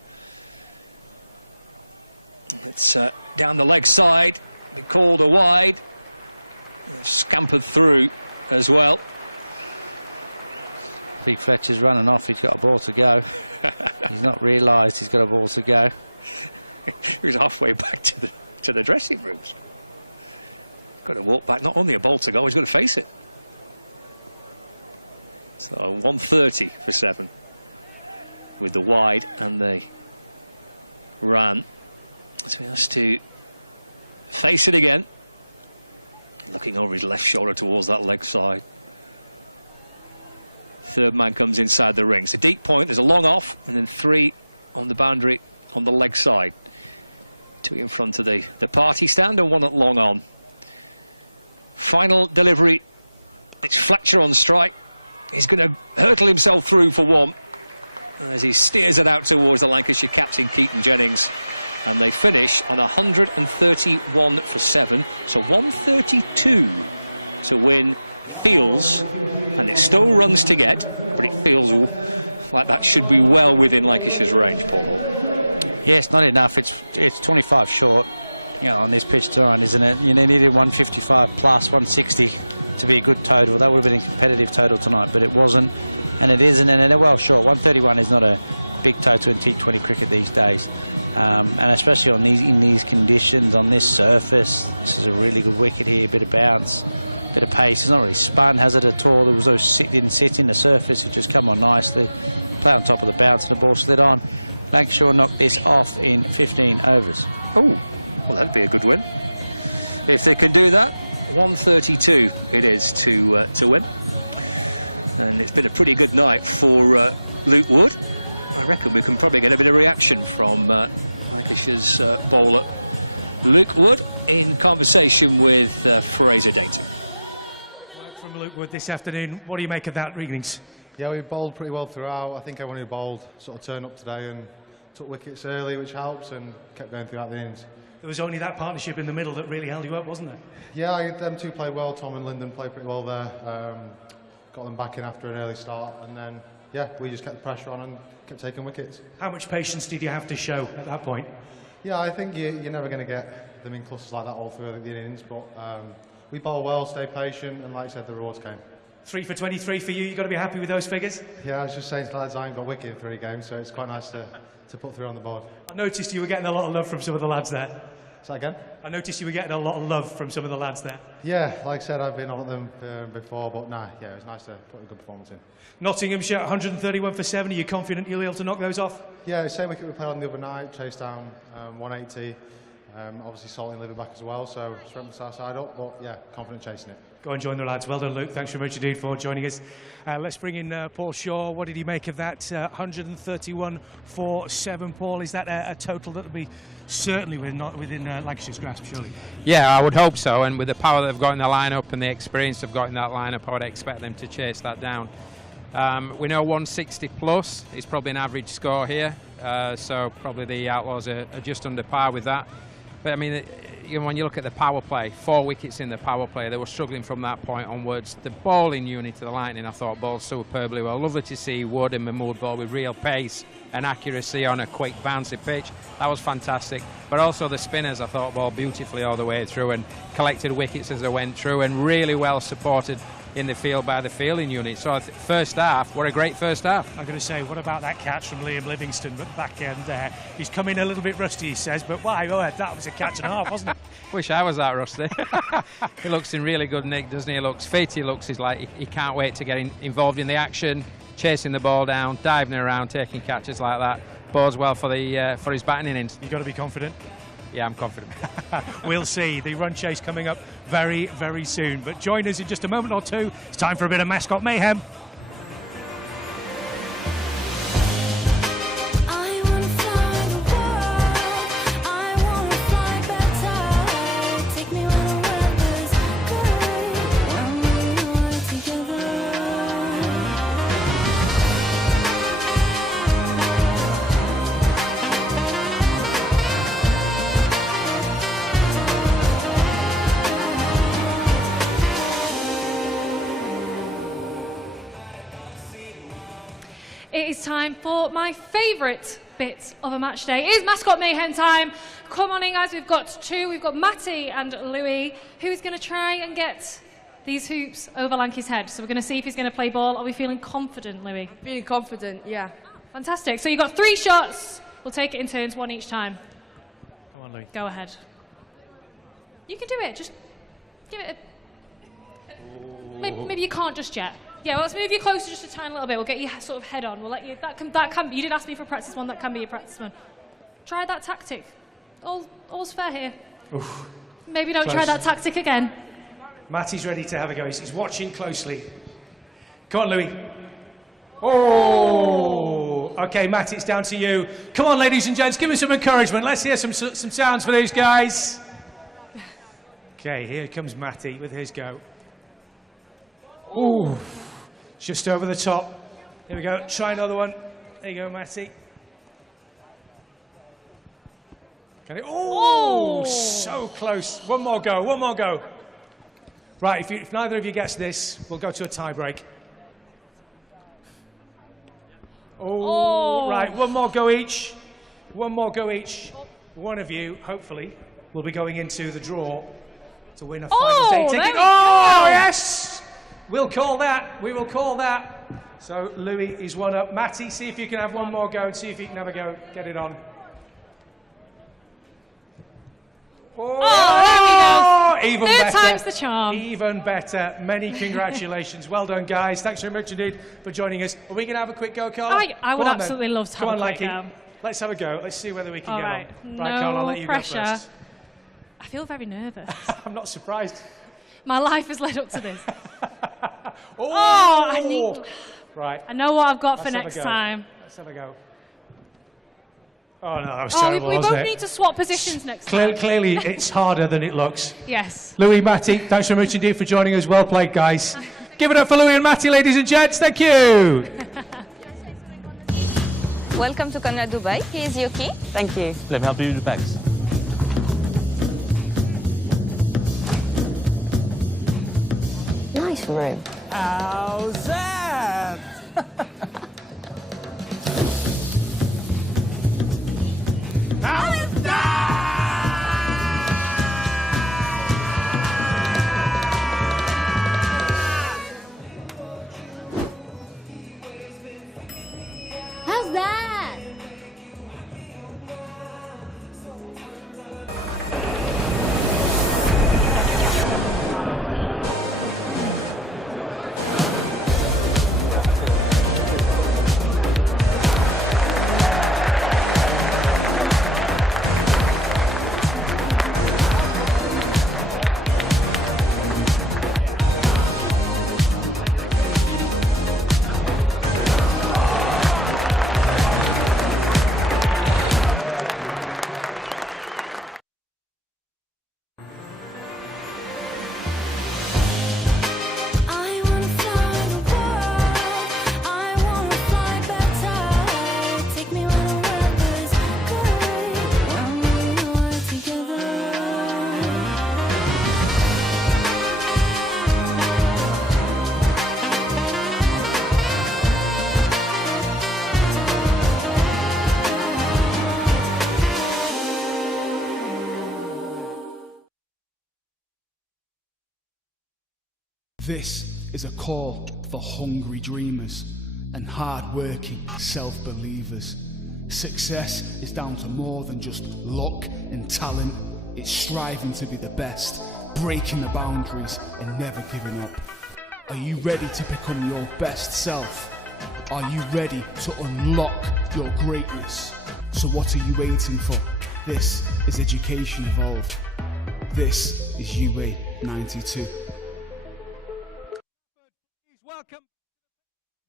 It's down the leg side. Be called a wide. Scampered through as well. Big Fletcher's running off. He's got a ball to go. He's not realised he's got a ball to go. He was halfway back to the dressing rooms. Got to walk back, not only a ball to go, he's got to face it. So 130 for 7 with the wide and the run. So he has to face it again. Looking over his left shoulder towards that leg side. Third man comes inside the ring. It's a deep point, there's a long off, and then 3 on the boundary on the leg side. 2 in front of the party stand and 1 at long on. Final delivery. It's Fletcher on strike. He's going to hurtle himself through for 1 as he steers it out towards the Lancashire captain, Keaton Jennings. And they finish on 131 for 7. So 132 to win feels, and it still runs to get, but it feels like that should be well within Lancashire's range, Paul. Yes, not enough. It's 25 short, you know, on this pitch tonight, isn't it? You needed 155 plus 160 to be a good total. That would have been a competitive total tonight, but it wasn't, and it isn't, and they're well short. 131 is not a big total in T20 cricket these days, and especially in these conditions, on this surface. This is a really good wicket here, bit of bounce, bit of pace. It's not really spun, has it, at all? There was no didn't sit in the surface. It just come on nicely, play on top of the bounce, and the ball slid on. Lancashire knocked this off in 15 overs. Oh, well, that'd be a good win if they can do that. 132 it is to win, and it's been a pretty good night for Luke Wood. I reckon we can probably get a bit of reaction from Lancashire's bowler Luke Wood in conversation with Fraser Dainton. Work from Luke Wood this afternoon. What do you make of that, Regnings? Yeah, we bowled pretty well throughout. I think everyone who bowled sort of turned up today and took wickets early, which helps, and kept going throughout the innings. There was only that partnership in the middle that really held you up, wasn't there? Yeah, them 2 played well. Tom and Lyndon played pretty well there. Got them back in after an early start, and then, yeah, we just kept the pressure on and kept taking wickets. How much patience did you have to show at that point? Yeah, I think you're never going to get them in clusters like that all through the innings, but we bowled well, stayed patient, and like I said, the rewards came. 3 for 23 for you. You've got to be happy with those figures? Yeah, I was just saying to lads, I ain't got a wicket in 3 games, so it's quite nice to put 3 on the board. I noticed you were getting a lot of love from some of the lads there. Say again? I noticed you were getting a lot of love from some of the lads there. Yeah, like I said, I've been on at them before, but nah, yeah, it was nice to put a good performance in. Nottinghamshire, 131 for 7. Are you confident you'll be able to knock those off? Yeah, the same wicket we played on the other night, chased down 180. Obviously salting liver back as well, so strength our side up, but yeah, confident chasing it. Go and join the lads. Well done, Luke. Thanks very much indeed for joining us. Let's bring in Paul Shaw. What did he make of that 131 for 7, Paul? Is that a total that will be certainly within Lancashire's grasp, surely? Yeah, I would hope so, and with the power they've got in the lineup and the experience they've got in that lineup, I would expect them to chase that down. We know 160 plus is probably an average score here, so probably the Outlaws are just under par with that. But I mean, you know, when you look at the power play, 4 wickets in the power play, they were struggling from that point onwards. The bowling unit to the Lightning, I thought, bowled superbly well. Lovely to see Wood and Mahmood bowl with real pace and accuracy on a quick bouncy pitch. That was fantastic. But also the spinners, I thought, bowled beautifully all the way through and collected wickets as they went through, and really well supported in the field by the fielding unit. So first half, what a great first half. I'm going to say, what about that catch from Liam Livingston at the back end there? He's come in a little bit rusty, he says, but why? Oh, that was a catch and a half, wasn't it? Wish I was that rusty. He looks in really good nick, doesn't he? He looks fit, he looks like he can't wait to get involved in the action, chasing the ball down, diving around, taking catches like that. Bodes well for his batting innings. You've got to be confident. Yeah, I'm confident. We'll see. The run chase coming up very, very soon. But join us in just a moment or two. It's time for a bit of mascot mayhem. It is time for my favourite bit of a match day. It is mascot mayhem time. Come on in, guys. We've got 2. We've got Matty and Louis. Who's going to try and get these hoops over Lanky's head? So we're going to see if he's going to play ball. Are we feeling confident, Louis? Feeling confident, yeah. Fantastic. So you've got 3 shots. We'll take it in turns, one each time. Come on, Louis. Go ahead. You can do it. Just give it a... Maybe you can't just yet. Yeah, well, let's move you closer just a tiny little bit. We'll get you sort of head on. We'll let you... That can you did ask me for a practice one. That can be your practice one. Try that tactic. All's fair here. Oof. Maybe don't try that tactic again. Matty's ready to have a go. He's watching closely. Come on, Louis. Oh! Okay, Matty, it's down to you. Come on, ladies and gents, give me some encouragement. Let's hear some sounds for these guys. Okay, here comes Matty with his go. Ooh! Just over the top. Here we go. Try another one. There you go, Matty. Oh, so close. One more go, one more go. Right, if neither of you gets this, we'll go to a tie break. Oh, right, one more go each. One more go each. One of you, hopefully, will be going into the draw to win a final day ticket. There we oh, go. Yes! We'll call that. We will call that. So Louis is one up. Matty, see if you can have one more go and see if you can have a go. Get it on. Oh, there we go. Even Third better. time's the charm. Even better. Many congratulations. Well done, guys. Thanks very much indeed for joining us. Are we going to have a quick go, Carla? I would Come on, absolutely then. love to have Come a on, quick Lakey. go. Let's have a go. Let's see whether we can All get right. on. No Carla, I'll let you pressure. go first. I feel very nervous. I'm not surprised. My life has led up to this. I need... Right. I know what I've got for Let's have a next go. time. Let's have a go. Oh, no, that was Oh, terrible, we wasn't both it? need to swap positions next time. Clearly, it's harder than it looks. Yes. Louis, Matty, thanks very much indeed for joining us. Well played, guys. Give it up for Louis and Matty, ladies and gents. Thank you. Welcome to Conrad Dubai. Here's your key. Thank you. Let me help you with the bags. Nice room. How's that? How's How's that? This is a call for hungry dreamers and hard-working self-believers. Success is down to more than just luck and talent. It's striving to be the best, breaking the boundaries and never giving up. Are you ready to become your best self? Are you ready to unlock your greatness? So what are you waiting for? This is Education Evolved. This is UA 92. Welcome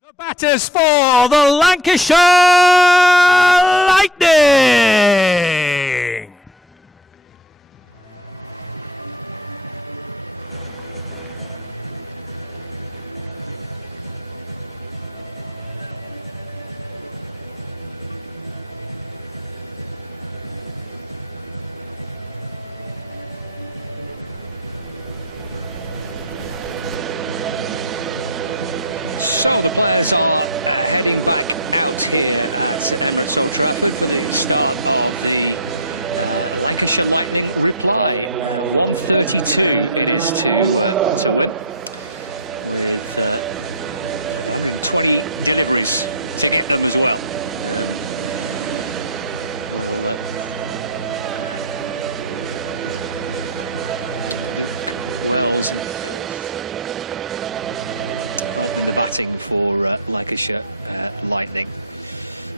the batters for the Lancashire Lightning. So the players are heading back out here at Emirates Old Trafford for the start of the Lancashire Lightning reply. 132 it is to win, with 120 deliveries to get them as well. Well, Luke Wells and Phil opening the batting for Lancashire Lightning.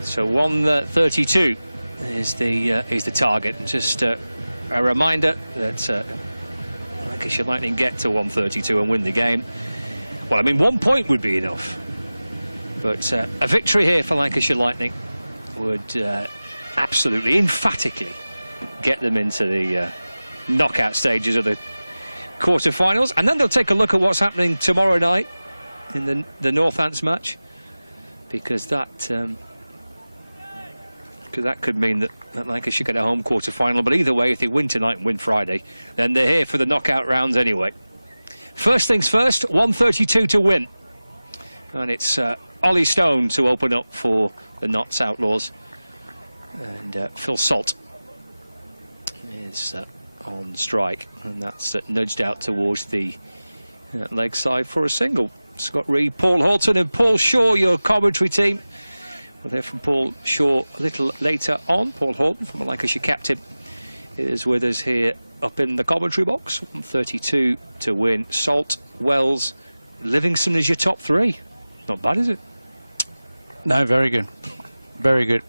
So 132 is the target, and just a reminder that Lancashire Lightning get to 132 and win the game. Well, I mean, 1 point would be enough, but a victory here for Lancashire Lightning would absolutely, emphatically get them into the knockout stages of the quarter-finals, and then they'll take a look at what's happening tomorrow night in the Northants match, because that could mean that Lancashire get a home quarter-final. But either way, if they win tonight and win Friday, then they're here for the knockout rounds anyway. First things first, 132 to win, and it's Ollie Stone to open up for the Notts Outlaws, and Phil Salt is on strike, and that's nudged out towards the leg side for a single. Scott Reed, Paul Horton and Paul Shaw, your commentary team. We'll hear from Paul Shaw a little later on. Paul Horton, former Lancashire captain, is with us here up in the commentary box. 132 to win. Salt, Wells, Livingston is your top three. Not bad, is it? No, very good. Very good.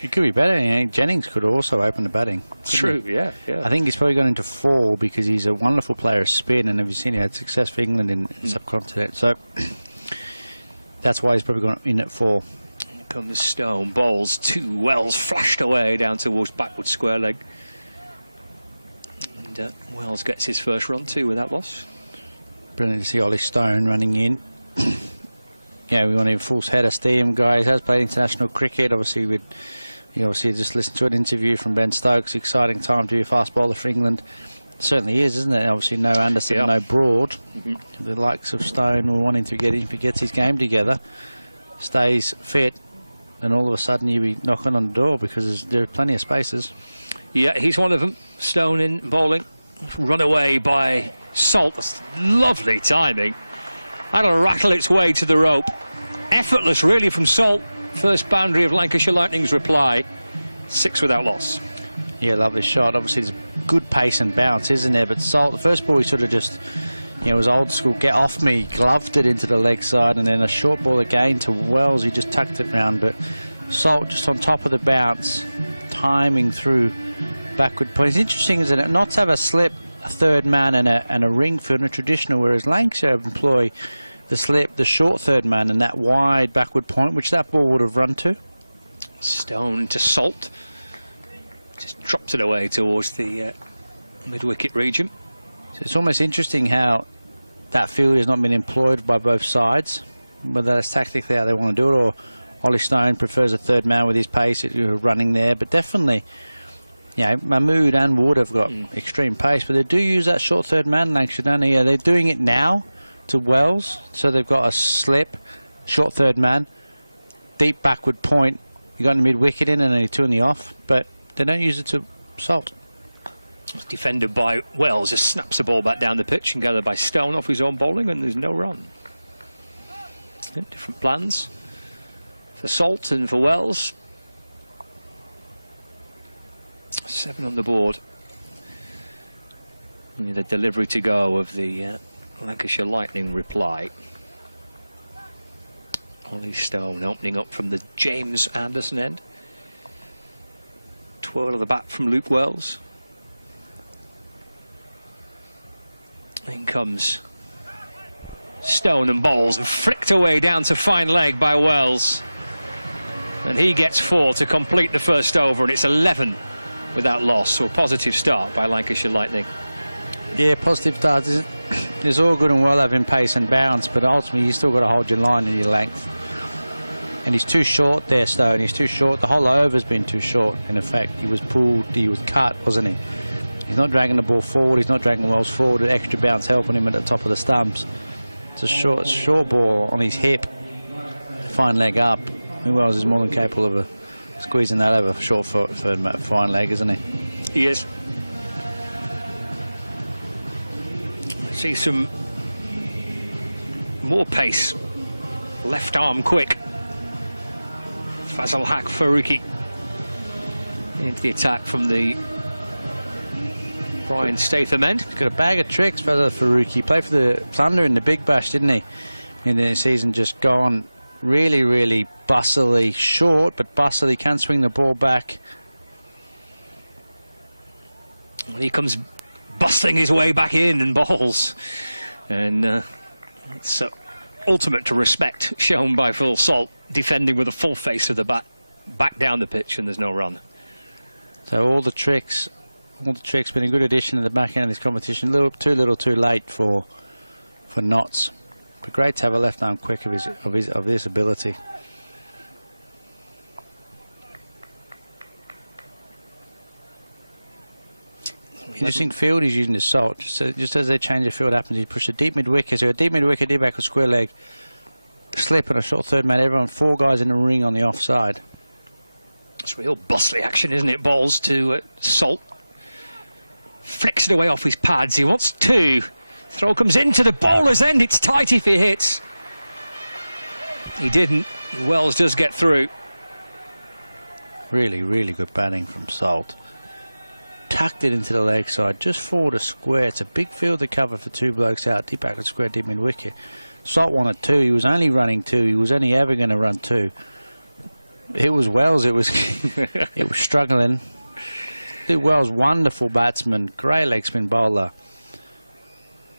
It could be better. You know, Jennings could also open the batting. It's true, yeah. I think he's probably gone into 4 because he's a wonderful player of spin, and have you seen he had success for England in subcontinent? So that's why he's probably gone in at 4. Here comes Stone, bowls to Wells, flashed away down towards backward square leg. And Wells gets his first run too with that loss. Brilliant to see Ollie Stone running in. Yeah, we want him full head of steam, guys. Has played international cricket. Obviously, just listened to an interview from Ben Stokes. Exciting time to be a fast bowler for England. It certainly is, isn't it? Obviously, no Anderson, no Broad. The likes of Stone were wanting to get in. If he gets his game together, stays fit, and all of a sudden you'll be knocking on the door because there are plenty of spaces. Yeah, he's one of them. Stone in bowling. Run away by Salt. That's lovely timing. That'll rattle its way to the rope. Effortless, really, from Salt. First boundary of Lancashire Lightning's reply. 6 without loss. Yeah, lovely shot. Obviously, there's good pace and bounce, isn't there? But Salt, the first ball, he sort of just, was old school, get off me, gloved it into the leg side, and then a short ball again to Wells, he just tucked it round. But Salt just on top of the bounce, timing through backward point. It's interesting, isn't it? Not to have a slip, a third man and a ring field in a traditional, whereas Lancashire employ the slip, the short third man, and that wide backward point, which that ball would have run to. Stone to Salt. Just drops it away towards the mid-wicket region. So it's almost interesting how that field has not been employed by both sides, whether that's tactically how they want to do it, or Ollie Stone prefers a third man with his pace running there. But definitely, Mahmood and Wood have got extreme pace, but they do use that short third man, Lancashire, don't they? Yeah, they're doing it now to Wells, so they've got a slip, short third man, deep backward point. You got the mid wicket in and only 2 in the off, but they don't use it to Salt. Defended by Wells, just snaps the ball back down the pitch and gathered by Stone off his own bowling, and there's no run. Different plans for Salt and for Wells. 7 on the board. Only the delivery to go of the Lancashire Lightning reply. Ollie Stone opening up from the James Anderson end. Twirl of the bat from Luke Wells. In comes Stone and bowls, and flicked away down to fine leg by Wells. And he gets 4 to complete the first over, and it's 11 without loss. So a positive start by Lancashire Lightning. Yeah, positive start. It's all good and well having pace and bounce, but ultimately you still got to hold your line and your length. And he's too short there, Stone. He's too short. The whole over's been too short, in effect. He was pulled, he was cut, wasn't he? He's not dragging the ball forward. He's not dragging Wells forward. The extra bounce helping him at the top of the stumps. It's a short ball on his hip. Fine leg up. Wells is more than capable of squeezing that over short foot for fine leg, isn't he? He is. See some more pace. Left arm quick. Fazal Haq Faruqi. into the attack from the Brian Statham end. He's got a bag of tricks for the Faruqi. He played for the Thunder in the Big Bash, didn't he? And then the season just gone really, really bustily, short, but bustily, can swing the ball back. Well, he comes bustling his way back in and bowls. And it's ultimate to respect shown by Phil Salt, defending with a full face of the bat, back down the pitch, and there's no run. So all the tricks been a good addition to the back end of this competition. Too little, too late for Knotts. But great to have a left arm quick of this ability. Interesting field he's using to Salt. Just as they change the field happens, he pushed a deep mid wicket. So a deep mid wicket, deep back with square leg, slip and a short third man. Everyone, 4 guys in the ring on the offside. It's real bustly action, isn't it? Balls to Salt. Flicks it away off his pads. He wants 2. Throw comes into the bowler's end. It's tight if he hits. He didn't. Wells does get through. Really, really good batting from Salt. Tucked it into the leg side, just forward a square. It's a big field to cover for 2 blokes out. Deep backward square, deep mid wicket. Salt wanted 2. He was only running 2. He was only ever going to run 2. It was Wells. It was it was struggling. Wells, wonderful batsman, great leg spin bowler,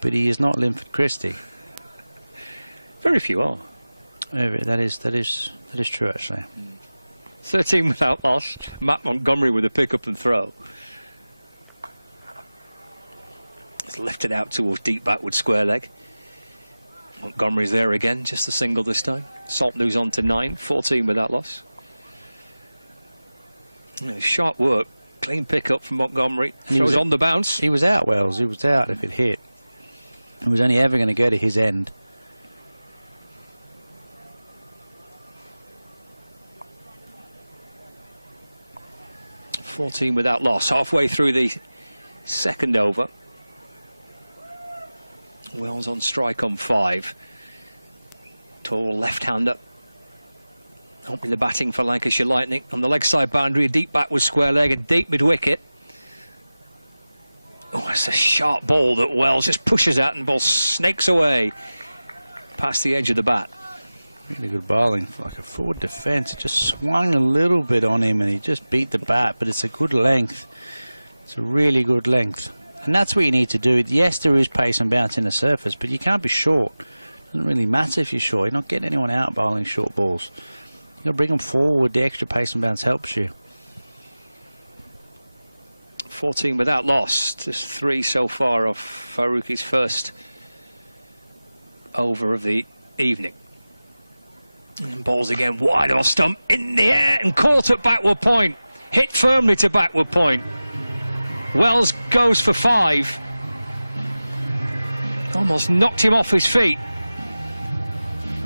but he is not Linford Christie. Very few are. That is true, actually. 13 without loss. Matt Montgomery with a pick up and throw. It's lifted out towards deep backward square leg. Montgomery's there again, just a single this time. Salt moves on to 9, 14 without loss. Sharp work, clean pick up from Montgomery. Throws on the bounce. He was out, Wells. He was out if it hit. It was only ever going to go to his end. .14 without loss. Halfway through the second over. Wells on strike on 5. Tall left-hander. Opening the batting for Lancashire Lightning. On the leg side boundary, a deep backward square leg, a deep mid-wicket. Oh, it's a sharp ball that Wells just pushes out and the ball snakes away past the edge of the bat. Really good bowling, like a forward defence. It just swung a little bit on him and he just beat the bat, but it's a good length. It's a really good length. And that's what you need to do. Yes, there is pace and bounce in the surface, but you can't be short. It doesn't really matter if you're short. You're not getting anyone out bowling short balls. You'll bring them forward. The extra pace and bounce helps you. 14 without loss. Just 3 so far off Faruqi's first over of the evening. And balls again wide off stump in the air and caught at backward point. Hit firmly to backward point. Wells goes for 5. Almost knocked him off his feet.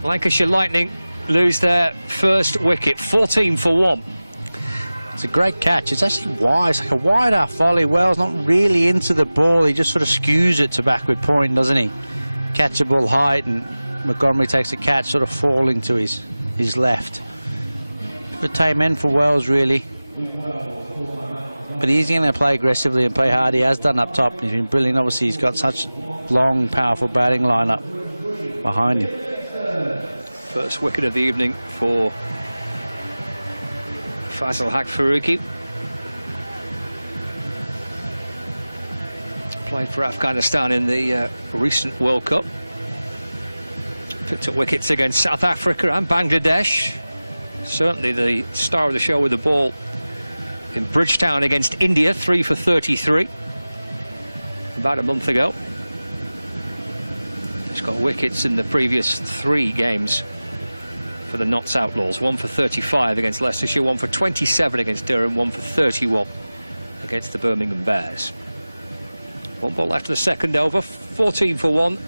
Lancashire Lightning lose their first wicket, 14 for 1. It's a great catch. It's actually wide. It's like a wide half volley. Wells not really into the ball. He just sort of skews it to backward point, doesn't he? Catchable height, and Montgomery takes a catch, sort of falling to his left. A tame end for Wells, really. But he's going to play aggressively and play hard. He has done up top. He's been brilliant. Obviously, he's got such long, powerful batting lineup behind him. First wicket of the evening for Fazal Haq Faruqi. Played for Afghanistan in the recent World Cup. Picked up wickets against South Africa and Bangladesh. Certainly the star of the show with the ball in Bridgetown against India, 3 for 33. About a month ago. He's got wickets in the previous 3 games for the Knotts Outlaws. 1 for 35 against Leicestershire, 1 for 27 against Durham, 1 for 31 against the Birmingham Bears. 1 ball left of the second over, 14 for 1.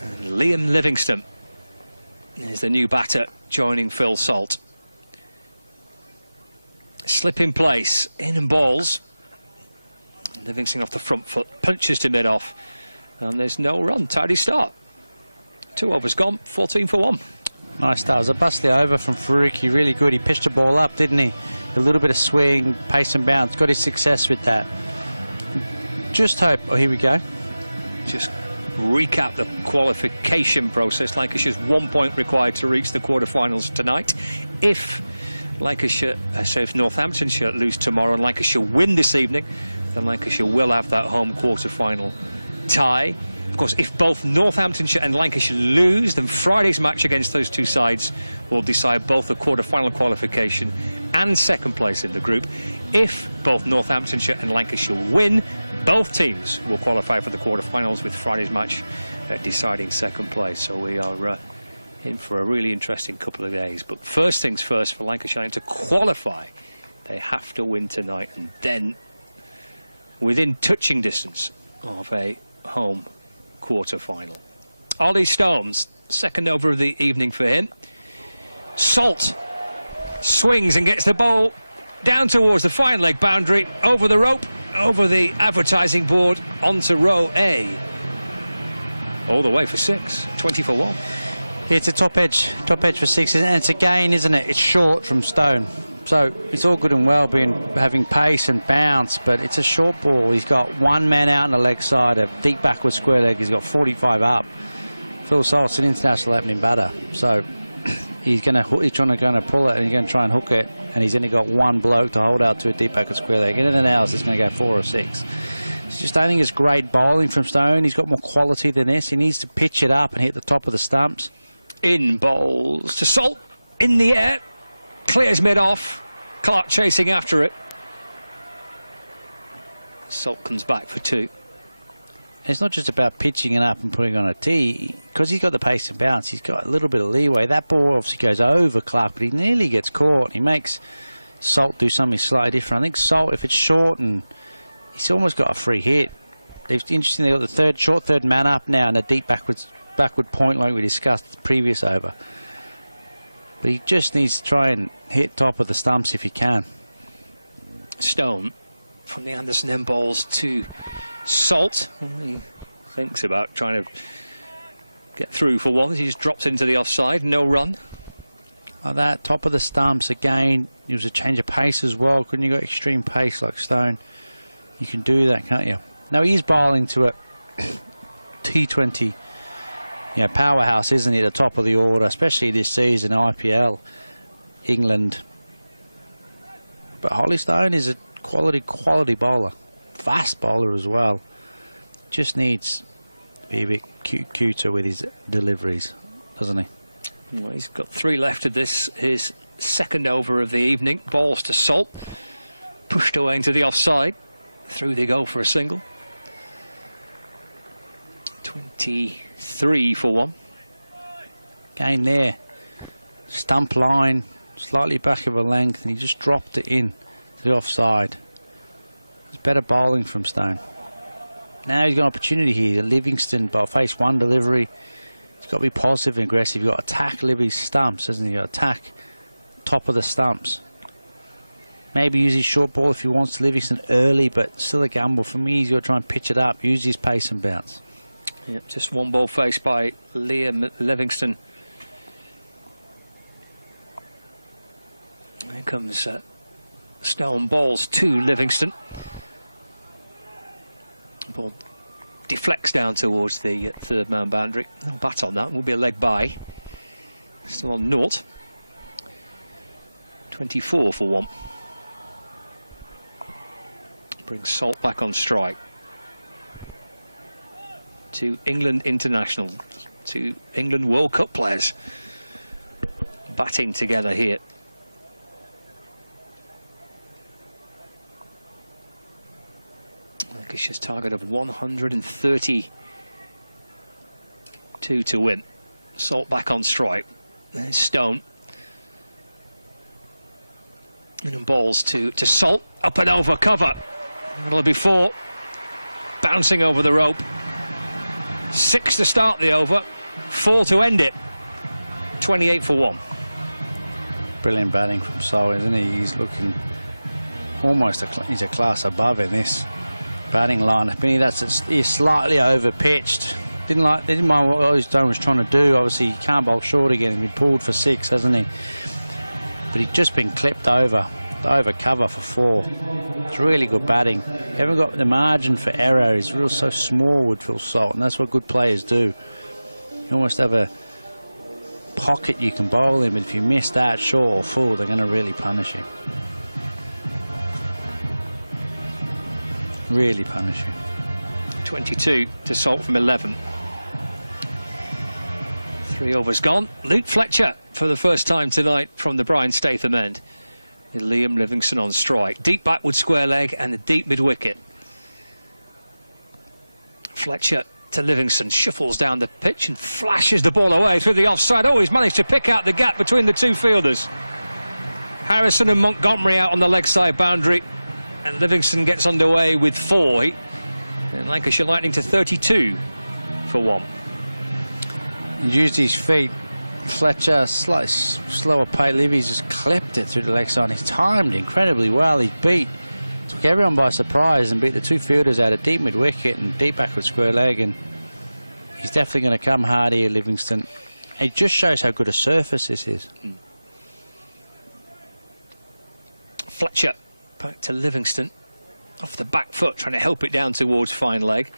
And Liam Livingston is the new batter joining Phil Salt. Slip in place, in and balls. Livingston off the front foot, punches to mid-off. And there's no run, tidy start. 2 overs gone, 14 for 1. Nice start. It was a bustly over from Faruqi, really good. He pitched the ball up, didn't he? A little bit of swing, pace and bounce. Got his success with that. Just hope. Oh, here we go. Just recap the qualification process. Lancashire's 1 point required to reach the quarterfinals tonight. If if Northamptonshire lose tomorrow and Lancashire win this evening, then Lancashire will have that home quarter-final tie. Of course, if both Northamptonshire and Lancashire lose, then Friday's match against those two sides will decide both the quarter-final qualification and second place in the group. If both Northamptonshire and Lancashire win, both teams will qualify for the quarter-finals, with Friday's match deciding second place. So we are in for a really interesting couple of days. But first things first, for Lancashire to qualify, they have to win tonight, and then within touching distance of a home quarter-final. Ollie Stones, second over of the evening for him. Salt swings and gets the ball down towards the fine leg boundary, over the rope, over the advertising board, onto row A. All the way for 6, 20 for 1. It's a top edge for 6, and it's a gain, isn't it? It's short from Stone. So it's all good and well having pace and bounce, but it's a short ball. He's got one man out on the leg side, a deep backward square leg. He's got 45 up. Phil Salt's an international opening batter, so he's trying to pull it, and he's going to try and hook it, and he's only got one bloke to hold out to a deep backward square leg. Anything else is going to go 4 or 6. Just don't think it's great bowling from Stone. He's got more quality than this. He needs to pitch it up and hit the top of the stumps. In bowls to Salt, in the air, clears mid-off. Clark chasing after it. Salt comes back for 2. It's not just about pitching it up and putting on a tee, because he's got the pace and bounce. He's got a little bit of leeway. That ball obviously goes over Clark, but he nearly gets caught. He makes Salt do something slightly different. I think Salt, if it's short, and he's almost got a free hit. It's interesting, they got the short third man up now and a deep backward point like we discussed the previous over. But he just needs to try and hit top of the stumps if he can. Stone from the Anderson end balls to Salt. He thinks about trying to get through for one. He just drops into the offside, no run. Like that, top of the stumps again. It was a change of pace as well. Couldn't you got extreme pace like Stone? You can do that, can't you? Now he's bowling to a T20 powerhouse, isn't he, at the top of the order, especially this season, IPL, England. But Ollie Stone is a quality bowler, fast bowler as well. Just needs to be a bit cuter with his deliveries, doesn't he? Well, he's got 3 left of this, his second over of the evening. Balls to Salt, pushed away into the offside. Through they go for a single. 23 for 1. Gain there. Stump line, slightly back of a length, and he just dropped it in to the offside. It's better bowling from Stone. Now he's got an opportunity here. Livingston, but face one delivery. He's got to be positive and aggressive. You've got to attack Livy's stumps, hasn't he? You've got to attack top of the stumps. Maybe use his short ball if he wants to Livingston early, but still a gamble. For me, he's got to try and pitch it up, use his pace and bounce. Yep, just one ball faced by Liam Livingston. Here comes Stone, balls to Livingston. Ball deflects down towards the third man boundary. No bat on that, will be a leg by. Still on 0. 24 for 1. Brings Salt back on strike. 2 England international, 2 England World Cup players batting together here. Lancashire's target of 132 to win. Salt back on strike. There's Stone. And balls to Salt, up and over cover. That'll be 4. Bouncing over the rope. 6 to start the over, 4 to end it. 28 for 1. Brilliant batting from Salt, isn't he? He's looking almost he's a class above in this batting lineup. He's slightly over pitched. They didn't mind what Ollie Stone was trying to do. Obviously, he can't bowl short again. He pulled for 6, hasn't he? But he's just been clipped over. over cover for 4. It's really good batting. You haven't got the margin for error. He's real so small with Phil Salt, and that's what good players do. You almost have a pocket you can bowl in, but if you miss that short or full, they're going to really punish you. Really punish you. 22 to Salt from 11. 3 overs gone. Luke Fletcher for the first time tonight from the Brian Statham end. And Liam Livingston on strike. Deep backward square leg and a deep mid-wicket. Fletcher to Livingston, shuffles down the pitch and flashes the ball away through the offside. Oh, he's managed to pick out the gap between the two fielders. Harrison and Montgomery out on the leg side boundary, and Livingston gets underway with 4. And Lancashire Lightning to 32 for 1. He used his feet. Fletcher, slightly slower pay. Livy's just clipped it through the leg side. He's timed incredibly well. He took everyone by surprise and beat the two fielders out of deep mid-wicket and deep backward square leg. And he's definitely going to come hard here, Livingston. It just shows how good a surface this is. Fletcher back to Livingston. Off the back foot, trying to help it down towards fine leg.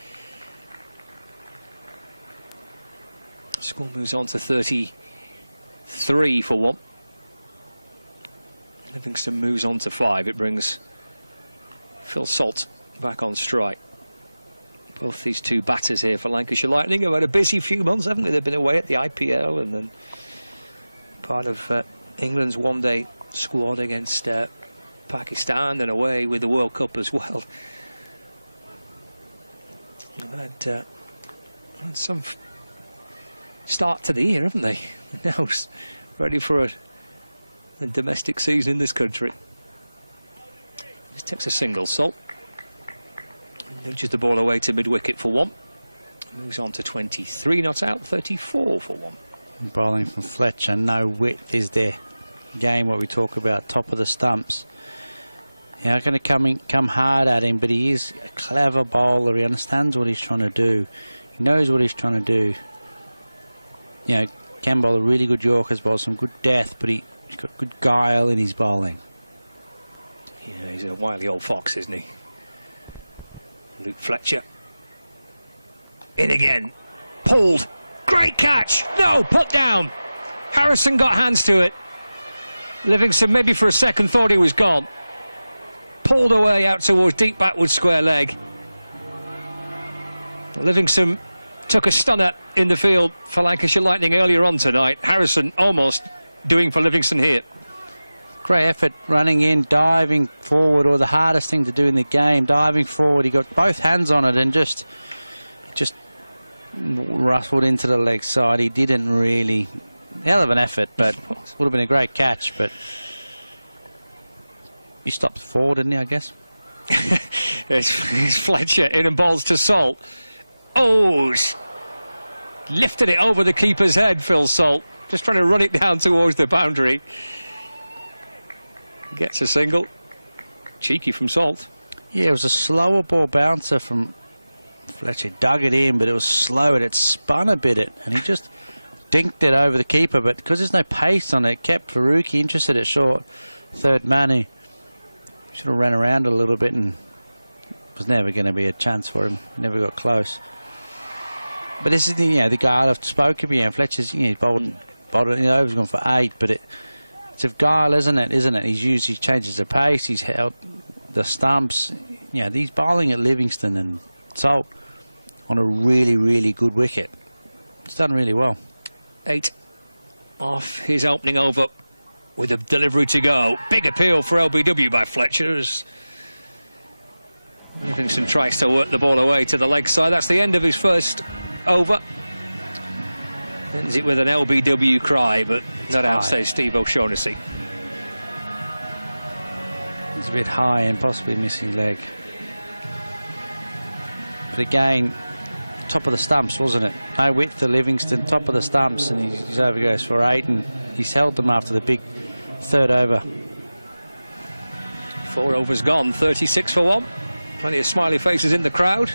Score moves on to 33 for 1. Livingston moves on to 5. It brings Phil Salt back on strike. Both these two batters here for Lancashire Lightning have had a busy few months, haven't they? They've been away at the IPL and then part of England's one-day squad against Pakistan and away with the World Cup as well. They've had some start to the year, haven't they? Now ready for a domestic season in this country. This takes a single, Salt. Nudges the ball away to mid-wicket for 1. Moves on to 23 not out, 34 for 1. Bowling from Fletcher, no width is there. Game what we talk about, top of the stumps. You're not going to come hard at him, but he is a clever bowler. He understands what he's trying to do. He knows what he's trying to do. You know, can bowl a really good Yorkers, bowl some good depth, but he's got good guile in his bowling. Yeah, he's a wily old fox, isn't he? Luke Fletcher. In again. Pulled. Great catch. No, put down. Harrison got hands to it. Livingston maybe for a second thought he was gone. Pulled away out towards deep backward square leg. Livingston took a stunner in the field for Lancashire Lightning earlier on tonight. Harrison almost doing for Livingston here. Great effort running in, diving forward, or the hardest thing to do in the game, diving forward. He got both hands on it and just rustled into the leg side. He didn't really, hell of an effort, but would have been a great catch. But he stopped forward, didn't he, I guess? It's Fletcher in and bowls to Salt. Oh, lifted it over the keeper's head, Phil Salt. Just trying to run it down towards the boundary. Gets a single. Cheeky from Salt. Yeah, it was a slower ball bouncer from Fletcher. Dug it in, but it was slow and it spun a bit, and he just dinked it over the keeper. But because there's no pace on it, kept Faruqi interested at short. Third man, he should have ran around a little bit, and it was never going to be a chance for him. Never got close. But this is the guy I've spoken about. Fletcher's he's bowled it. He's gone for 8, but it's of guile, isn't it? He's changes the pace. He's held the stumps. He's bowling at Livingston and Salt on a really, really good wicket. It's done really well. 8 off his opening over with a delivery to go. Big appeal for LBW by Fletcher as Livingston tries to work the ball away to the leg side. That's the end of his first over. Ends it with an LBW cry, but not out, says Steve O'Shaughnessy. It's a bit high and possibly missing leg. But again, top of the stumps, wasn't it? No width to Livingston, top of the stumps, and his over goes for 8, and he's held them after the big third over. 4 overs gone, 36 for 1. Plenty of smiley faces in the crowd.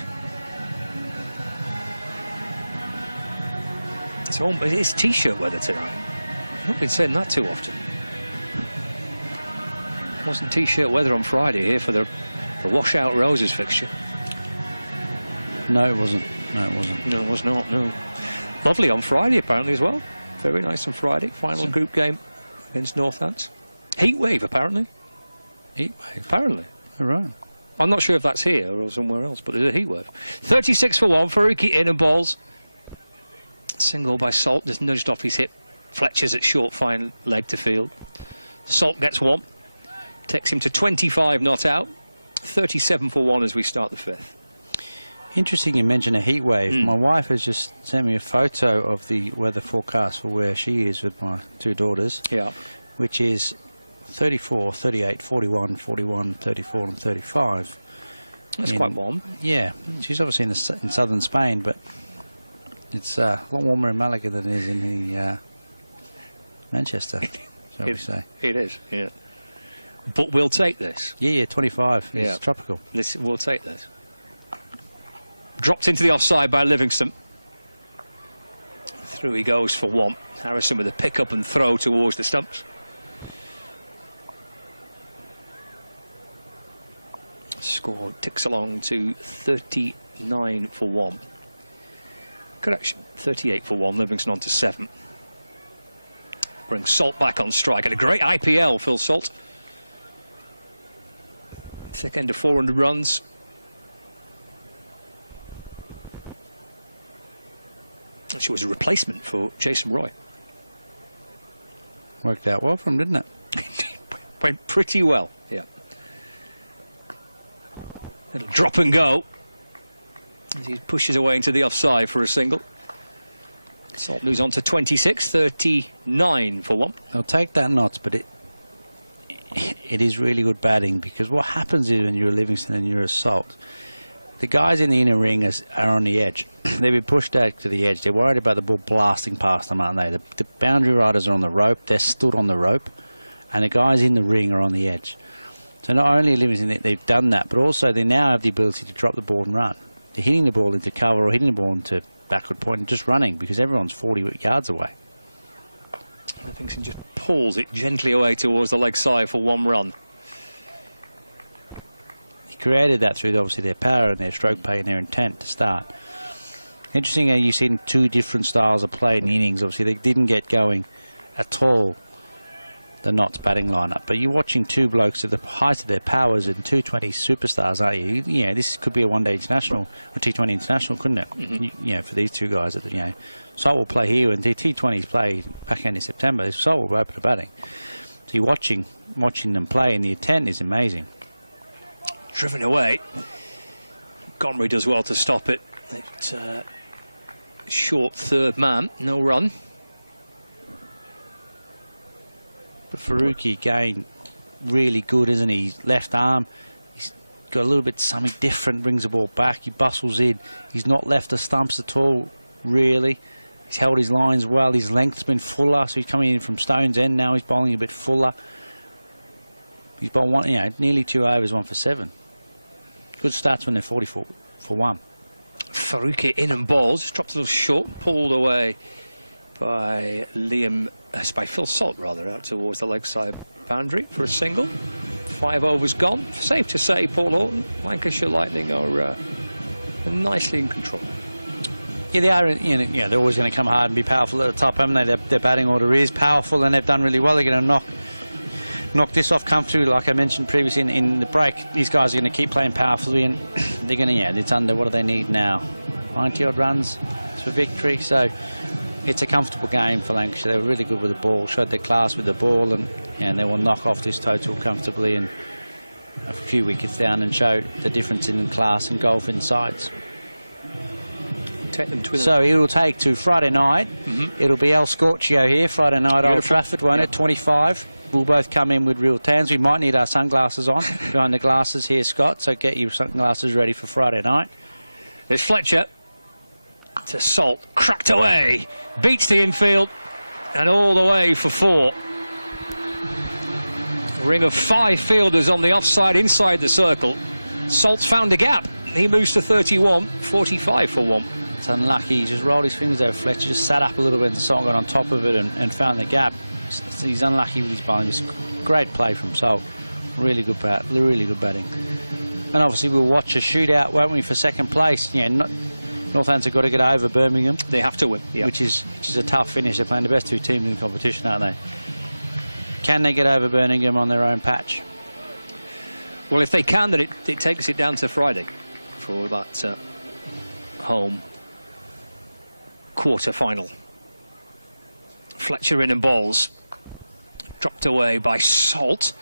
It's t-shirt weather tonight. I've not been saying that too often. Wasn't T-shirt weather on Friday here for the washout Roses fixture? No, it wasn't. No, it wasn't. No, it was not, no. Lovely on Friday, apparently, as well. Very nice on Friday. Final group game against Northants. Heat wave, apparently. Heat wave? Apparently. All right. I'm not sure if that's here or somewhere else, but there's a heat wave. 36 for 1. Faruqi in and balls. Single by Salt, just nudged off his hip. Fletcher's at short, fine leg to field. Salt gets 1. Takes him to 25 not out. 37 for 1 as we start the 5th. Interesting you mentioned a heat wave. My wife has just sent me a photo of the weather forecast for where she is with my 2 daughters. Yeah. Which is 34, 38, 41, 41, 34 and 35. That's quite warm. Yeah. She's obviously in southern Spain, but it's a lot warmer in Malaga than it is in the Manchester, shall we say. It is, yeah. But we'll take this. Yeah, 25. It's tropical. We'll take this. Dropped into the offside by Livingston. Through he goes for 1. Harrison with a pick up and throw towards the stumps. Score ticks along to 39 for 1. Correction, 38 for 1. Livingston on to 7. Brings Salt back on strike. And a great IPL, Phil Salt. Thick end of 400 runs. She was a replacement for Jason Roy. Worked out well for him, didn't it? Went pretty well, yeah. Little drop and go as he pushes away into the offside for a single. Salt moves on to 26, 39 for 1. I'll take that notch, but it is really good batting, because what happens is when you're a Livingston and you're a Salt, the guys in the inner ring are on the edge. They've been pushed out to the edge. They're worried about the ball blasting past them, aren't they? The boundary riders are on the rope. They're stood on the rope. And the guys in the ring are on the edge. So not only Livingston, they've done that, but also they now have the ability to drop the ball and run. They're hitting the ball into cover or hitting the ball into backward point and just running, because everyone's 40 yards away. Livingston just pulls it gently away towards the leg side for 1 run. Created that through obviously their power and their stroke play and their intent to start. Interesting how you've seen 2 different styles of play in the innings. Obviously they didn't get going at all, the Notts batting lineup, but you're watching 2 blokes at the height of their powers and 220 superstars, aren't you? You know, this could be a one-day international or T20 international, couldn't it? You know, for these 2 guys, you know, Salt will play here and the T20s play back end in September. Salt will open the batting. So you're watching them play, and the intent is amazing. Driven away. Gomery does well to stop it. It's short 3rd man, no run. But Faruqi, again, really good, isn't he? Left arm, he's got a little bit something different, brings the ball back, he bustles in. He's not left the stumps at all, really. He's held his lines well, his length's been fuller, so he's coming in from Stone's End now, he's bowling a bit fuller. He's bowled 1, you know, nearly 2 overs, 1 for 7. Good stats when they're 44 for 1. Faruqi in and balls, just dropped a little short, pulled away by by Phil Salt rather, out towards the leg side boundary for a single. 5 overs gone. Safe to say, Paul Horton, Lancashire Lightning are nicely in control. Yeah, they are. You know, they're always going to come hard and be powerful at the top, haven't they? Their batting order is powerful, and they've done really well. They're going to knock this off comfortably, like I mentioned previously in the break. These guys are going to keep playing powerfully, and they're going to, yeah, it's under, what do they need now? 90 odd runs for victory, so it's a comfortable game for Lancashire. They were really good with the ball, showed their class with the ball, and they will knock off this total comfortably and a few wickets down and show the difference in class and golf in sides. Take them to so it will take to Friday night. It'll be El Scorchio here, Friday night, Old Trafford, won't it? 25. We'll both come in with real tans. We might need our sunglasses on behind the glasses here, Scott, so get your sunglasses ready for Friday night. There's Fletcher to Salt, cracked away, beats the infield, and all the way for 4. Ring of 5 fielders on the offside inside the circle. Salt's found a gap. He moves to 31, 45 for 1. It's unlucky. He just rolled his fingers over. Fletcher just sat up a little bit, and Salt got on top of it and found the gap. He's unlucky with his bowling. It's great play from Salt. Really good batting. And obviously we'll watch a shootout, won't we, for second place? Yeah, Northampton have got to get over Birmingham. They have to win, yeah. Which is a tough finish. They're playing the best two teams in the competition, aren't they? Can they get over Birmingham on their own patch? Well, if they can, then it takes it down to Friday for that home quarter-final. Fletcher in and balls. Dropped away by Salt.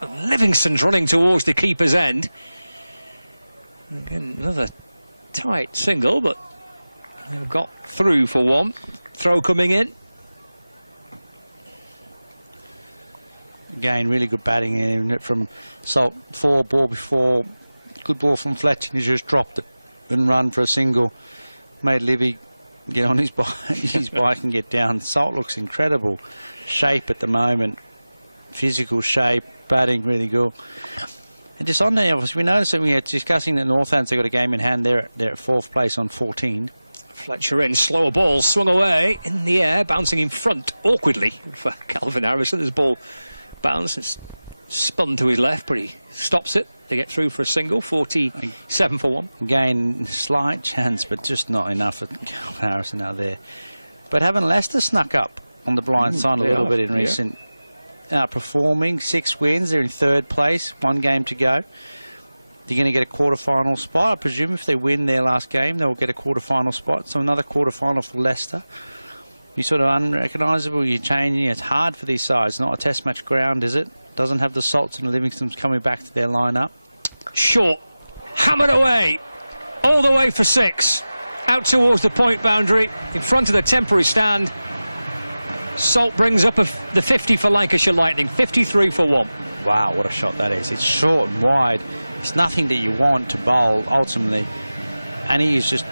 And Livingston's running towards the keeper's end. Again, another tight single, but they've got through for one. Throw coming in. Again, really good batting in from Salt. 4 ball before. Good ball from Fletcher, and he just dropped it and run for a single. Made Livy get on his bike and get down. Salt looks incredible shape at the moment. Physical shape, batting really good. And just on there, obviously, we noticed that we are discussing that Northampton got a game in hand. They're at 4th place on 14. Fletcher in, slower ball, swung away in the air, bouncing in front awkwardly for Calvin Harrison. This ball bounced, it's spun to his left, but he stops it. They get through for a single, 47 for 1. Again, slight chance, but just not enough for Calvin Harrison out there. But haven't Leicester snuck up on the blind side a little bit in recent performing? 6 wins, they're in 3rd place, 1 game to go. They're going to get a quarter-final spot. I presume if they win their last game, they'll get a quarter-final spot. So another quarter-final for Leicester. You're sort of unrecognisable, you're changing. It's hard for these sides. Not a test match ground, is it? Doesn't have the Salts and the Livingstons coming back to their line-up. Short, hammered away, all the way for 6. Out towards the point boundary, in front of the temporary stand. Salt brings up the 50 for Lancashire Lightning, 53 for 1. Wow, what a shot that is. It's short and wide. It's nothing that you want to bowl, ultimately. And he's just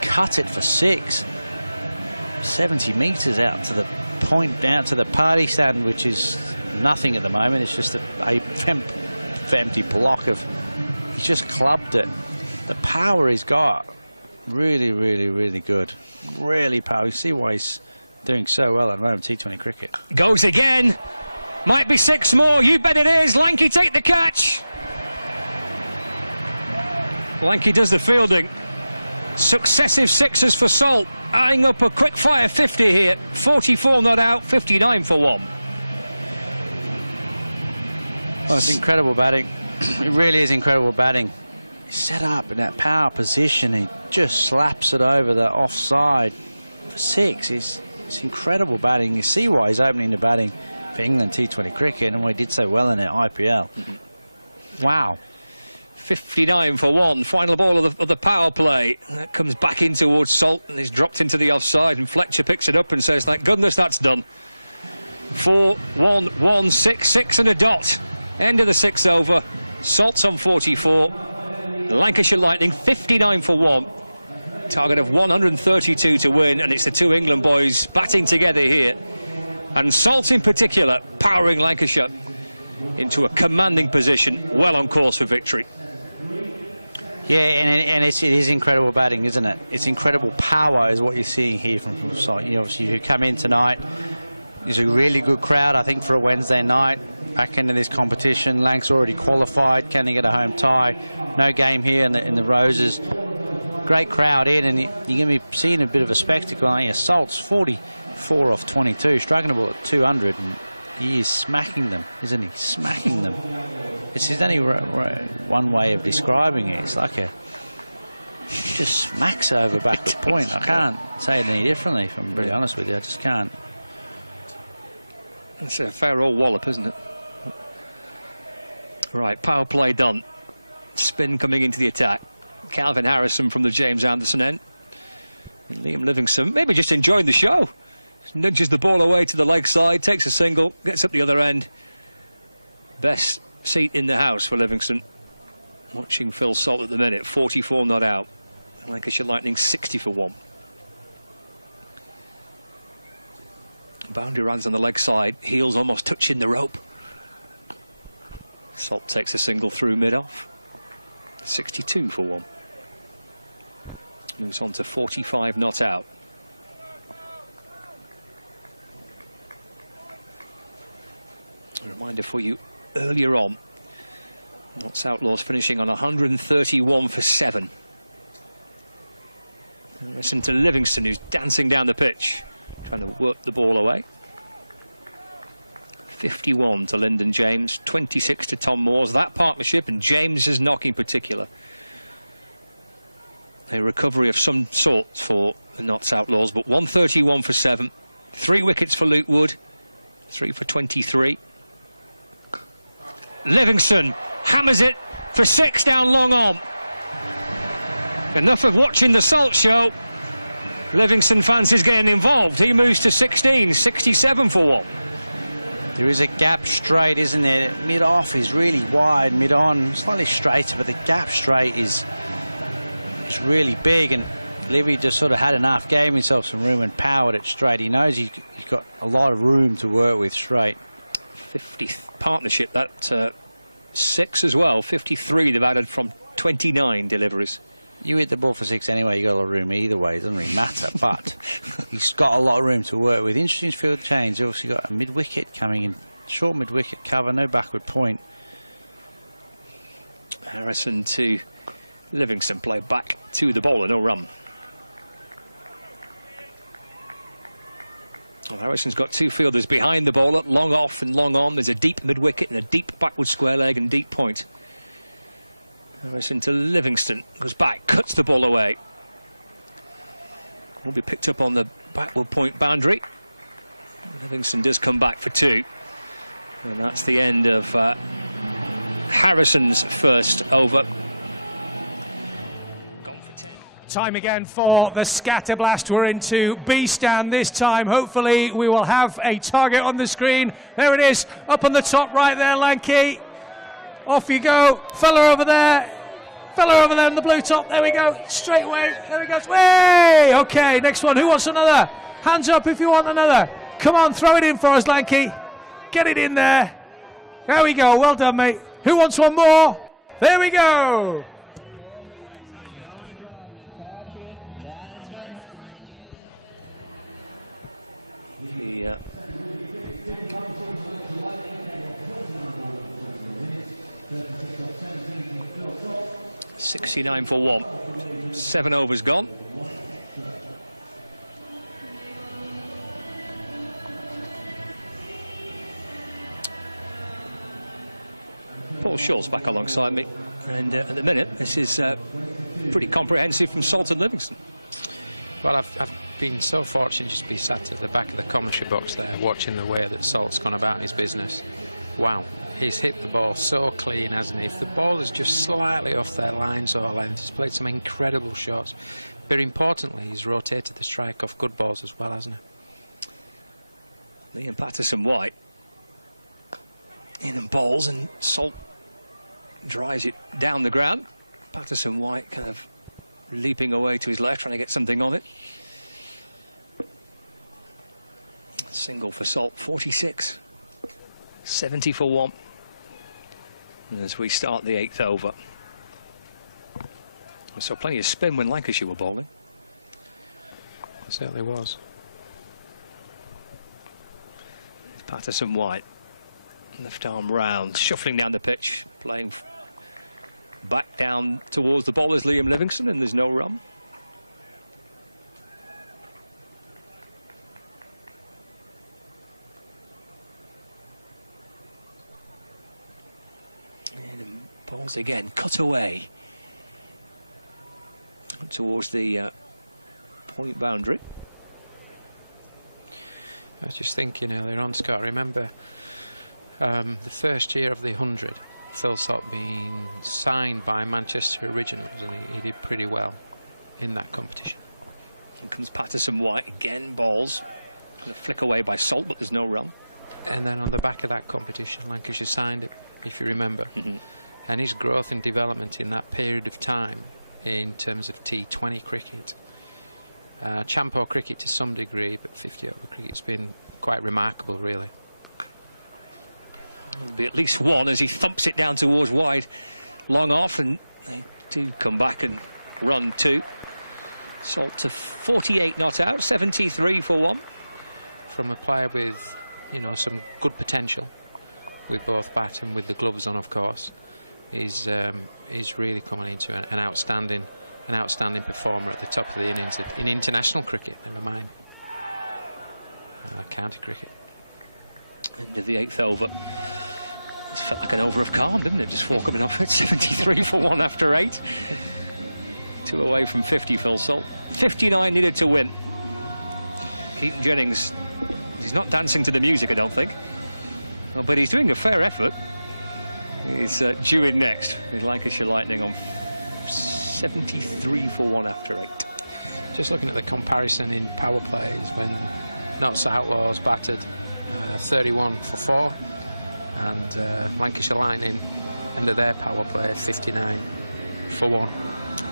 cut it for 6. 70 metres out to the point, out to the party stand, which is nothing at the moment. It's just a empty block of... He's just clubbed it. The power he's got, really, really, really good. Really power. You see why he's doing so well at the moment, T20 cricket. Goes again. Might be 6 more. You bet it is. Lanky take the catch. Lanky does the fielding. Successive 6s for Salt. Eyeing up a quick fire 50 here. 44 not out, 59 for 1. Oh, it's incredible batting. It really is incredible batting. He's set up in that power position. He just slaps it over the offside for 6. It's incredible batting. You see why he's opening the batting for England T20 cricket and why he did so well in it IPL. Wow. 59 for 1. Final ball of the power play. That comes back in towards Salt and is dropped into the offside, and Fletcher picks it up and says, thank goodness that's done. 4, 1, 1, 6, 6 and a dot. End of the 6th over. Salt's on 44. Lancashire Lightning 59 for 1. Target of 132 to win, and it's the 2 England boys batting together here. And Salt in particular powering Lancashire into a commanding position, well on course for victory. Yeah, and it is incredible batting, isn't it? It's incredible power is what you're seeing here from Salt. You obviously, you come in tonight, there's a really good crowd, I think, for a Wednesday night. Back into this competition, Lank's already qualified. Can they get a home tie? No game here in the Roses. Great crowd in, and you're going to be seeing a bit of a spectacle, aren't you? Salt's 44 off 22, striking the ball at 200, and he is smacking them, isn't he? Smacking them. It's only one way of describing it. It's like he just smacks over backward point. I can't say it any differently, if I'm really honest with you. I just can't. It's a fair old wallop, isn't it? Right, power play done. Spin coming into the attack. Calvin Harrison from the James Anderson end. And Liam Livingston, maybe just enjoying the show. Nudges the ball away to the leg side, takes a single, gets up the other end. Best seat in the house for Livingston. Watching Phil Salt at the minute, 44 not out. Lancashire Lightning 60 for 1. Boundary runs on the leg side, heels almost touching the rope. Salt takes a single through mid-off. 62 for 1. Moves on to 45 not out. A reminder for you, earlier on. That's Outlaws finishing on 131 for 7. And listen to Livingston, who's dancing down the pitch, trying to work the ball away. 51 to Lyndon James, 26 to Tom Moores. That partnership, and James's knock in particular, a recovery of some sort for the Notts Outlaws, but 131 for 7. 3 wickets for Luke Wood, 3 for 23. Livingston hammers it for 6 down long on. Enough of watching the Salt show. Livingston fancies getting involved. He moves to 16, 67 for 1. There is a gap straight, isn't there? Mid-off is really wide, mid-on slightly straighter, but the gap straight is really big, and Livy just sort of had enough, gave himself some room and powered it straight. He knows he's got a lot of room to work with straight. 50th partnership, that 6 as well. 53 they've added from 29 deliveries. You hit the ball for 6 anyway, you got a lot of room either way, it doesn't really matter, but he's got a lot of room to work with. Interesting field change. He's obviously got a mid-wicket coming in, short mid-wicket cover, no backward point. Harrison to Livingston, play back to the bowler, no run. Well, Harrison's got 2 fielders behind the bowler, long off and long on. There's a deep mid-wicket and a deep backward square leg and deep point. Harrison to Livingston, goes back, cuts the ball away. Will be picked up on the backward point boundary. Livingston does come back for 2. And that's the end of Harrison's first over. Time again for the scatter blast. We're into B stand this time. Hopefully we will have a target on the screen. There it is, up on the top right there, Lanky. Off you go, fella over there in the blue top. There we go, straight away. There he goes. Way! Okay, next one. Who wants another? Hands up if you want another. Come on, throw it in for us, Lanky. Get it in there. There we go. Well done, mate. Who wants one more? There we go. The 69 for 1. 7 overs gone. Paul Shaw's back alongside me, and at the minute this is pretty comprehensive from Salt and Livingston. Well, I've been so fortunate just to be sat at the back of the commentary box there, watching the way that Salt's gone about his business. Wow, he's hit the ball so clean, hasn't he? If the ball is just slightly off their lines or length, he's played some incredible shots. Very importantly, he's rotated the strike off good balls as well, hasn't he? Liam Patterson-White in and bowls, and Salt drives it down the ground. Patterson-White kind of leaping away to his left, trying to get something on it. Single for Salt, 46. 70 for 1. And as we start the 8th over. We saw plenty of spin when Lancashire were bowling. It certainly was. Patterson-White, left arm round, shuffling down the pitch, playing back down towards the bowlers, Liam Livingston, and there's no run. And balls again, cut away towards the point boundary. I was just thinking earlier on, Scott, I remember the first year of the 100, Phil Salt being signed by Manchester Originals, and he did pretty well in that competition. And comes Patterson-White again, balls kind of flick away by Salt, but there's no run. And then on the back of that competition, Lancashire signed him, if you remember. And his growth and development in that period of time in terms of T20 cricket, Champo cricket to some degree, but 50 over cricket's been quite remarkable, really. There'll be at least one as he thumps it down towards wide, long off, and they do come back and run 2. Salt to 48 not out, 73 for 1. From a player with, you know, some good potential, with both bat and with the gloves on, of course, is really coming into an outstanding performer at the top of the innings in international cricket. Never mind county cricket. End of the 8th over. It felt like an over of calm, didn't it? Just 4 coming off it. 73 for 1 after 8. 2 away from 50, Phil Salt. 59 needed to win. Keaton Jennings, he's not dancing to the music, I don't think. Oh, but he's doing a fair effort. He's due in next with Lancashire Lightning on 73 for 1 after 8. Just looking at the comparison in power plays when Notts Outlaws batted 31 for 4 and Lancashire Lightning ended their power play 59 for 1.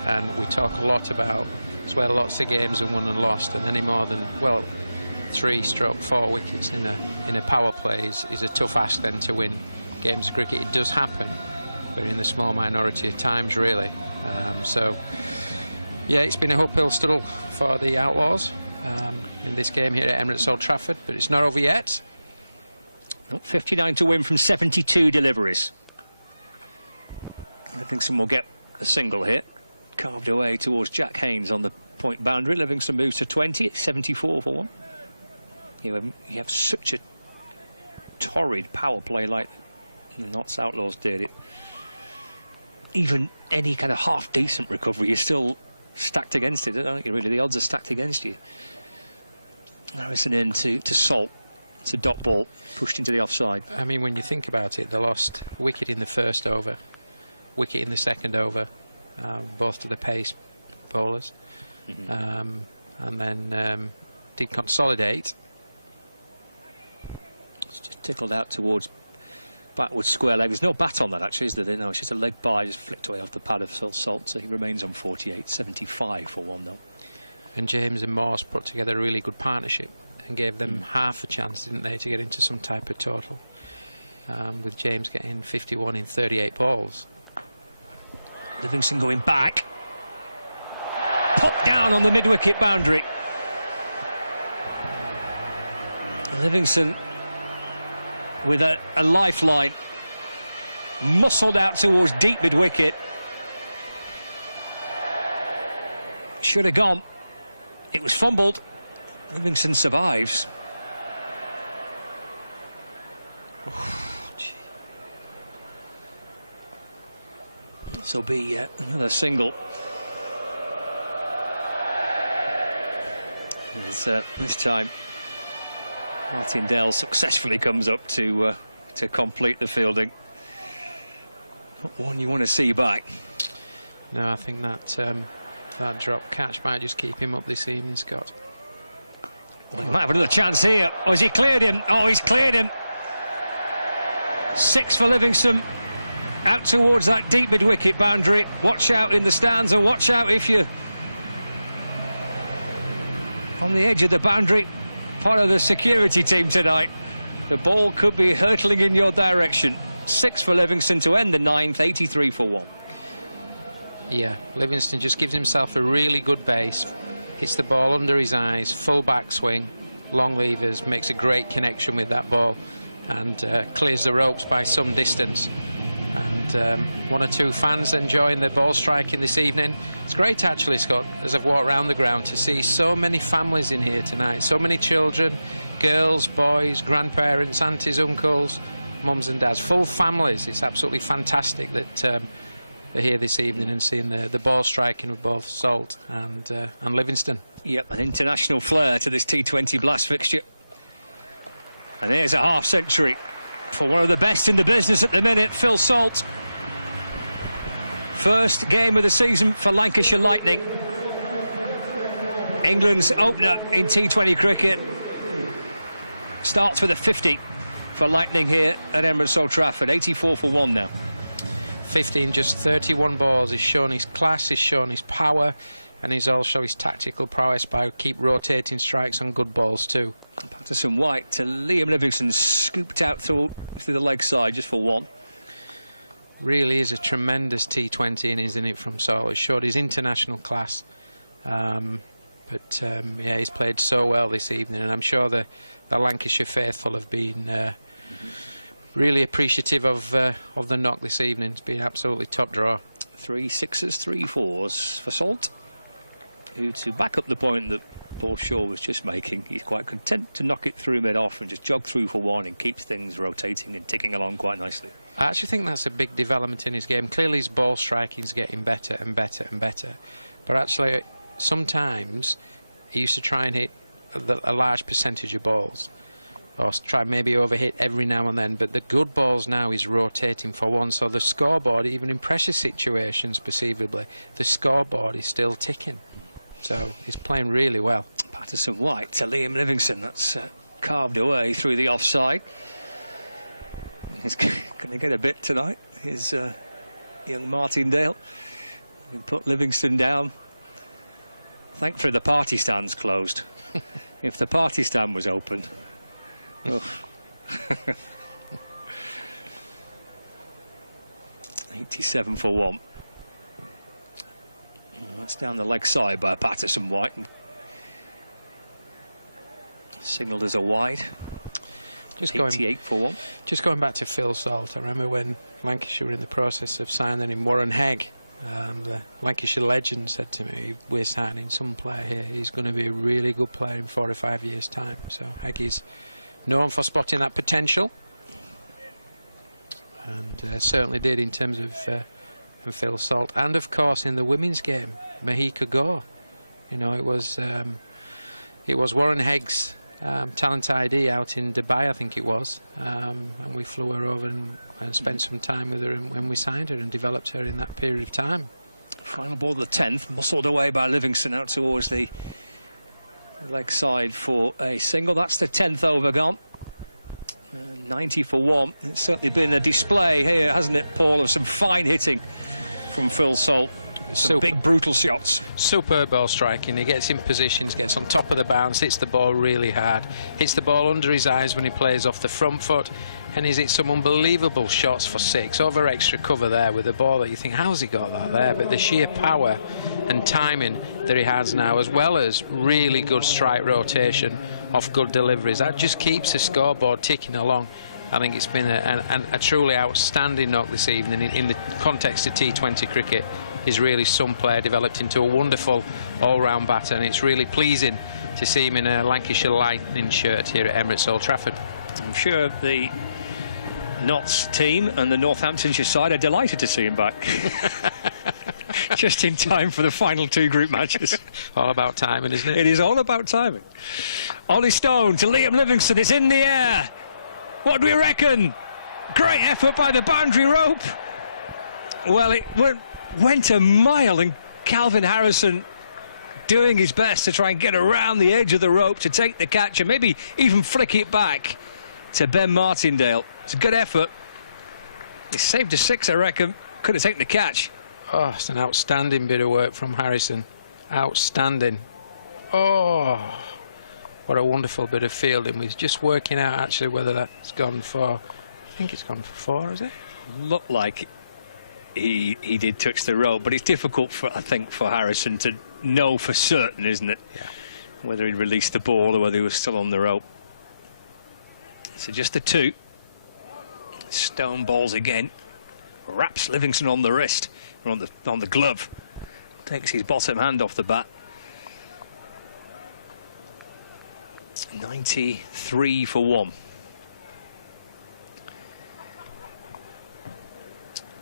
And we talk a lot about it's where lots of games are won and lost, and any more than, well, 3-4 wickets in a power play is a tough ask then to win games of cricket. It does happen, but in the small minority of times, really. So yeah, it's been a uphill struggle for the Outlaws in this game here at Emirates Old Trafford, but it's not over yet. 59 to win from 72 deliveries. Livingston will get a single here. Carved away towards Jack Haynes on the point boundary. Livingston moves to 20. It's 74 for 1. You have such a torrid power play like the Notts Outlaws did. Even any kind of half-decent recovery, you're still stacked against it, aren't you, really? The odds are stacked against you. Harrison in to Salt. It's a dot ball pushed into the offside. I mean, when you think about it, they lost wicket in the first over, wicket in the second over, both to the pace bowlers, and then did consolidate. It's just tickled out towards backwards square leg. There's no bat on that, actually, is there? No, it's just a leg by, just flicked away off the pad of Phil Salt, so he remains on 48. 75 for 1, though. And James and Morse put together a really good partnership and gave them half a chance, didn't they, to get into some type of total, with James getting 51 in 38 balls. Livingston going back. Popped down on the mid-wicket boundary. Livingston with a lifeline, muscled out towards deep mid-wicket. Should have gone. It was fumbled. Livingston survives. This will be another single. This time Martin Dell successfully comes up to complete the fielding. Not one you want to see back. No, I think that drop catch might just keep him up this evening, Scott. Well, he might have another chance here. Oh, has he cleared him? Oh, he's cleared him. 6 for Livingston. Out towards that deep mid-wicket boundary. Watch out in the stands, and watch out if you're on the edge of the boundary. Part of the security team tonight. The ball could be hurtling in your direction. 6 for Livingston to end the 9th, 83 for 1. Yeah, Livingston just gives himself a really good base, hits the ball under his eyes, full backswing, long levers, makes a great connection with that ball, and clears the ropes by some distance. And 1 or 2 fans enjoying the ball striking this evening. It's great, actually, Scott, as I've walked around the ground, to see so many families in here tonight, so many children, girls, boys, grandparents, aunties, uncles, mums and dads, full families. It's absolutely fantastic that they're here this evening and seeing the ball striking with both Salt and Livingston. Yep, an international flair to this T20 Blast fixture. And here's a half century for one of the best in the business at the minute, Phil Salt. First game of the season for Lancashire Lightning. England's opener in T20 cricket. Starts with a 50 for Lightning here at Emirates Old Trafford. 84 for 1 now. 50 in just 31 balls. He's shown his class, he's shown his power, and he's also his tactical prowess by keep rotating strikes on good balls too. Patterson White to Liam Livingston, scooped out through the leg side just for 1. Really is a tremendous T20 innings in it from Salt. It showed his international class, but yeah, he's played so well this evening, and I'm sure the Lancashire faithful have been really appreciative of the knock this evening. It's been absolutely top draw. 3 6s, 3 4s for Salt, who, to back up the point that Paul Shaw was just making, he's quite content to knock it through mid-off and just jog through for one and keeps things rotating and ticking along quite nicely. I actually think that's a big development in his game. Clearly his ball striking is getting better and better and better, but actually sometimes he used to try and hit a large percentage of balls, or try maybe overhit every now and then, but the good balls now is rotating for one, so the scoreboard, even in pressure situations perceivably, the scoreboard is still ticking. So he's playing really well. Patterson White to Liam Livingston. That's carved away through the offside. He's going to get a bit tonight. Here's young Martindale. He put Livingston down. Thankfully the party stand's closed. If the party stand was open... Oh. 87 for 1. That's down the leg side by Patterson White. Signalled as a wide. Just 88 for 1. Just going back to Phil Salt, I remember when Lancashire were in the process of signing him, Warren Hegg, the Lancashire legend, said to me, we're signing some player here, he's going to be a really good player in 4 or 5 years' time. So Hegg is known for spotting that potential, and certainly did in terms of Phil Salt. And of course in the women's game, Mahika Gore. You know, it was Warren Hegg's talent ID out in Dubai, I think it was, and we flew her over and spent some time with her when we signed her and developed her in that period of time. Final ball of the 10th, muscled away by Livingston out towards the leg side for a single. That's the 10th over gone. 90 for 1. It's certainly been a display here, hasn't it, Paul, of some fine hitting from Phil Salt. Some big brutal shots. Superb ball striking. He gets in positions, gets on top of the bounce, hits the ball really hard, hits the ball under his eyes when he plays off the front foot, and he's hit some unbelievable shots for 6 over extra cover there with the ball that you think, how's he got that there? But the sheer power and timing that he has now, as well as really good strike rotation off good deliveries, that just keeps the scoreboard ticking along. I think it's been a truly outstanding knock this evening in the context of T20 cricket. He's really some player developed into a wonderful all-round batter, and it's really pleasing to see him in a Lancashire Lightning shirt here at Emirates Old Trafford. I'm sure the Notts team and the Northamptonshire side are delighted to see him back. Just in time for the final 2 group matches. All about timing, isn't it? It is all about timing. Ollie Stone to Liam Livingston. It's in the air. What do we reckon? Great effort by the boundary rope. Well, it went a mile, and Calvin Harrison doing his best to try and get around the edge of the rope to take the catch and maybe even flick it back to Ben Martindale. It's a good effort. He saved a 6, I reckon. Could have taken the catch. Oh, it's an outstanding bit of work from Harrison. Outstanding. Oh, what a wonderful bit of fielding. We're just working out actually whether that's gone for, I think it's gone for 4, is it? Looked like he did touch the rope, but it's difficult for, I think, for Harrison to know for certain, isn't it? Yeah. Whether he released the ball or whether he was still on the rope. So just the 2. Stone balls again. Wraps Livingston on the wrist, or on the glove. Takes his bottom hand off the bat. 93 for 1.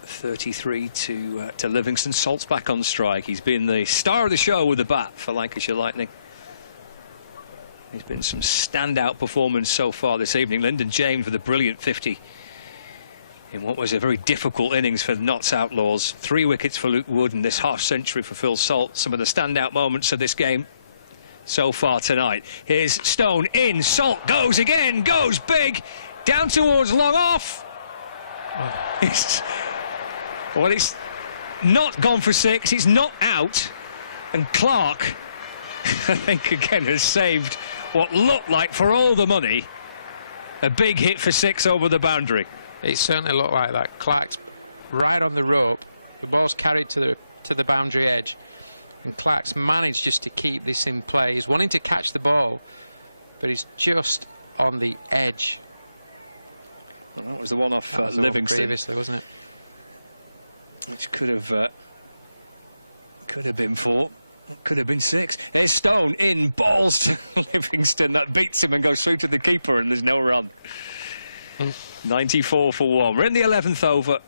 33 to Livingston. Salt's back on strike. He's been the star of the show with the bat for Lancashire Lightning. There's been some standout performance so far this evening. Lyndon James with a brilliant 50 in what was a very difficult innings for the Notts Outlaws. 3 wickets for Luke Wood and this half century for Phil Salt. Some of the standout moments of this game so far tonight. Here's Stone in. Salt goes again. Goes big. Down towards long off. Well, it's not gone for 6. It's not out. And Clark, I think, again, has saved what looked like, for all the money, a big hit for 6 over the boundary. It certainly looked like that. Clark's right on the rope. The ball's carried to the boundary edge, and Clark's managed just to keep this in play. He's wanting to catch the ball, but he's just on the edge. Well, that was the one off That was the one Livingston previously, wasn't it? which could have been 4, could have been 6. Here's Stone in, balls to Livingston, that beats him and goes through to the keeper, and there's no run. 94 for 1. We're in the 11th over.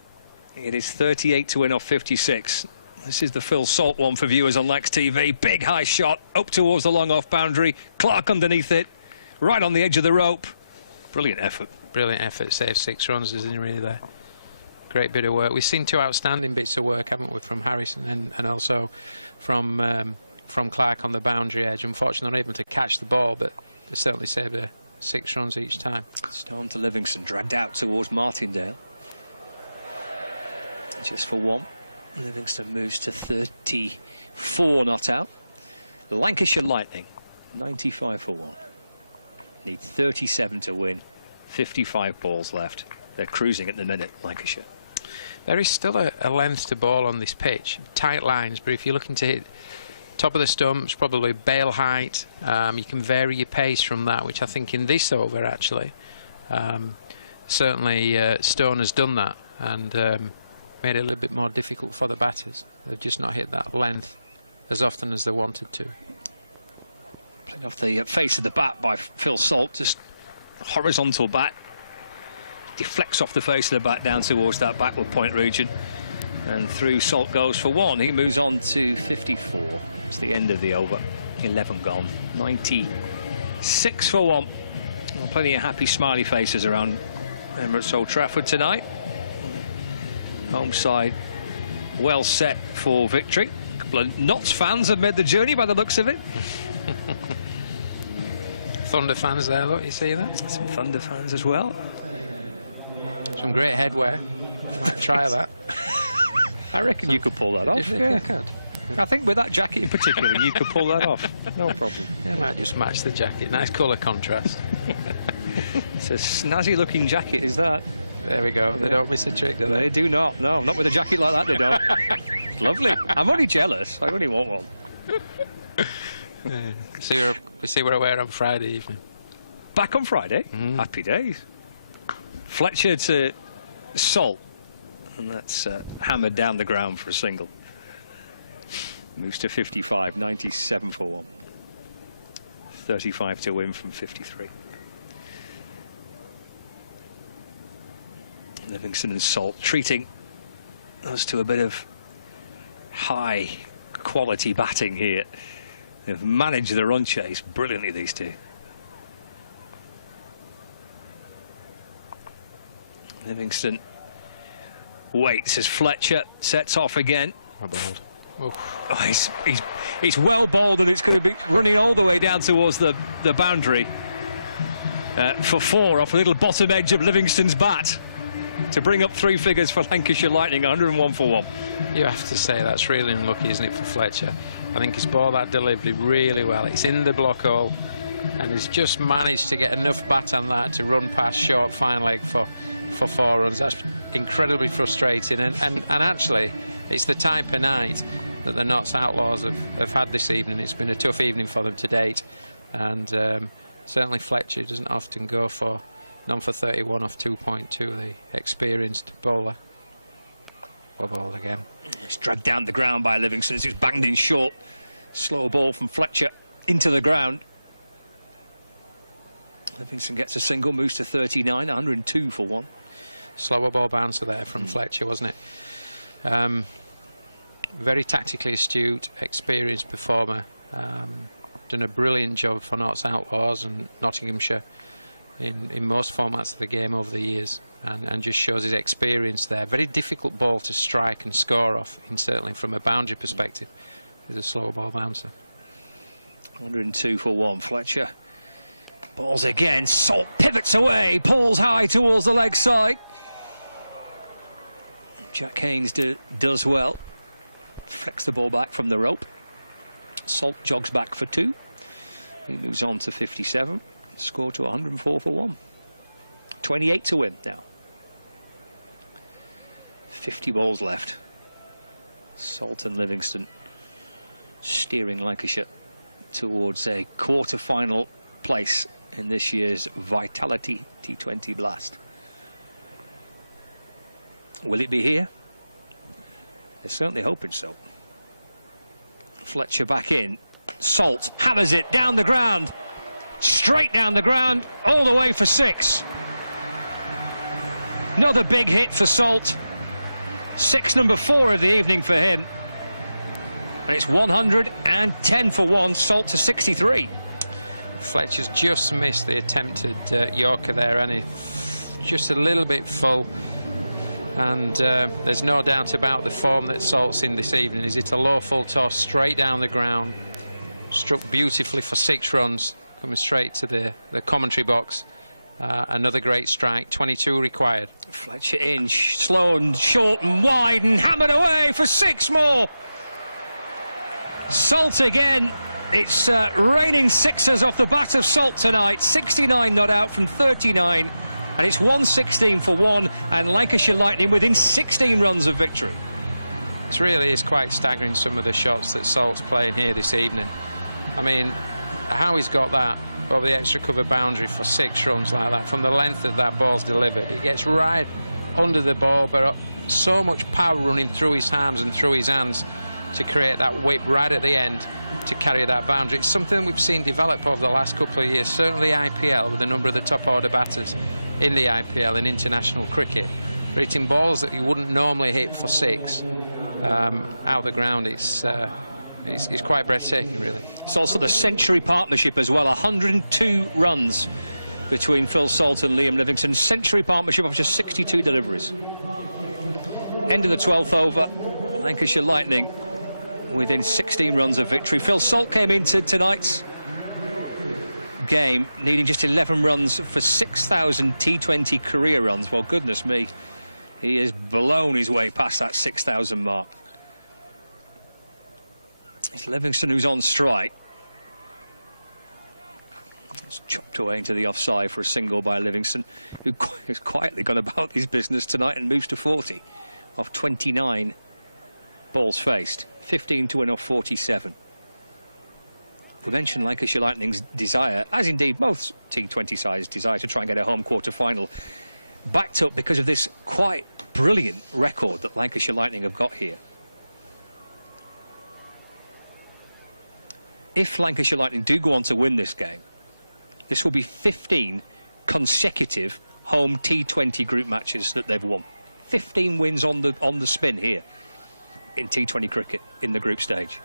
It is 38 to win off 56. This is the Phil Salt one for viewers on Lex TV. Big high shot up towards the long off boundary. Clark underneath it, right on the edge of the rope. Brilliant effort. Brilliant effort. Saved 6 runs, isn't he, really, there? Great bit of work. We've seen 2 outstanding bits of work, haven't we, from Harrison and also from Clark on the boundary edge. Unfortunately, not able to catch the ball, but they certainly saved 6 runs each time. Stone to Livingston, dragged out towards Martindale. Just for 1. Livingston moves to 34 not out. Lancashire Lightning, 95 for 1. Need 37 to win. 55 balls left. They're cruising at the minute, Lancashire. There is still a length to ball on this pitch. Tight lines, but if you're looking to hit top of the stumps, probably bail height, you can vary your pace from that, which I think in this over, actually, certainly Stone has done that and made it a little bit more difficult for the batters. They've just not hit that length as often as they wanted to. Played off the face of the bat by Phil Salt, just horizontal bat. Deflects off the face of the bat down towards that backward point region. And through Salt goes for 1. He moves on to 54. It's the end of the over. 11 gone. 96 for 1. Well, plenty of happy smiley faces around Emirates Old Trafford tonight. Home side well set for victory. A couple of Notts fans have made the journey by the looks of it. Thunder fans there, look, you see that? Some Thunder fans as well. Some great headwear. Might try that. I reckon you could pull that off. You think I could? I think with that jacket in particular, you could pull that off. No problem. Yeah, might just match the jacket. Nice colour contrast. It's a snazzy looking jacket, is that? There we go. They don't miss a trick, do they? They do not. No, not with a jacket like that, they don't. It's lovely. I'm only jealous. I only want one. We see what I wear on Friday evening. Back on Friday? Happy days. Fletcher to Salt. And that's hammered down the ground for a single. Moves to 55, 97 for 1. 35 to win from 53. Livingston and Salt treating us to a bit of high quality batting here. They've managed the run chase brilliantly, these two. Livingston waits as Fletcher sets off again. Oh, he's well bowled, and it's going to be running all the way down towards the boundary for 4 off a little bottom edge of Livingston's bat to bring up 3 figures for Lancashire Lightning. 101 for 1. You have to say that's really unlucky, isn't it, for Fletcher? I think he's bowled that delivery really well. It's in the block hole, and he's just managed to get enough bat on that to run past short fine leg for 4 runs. That's incredibly frustrating, and actually it's the type of night that the Notts Outlaws have had this evening. It's been a tough evening for them to date, and certainly Fletcher doesn't often go for none for 31 off 2.2, the experienced bowler. Well bowled again. It's dragged down the ground by Livingston as it's banged in short. Slow ball from Fletcher into the ground. Livingston gets a single, moves to 39, 102 for 1. Slower ball bouncer there from Fletcher, wasn't it? Very tactically astute, experienced performer. Done a brilliant job for Notts Outlaws and Nottinghamshire in most formats of the game over the years, and just shows his experience there. Very difficult ball to strike and score off, certainly from a boundary perspective. He's a slow ball bouncer. 102 for 1. Fletcher balls again. Salt pivots away, pulls high towards the leg side. Jack Haynes does well. Flicks the ball back from the rope. Salt jogs back for 2. He moves on to 57. Score to 104 for 1. 28 to win now. 50 balls left. Salt and Livingston steering Lancashire towards a quarter-final place in this year's Vitality T20 Blast. Will it be here? They're certainly hoping so. Fletcher back in. Salt hammers it down the ground. Straight down the ground, all the way for 6. Another big hit for Salt. 6 number 4 of the evening for him. And it's 110 for 1, Salt to 63. Fletcher's just missed the attempted Yorker there, and he just a little bit full. And there's no doubt about the form that Salt's in this evening. He's hit a low full toss straight down the ground, struck beautifully for 6 runs, coming straight to the commentary box. Another great strike, 22 required. Fletcher in, slow and short and wide, and hammered away for 6 more. Salt again. It's raining 6s off the bat of Salt tonight. 69 not out from 39, and it's 116 for 1, and Lancashire Lightning within 16 runs of victory. It really is quite staggering, some of the shots that Salt's playing here this evening. I mean, how he's got that over the extra cover boundary for 6 runs like that, from the length that that ball's delivered. It gets right under the ball, but so much power running through his arms and through his hands to create that whip right at the end to carry that boundary. It's something we've seen develop over the last couple of years, certainly IPL, with a number of the top order batters in the IPL in international cricket. But hitting balls that you wouldn't normally hit for 6 out the ground, it's quite breathtaking, really. It's also the century partnership as well. 102 runs between Phil Salt and Liam Livingston. Century partnership of just 62 deliveries. End of the 12th over. Lancashire Lightning within 16 runs of victory. Phil Salt came into tonight's game needing just 11 runs for 6,000 T20 career runs. Well, goodness me, he has blown his way past that 6,000 mark. It's Livingston who's on strike. It's chopped away into the offside for a single by Livingston, who has quietly gone about his business tonight and moves to 40 off 29 balls faced. 15 to win off 47. We mentioned Lancashire Lightning's desire, as indeed most T20 sides desire, to try and get a home quarter-final, backed up because of this quite brilliant record that Lancashire Lightning have got here. If Lancashire Lightning do go on to win this game, this will be 15 consecutive home T20 group matches that they've won. 15 wins on the spin here in T20 cricket in the group stage.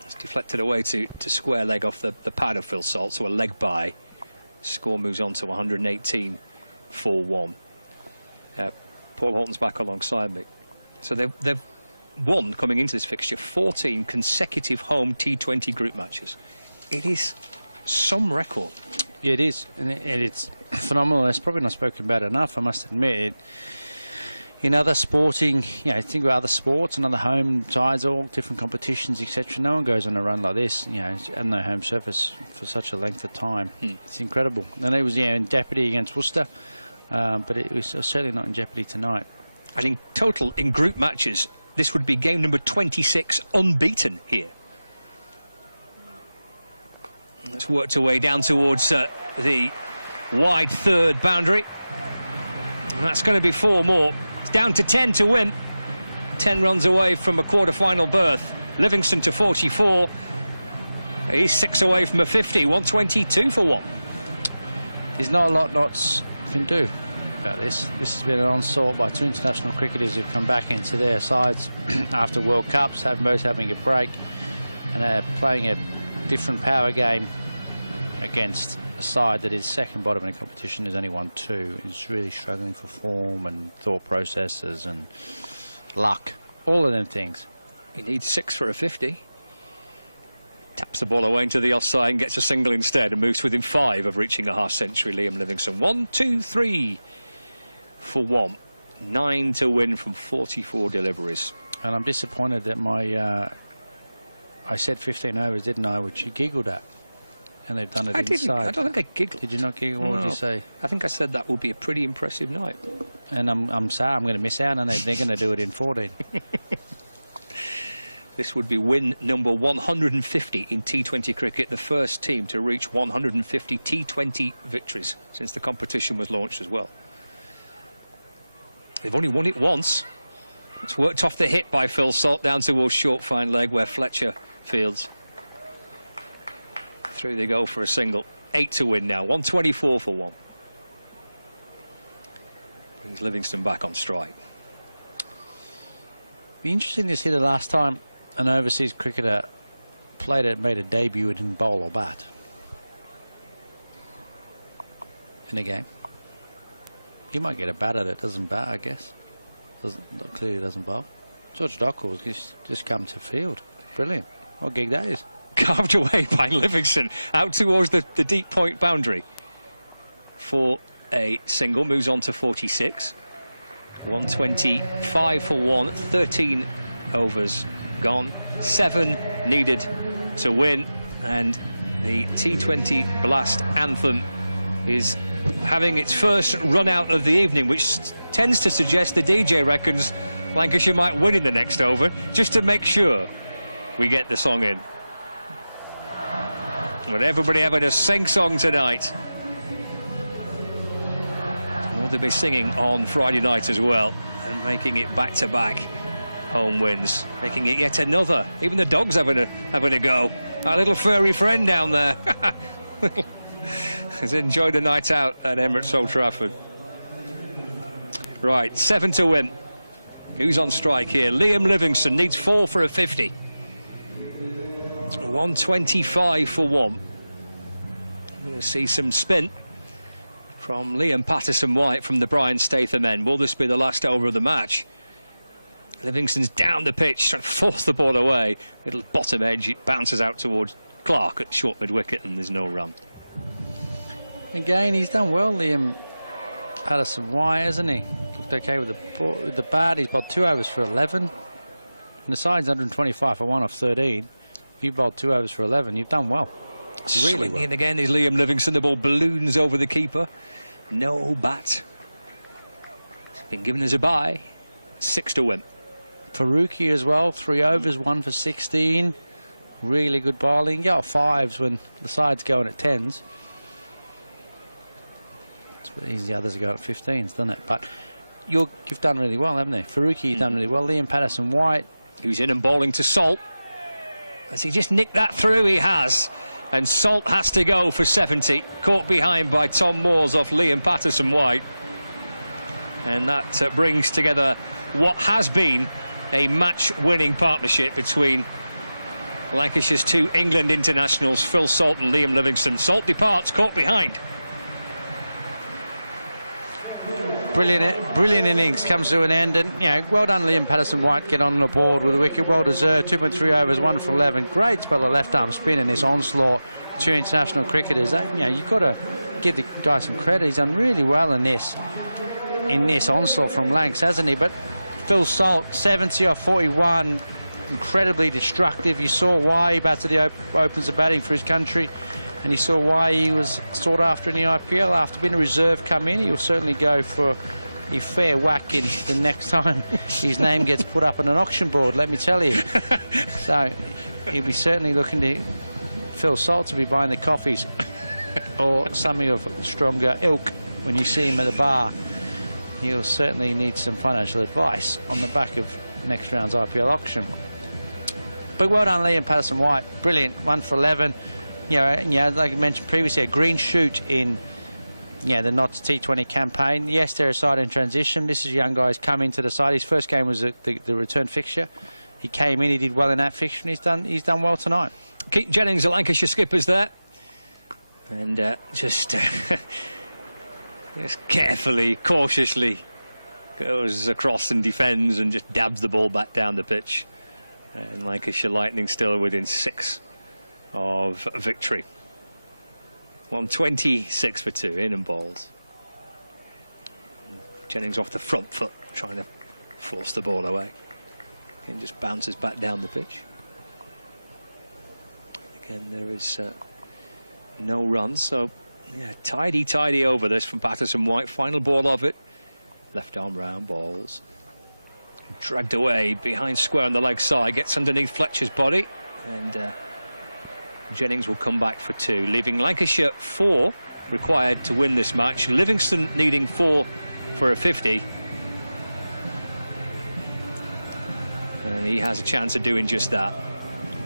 It's deflected away to square leg off the pad of Phil Salt, so a leg by. Score moves on to 118 for 1. Paul Horton's back alongside me. So they've won, coming into this fixture, 14 consecutive home T20 group matches. It is some record. Yeah, it is, and it's phenomenal. It's probably not spoken about enough, I must admit. In other sporting, think about other sports and other home sides, all different competitions, etc. No one goes on a run like this, and no home surface for such a length of time. It's incredible. And it was in jeopardy against Worcester, but it was certainly not in jeopardy tonight. And in total, in group matches, this would be game number 26 unbeaten here. It's worked away down towards the wide third boundary. And that's going to be 4 more. It's down to 10 to win. 10 runs away from a quarter-final berth. Livingston to 44. He's 6 away from a 50. 122 for 1. There's not a lot Notts can do about this. This has been an onslaught by 2 international cricketers who've come back into their sides after World Cups, both having a break, and they're playing a different power game against a side that is second bottom in the competition. There's only won 2. It's really struggling for form and thought processes and luck, all of them things. He needs 6 for a 50. Taps the ball away into the offside and gets a single instead, and moves within 5 of reaching a half century. Liam Livingston 1, 2, 3 for 1. 9 to win from 44 deliveries. And I'm disappointed that my I said 15 overs, didn't I, which you giggled at. And they've done it inside. I don't think I giggled. Did you not giggle? What did you say? I think I said that would be a pretty impressive night. And I'm sorry, I'm going to miss out on it. They're going to do it in 14. This would be win number 150 in T20 cricket, the first team to reach 150 T20 victories since the competition was launched as well. They've only won it once. It's worked off the hit by Phil Salt down towards short fine leg where Fletcher fields. Through they go for a single. 8 to win now. 124 for 1. Brings Livingston back on strike. Be interesting to see the last time an overseas cricketer made a debut and didn't bowl or bat in a game. You might get a batter that doesn't bat, I guess. Clearly doesn't bowl. George Dockwell's just come to field. Brilliant. What gig that is. Carved away by Livingston out towards the deep point boundary for a single. Moves on to 46. 125 for 1. 13 overs gone. 7 needed to win. And the T20 Blast anthem is having its first run out of the evening, which tends to suggest the DJ reckons Lancashire might win in the next over, just to make sure we get the song in. But everybody having a sing song tonight. Will they be singing on Friday night as well, and making it back-to-back home wins, making it yet another. Even the dog's having a go. Our little furry friend down there has enjoyed a night out at Emirates Old Trafford. Right, 7 to win. Who's on strike here? Liam Livingston needs 4 for a 50. 125 for 1. We're going to see some spin from Liam Patterson-White from the Brian Statham end. Will this be the last over of the match? Livingston's down the pitch, trying to force the ball away. Little bottom edge, it bounces out towards Clark at short mid-wicket, and there's no run. Again, he's done well, Liam Patterson-White, hasn't he? Looked okay with the bat. He's bowled 2 overs for 11. And the side's 125 for 1 off 13. If you bowled 2 overs for 11, you've done well. Really Swinging well. in again is Liam Livingston. The ball balloons over the keeper. No bat. He's been given as a bye. 6 to win. Faruqi as well, 3 overs, 1 for 16. Really good bowling. You got 5s when the side's going at 10s. It's easy, the others are going at 15s, doesn't it? But you've done really well, haven't you? Faruqi, you've done really well. Liam Patterson-White, who's in and bowling to Salt. Has he just nicked that through? He has. And Salt has to go for 70. Caught behind by Tom Moores off Liam Patterson-White. And that brings together what has been a match-winning partnership between Lancashire's 2 England internationals, Phil Salt and Liam Livingston. Salt departs, caught behind. Brilliant innings comes to an end, and well done Liam Patterson-White, get on the board with a wicket, well deserved. 2.3 overs, 1 for 11. Great spell of left arm spin in this onslaught. 2 international cricketers. You've got to give the guy some credit. He's done really well in this onslaught from Lancs, hasn't he? But Phil Salt, 70 off 41, incredibly destructive. You saw why he batted the opens of batting for his country, and you saw why he was sought after in the IPL. After being a reserve come in, he'll certainly go for a fair whack in the next time his name gets put up on an auction board, let me tell you. So he'll be certainly looking to Phil Salt to be buying the coffees or something of stronger ilk when you see him at the bar. He'll certainly need some financial advice on the back of next round's IPL auction. But well done Liam Patterson-White, brilliant, 1 for 11. Like I mentioned previously, a green shoot in the Notts T20 campaign. Yes, they're a side in transition. This is a young guy who's come into the side. His first game was the return fixture. He came in, he did well in that fixture, and he's done well tonight. Keaton Jennings, the Lancashire skipper's there. And just carefully, cautiously goes across and defends and just dabs the ball back down the pitch. And Lancashire Lightning still within 6 of victory. 126 for 2, in and balls. Jennings off the front foot, trying to force the ball away. And just bounces back down the pitch. Again, there is no run, so tidy over this from Patterson-White. Final ball of it. Left arm round, balls. Dragged away behind square on the leg side, gets underneath Fletcher's body, and Jennings will come back for 2, leaving Lancashire 4 required to win this match. Livingston needing 4 for a 50. And he has a chance of doing just that.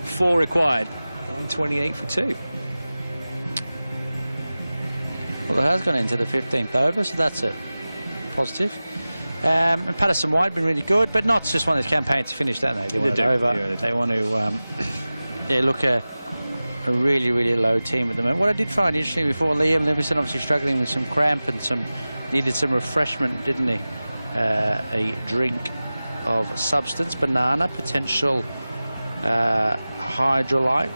4 required on 28 for 2. Well, it has gone into the 15th over, so that's a positive. And Patterson White been really good, but not just want this campaign to finish, don't they? They want it over. Yeah, they want to look a really, really low team at the moment. What I did find interesting before, Liam Livingston obviously struggling with some cramp and needed some refreshment, didn't he? A drink of substance, banana, potential hydrolyte.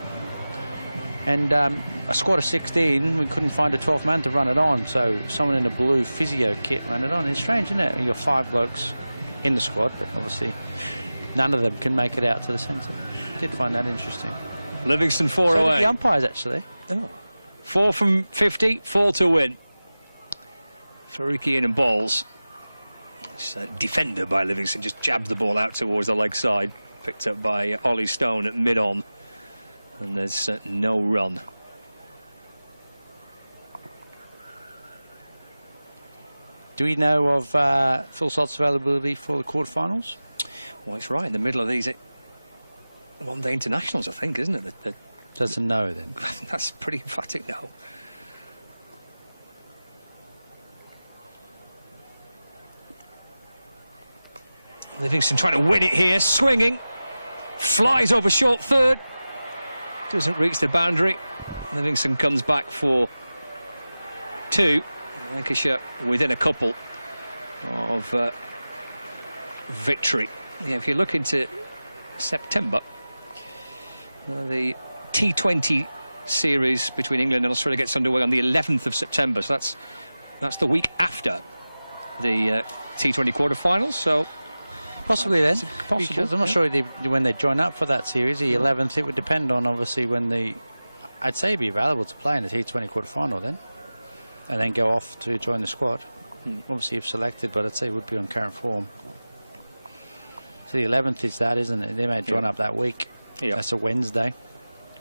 And a squad of 16, we couldn't find a 12th man to run it on, so someone in a blue physio kit ran it on. It's strange, isn't it? You've got 5 blokes in the squad, but obviously none of them can make it out to the centre. Did find that interesting. Livingston 4 so away. Did the umpires, actually. Oh. 4 from 50, 4 to win. Faruqian and balls. Defender by Livingston just jabs the ball out towards the leg side. Picked up by Ollie Stone at mid-on. And there's no run. Do we know of Phil Salt's availability for the quarterfinals? Well, it's right in the middle of these one-day internationals, I think, isn't it? That's a no, then. That's pretty emphatic no. Livingston trying to win it here, swinging. Flies over short third. Doesn't reach the boundary. Livingston comes back for 2. Lancashire within a couple of victory. Yeah, if you look into September, the T20 series between England and Australia gets underway on the 11th of September. So that's the week after the T20 quarterfinals. So possibly then, possible, because I'm not sure when they join up for that series, the 11th. It would depend on obviously when I'd say be available to play in the T20 quarterfinal then, and then go off to join the squad. Obviously, if selected, but I'd say it would be on current form. So the 11th is that, isn't it? They may join up that week. Yeah. That's a Wednesday.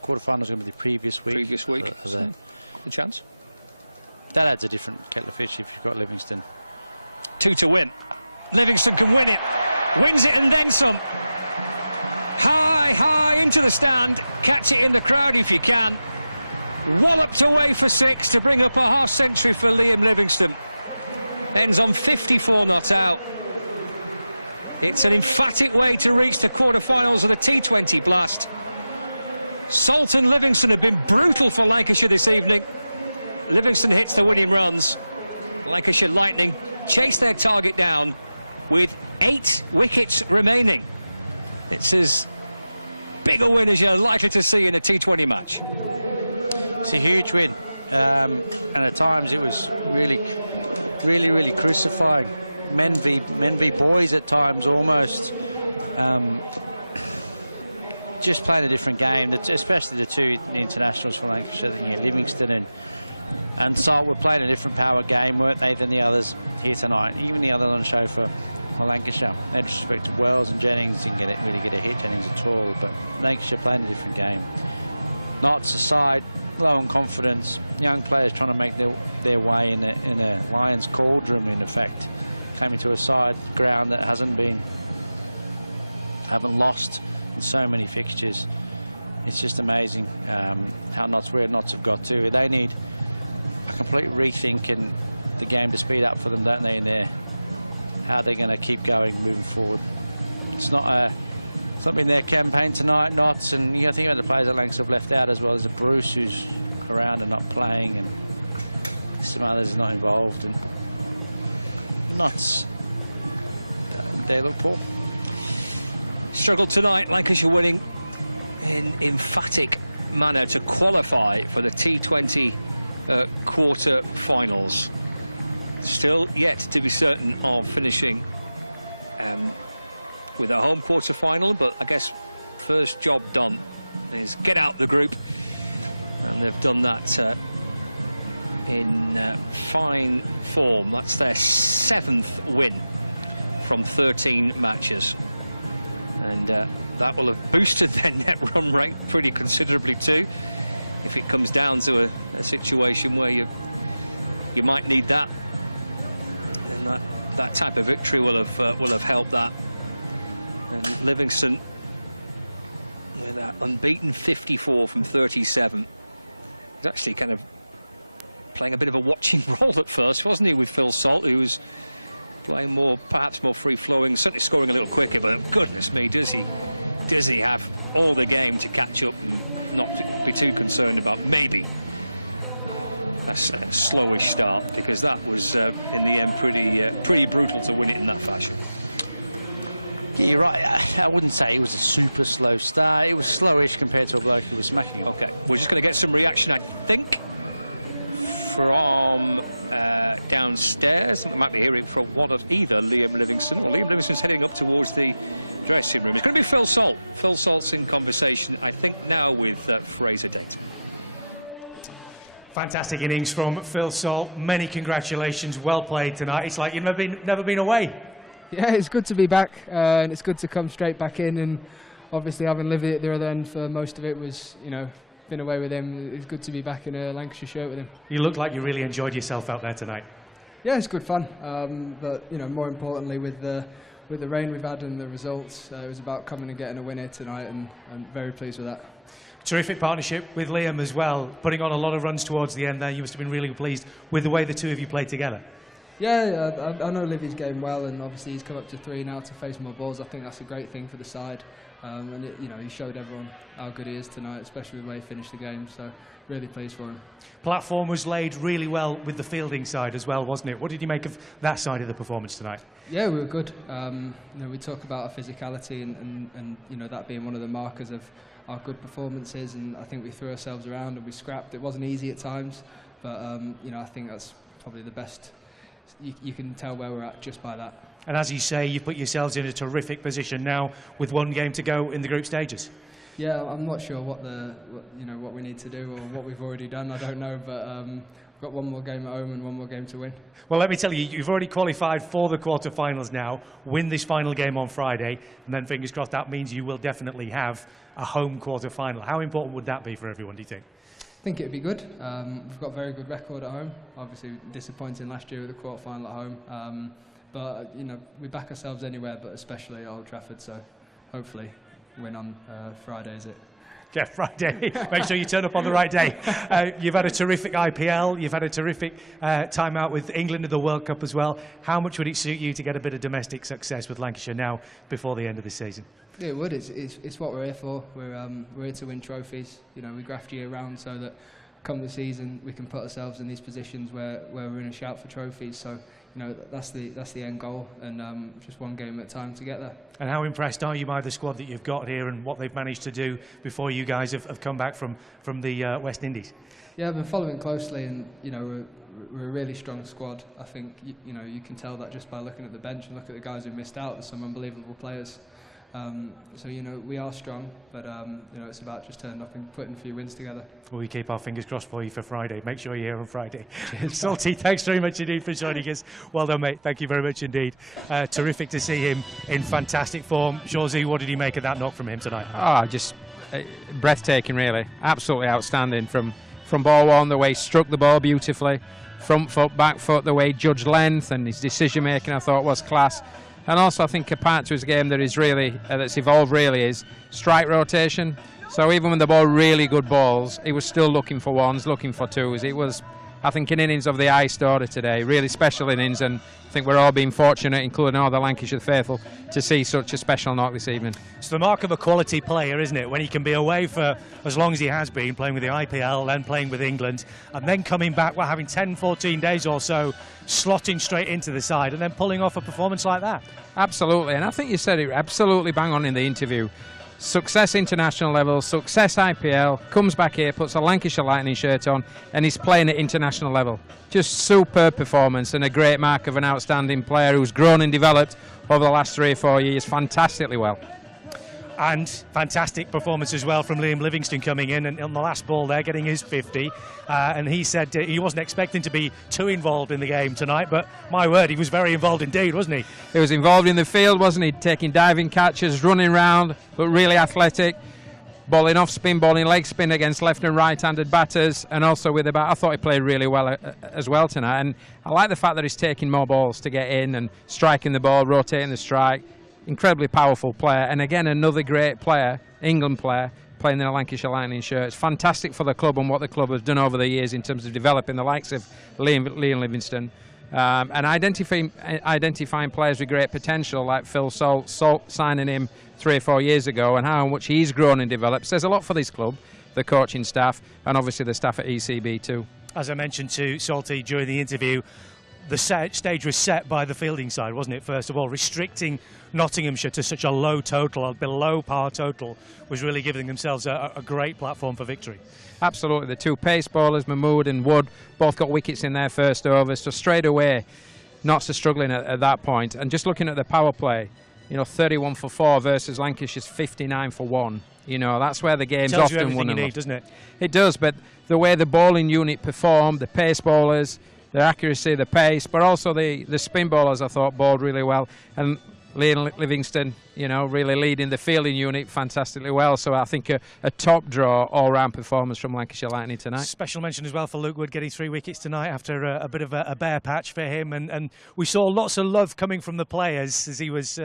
Quarterfinals going to be the previous week. Previous week. As a chance. That adds a different kettle of fish if you've got Livingston. 2 to win. Livingston can win it. Wins it and then some. High into the stand. Catch it in the crowd if you can. Walloped away for 6 to bring up a half century for Liam Livingston. Ends on 54 not out. It's an emphatic way to reach the quarterfinals of the T20 Blast. Salt and Livingston have been brutal for Lancashire this evening. Livingston hits the winning runs. Lancashire Lightning chase their target down with 8 wickets remaining. It's as big a win as you're likely to see in a T20 match. It's a huge win, and at times it was really crucifying. Men v boys at times almost. Just playing a different game, especially the 2 internationals for Lancashire. Livingston and Salt were playing a different power game, weren't they, than the others here tonight. Even the others on show for Lancashire. No disrespect to Wells and Jennings, didn't really get a hit, Jennings at all, but Lancashire playing a different game. Notts aside, low on confidence, young players trying to make their way in a Lions cauldron, in effect. Came into a side ground that haven't lost in so many fixtures. It's just amazing where Notts have got to. They need a complete rethink and the game to speed up for them, don't they, in there? How they're going to keep going moving forward. It's not been their campaign tonight, Notts, and you got to think about the players that Lancs have left out as well. There's a Bruce who's around and not playing, and some others not involved, and Notts, they look poor. Struggled tonight, Lancashire winning in emphatic manner to qualify for the T20 quarter-finals. Still yet to be certain of finishing with a home quarter-final, but I guess first job done is get out the group, and they've done that in fine form. That's their 7th win from 13 matches, and that will have boosted their net run rate pretty considerably too, if it comes down to a situation where you might need that. Then that type of victory will have helped that. And Livingston with that unbeaten 54 from 37. He's actually kind of playing a bit of a watching role at first, wasn't he, with Phil Salt, who was playing more, perhaps more free-flowing, certainly scoring a little quicker, but goodness me, does he have all the game to catch up and not to be too concerned about maybe a slowish start, because that was in the end pretty brutal to win it in that fashion. Yeah, you're right. I wouldn't say it was a super slow start. It was slowish compared to a bloke who was smacking him. Okay, we're just going to get some reaction, I think, from downstairs. We might be hearing from one of either Liam Livingston or Liam Livingston's heading up towards the dressing room. It's going to be Phil Salt. Phil Salt's in conversation, I think, now with Fraser Dayton. Fantastic innings from Phil Salt. Many congratulations. Well played tonight. It's like you've never been away. Yeah, it's good to be back, and it's good to come straight back in. And obviously, having lived at the other end for most of it was, been away with him. It's good to be back in a Lancashire shirt with him. You look like you really enjoyed yourself out there tonight. Yeah, it's good fun. But more importantly, with the rain we've had and the results, it was about coming and getting a win here tonight, and I'm very pleased with that. Terrific partnership with Liam as well, putting on a lot of runs towards the end there. You must have been really pleased with the way the two of you played together. Yeah, I know Livy's game well, and obviously he's come up to 3 now to face more balls. I think that's a great thing for the side, and he showed everyone how good he is tonight, especially the way he finished the game. So really pleased for him. Platform was laid really well with the fielding side as well, wasn't it? What did you make of that side of the performance tonight? Yeah, we were good. We talk about our physicality and that being one of the markers of our good performances, and I think we threw ourselves around and we scrapped. It wasn't easy at times, but I think that's probably the best. You can tell where we're at just by that. And as you say, you put yourselves in a terrific position now with one game to go in the group stages. Yeah, I'm not sure what we need to do or what we've already done. I don't know, but we've got one more game at home and one more game to win. Well, let me tell you, you've already qualified for the quarter-finals now. Win this final game on Friday, and then fingers crossed that means you will definitely have a home quarter-final. How important would that be for everyone, do you think? I think it'd be good. We've got a very good record at home. Obviously disappointing last year with the quarter-final at home. But we back ourselves anywhere, but especially at Old Trafford. So hopefully win on Friday, is it? Yeah, Friday. Make sure you turn up on the right day. You've had a terrific IPL. You've had a terrific time out with England in the World Cup as well. How much would it suit you to get a bit of domestic success with Lancashire now before the end of the season? Yeah, it would. It's what we're here for. We're here to win trophies. We graft year round so that come the season we can put ourselves in these positions where we're in a shout for trophies. So that's the end goal, and just one game at a time to get there. And how impressed are you by the squad that you've got here and what they've managed to do before you guys have come back from the West Indies? Yeah, I've been following closely, and we're a really strong squad. I think you can tell that just by looking at the bench and look at the guys who missed out. There's some unbelievable players. So we are strong, but it's about just turning up and putting a few wins together. Well, we keep our fingers crossed for you for Friday. Make sure you're here on Friday. Salty, thanks very much indeed for joining us. Well done, mate. Thank you very much indeed. Terrific to see him in fantastic form. Shawzy, what did you make of that knock from him tonight? Just breathtaking, really. Absolutely outstanding from ball one, the way he struck the ball beautifully. Front foot, back foot, the way he judged length and his decision making, I thought was class. And also, I think a part to his game that is really that's evolved really is strike rotation. So even when the ball really good balls, he was still looking for ones, looking for twos. It was, I think, an innings of the highest order today. Really special innings, and I think we're all being fortunate, including all the Lancashire faithful, to see such a special knock this evening. It's the mark of a quality player, isn't it? When he can be away for as long as he has been, playing with the IPL, then playing with England, and then coming back, having 10, 14 days or so, slotting straight into the side, and then pulling off a performance like that. Absolutely, and I think you said it absolutely bang on in the interview. Success international level, success IPL, comes back here, puts a Lancashire Lightning shirt on, and he's playing at international level. Just superb performance and a great mark of an outstanding player who's grown and developed over the last 3 or 4 years fantastically well. And fantastic performance as well from Liam Livingston coming in and on the last ball there getting his 50. And he said he wasn't expecting to be too involved in the game tonight, but my word, he was very involved indeed, wasn't he? He was involved in the field, wasn't he? Taking diving catches, running round, but really athletic. Bowling off spin, bowling leg spin against left and right-handed batters, and also with the bat. I thought he played really well as well tonight. And I like the fact that he's taking more balls to get in and striking the ball, rotating the strike. incredibly powerful player, and again another great player, England player, playing in a Lancashire Lightning shirt. It's fantastic for the club and what the club has done over the years in terms of developing the likes of Liam Livingston, and identifying players with great potential like Phil Salt signing him 3 or 4 years ago, and how much he's grown and developed says a lot for this club, the coaching staff, and obviously the staff at ECB too. As I mentioned to Salty during the interview, the stage was set by the fielding side, wasn't it? First of all, restricting Nottinghamshire to such a low total, a below par total, was really giving themselves a great platform for victory. Absolutely. The two pace bowlers, Mahmood and Wood, both got wickets in their first overs, so straight away, not so struggling at that point. And just looking at the power play, 31 for 4 versus Lancashire's 59 for 1. That's where the game's Tells you often won everything and you lost. need, doesn't it? It does, but the way the bowling unit performed, the pace bowlers, their accuracy, the pace, but also the spin bowlers, I thought bowled really well. And Liam Livingston, really leading the fielding unit fantastically well. So I think a top draw all-round performance from Lancashire Lightning tonight. Special mention as well for Luke Wood getting 3 wickets tonight after a bit of a bare patch for him. And we saw lots of love coming from the players as he was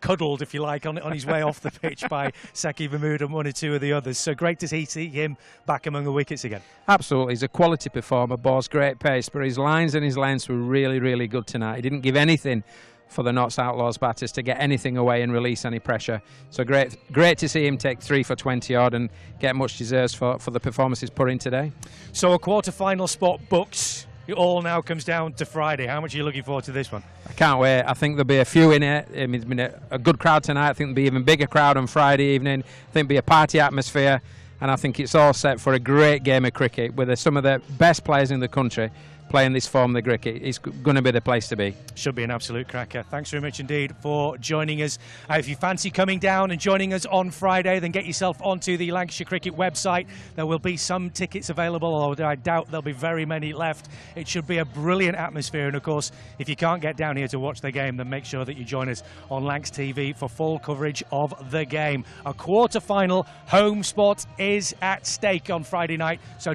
cuddled, if you like, on his way off the pitch by Saqib Mahmood and 1 or 2 of the others. So great to see him back among the wickets again. Absolutely. He's a quality performer, bowls great pace, but his lines and his lengths were really, really good tonight. He didn't give anything for the Notts Outlaws batters to get anything away and release any pressure. So great to see him take 3 for 20 odd and get much deserved for the performances put in today. So a quarter-final spot booked. It all now comes down to Friday. How much are you looking forward to this one? I can't wait. I think there'll be a few in it. It's been a good crowd tonight. I think there'll be even bigger crowd on Friday evening. I think there'll be a party atmosphere, and I think it's all set for a great game of cricket with some of the best players in the country playing this form of cricket. It's going to be the place to be. Should be an absolute cracker. Thanks very much indeed for joining us. If you fancy coming down and joining us on Friday, then get yourself onto the Lancashire Cricket website. There will be some tickets available, although I doubt there'll be very many left. It should be a brilliant atmosphere, and of course, if you can't get down here to watch the game, then make sure that you join us on Lancs TV for full coverage of the game. A quarter-final home spot is at stake on Friday night, so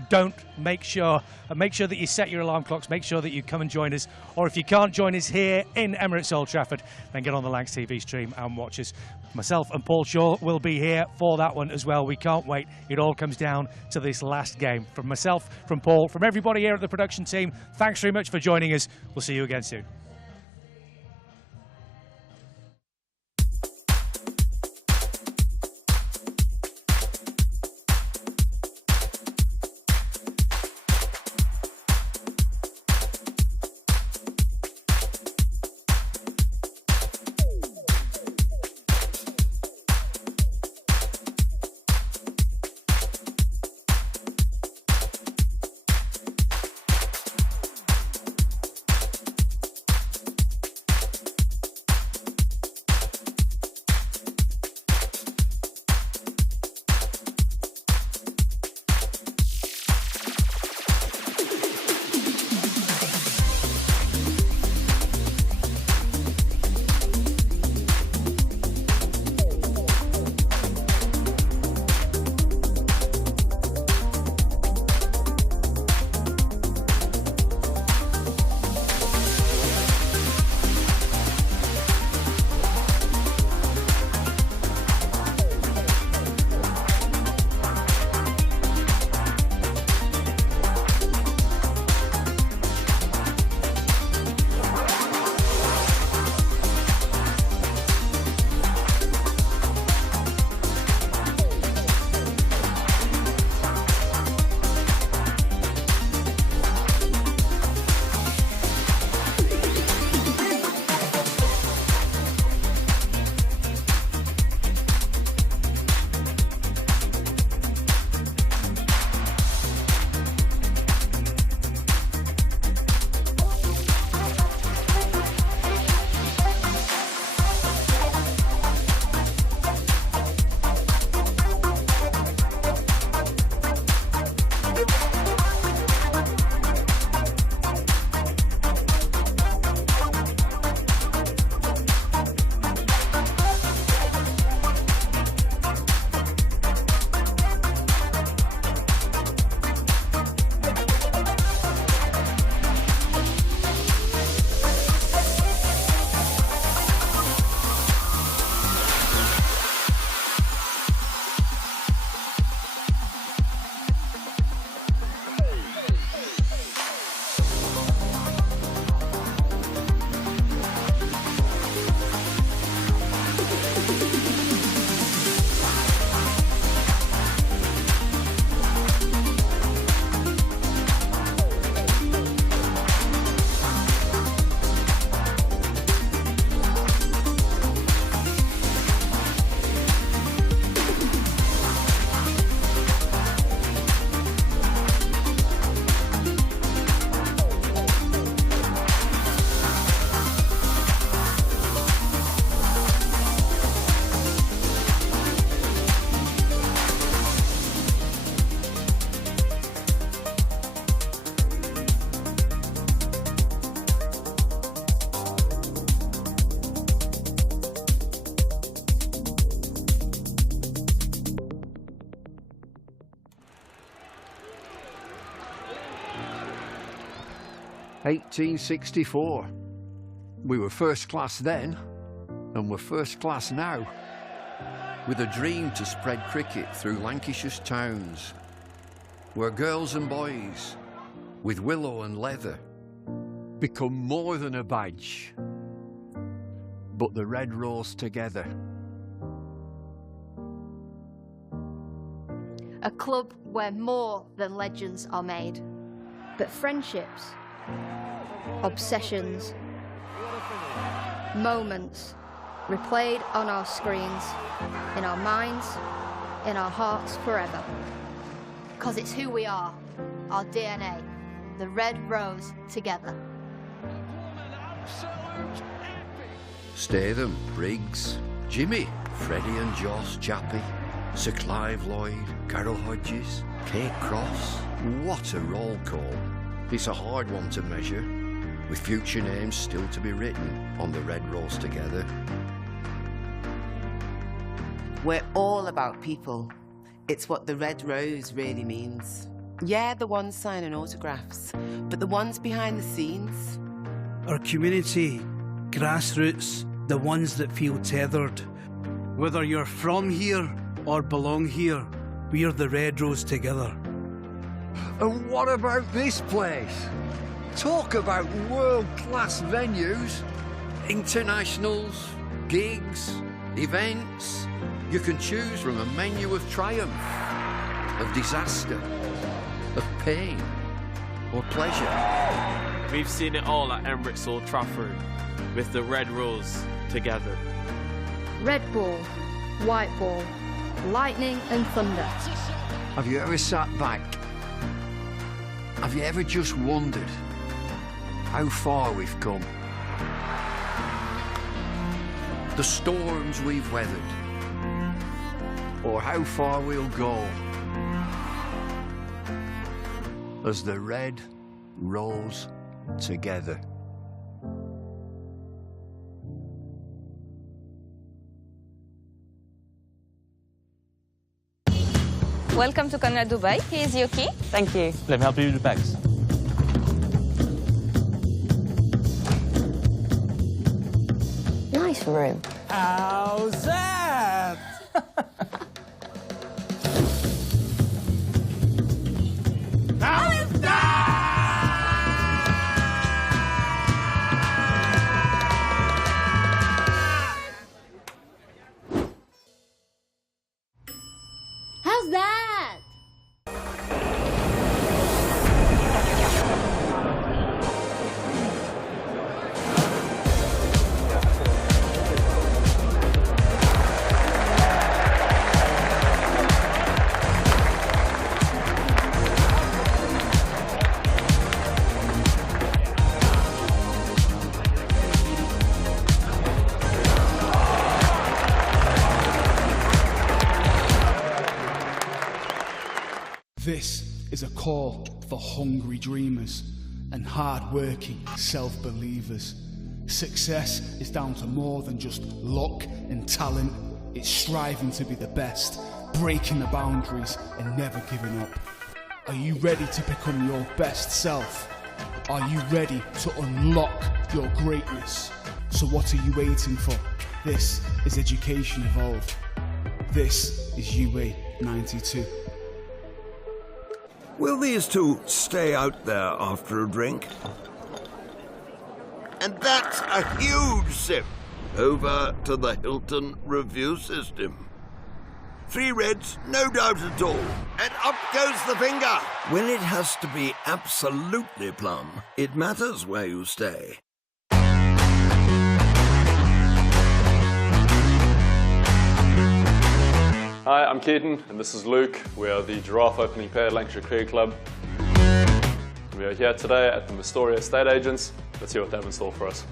make sure that you set your alarm clocks, make sure that you come and join us, or if you can't join us here in Emirates Old Trafford, then get on the Lancs TV stream and watch us. Myself and Paul Shaw will be here for that one as well. We can't wait. It all comes down to this last game. From myself, from Paul, from everybody here at the production team, thanks very much for joining us. We'll see you again soon. 1864. We were first class then, and we're first class now. With a dream to spread cricket through Lancashire's towns, where girls and boys, with willow and leather, become more than a badge, but the red rose together. A club where more than legends are made, but friendships, obsessions, moments replayed on our screens, in our minds, in our hearts forever. 'Cause it's who we are, our DNA, the red rose together. Statham, Briggs, Jimmy, Freddie and Joss, Chappie, Sir Clive Lloyd, Carol Hodges, Kate Cross. What a roll call. It's a hard one to measure, with future names still to be written on the red rose together. We're all about people. It's what the red rose really means. Yeah, the ones signing autographs, but the ones behind the scenes. Our community, grassroots, the ones that feel tethered. Whether you're from here or belong here, we're the red rose together. And what about this place? Talk about world-class venues, internationals, gigs, events. You can choose from a menu of triumph, of disaster, of pain, or pleasure. We've seen it all at Emirates Old Trafford, with the red rose together. Red ball, white ball, lightning and thunder. Have you ever sat back? Have you ever just wondered how far we've come? The storms we've weathered, or how far we'll go as the red rose together. Welcome to Conrad Dubai. Here's your key. Thank you. Let me help you with the bags. Nice room. How's that? How's that? How's that? This is a call for hungry dreamers and hard-working self-believers. Success is down to more than just luck and talent. It's striving to be the best, breaking the boundaries and never giving up. Are you ready to become your best self? Are you ready to unlock your greatness? So what are you waiting for? This is Education Evolved. This is UA 92. Will these two stay out there after a drink? And that's a huge sip. Over to the Hilton review system. 3 reds, no doubt at all. And up goes the finger. When it has to be absolutely plum, it matters where you stay. Hi, I'm Keaton, and this is Luke. We are the giraffe opening pair at Lancashire Cricket Club. We are here today at the Astoria Estate Agents. Let's see what they have in store for us.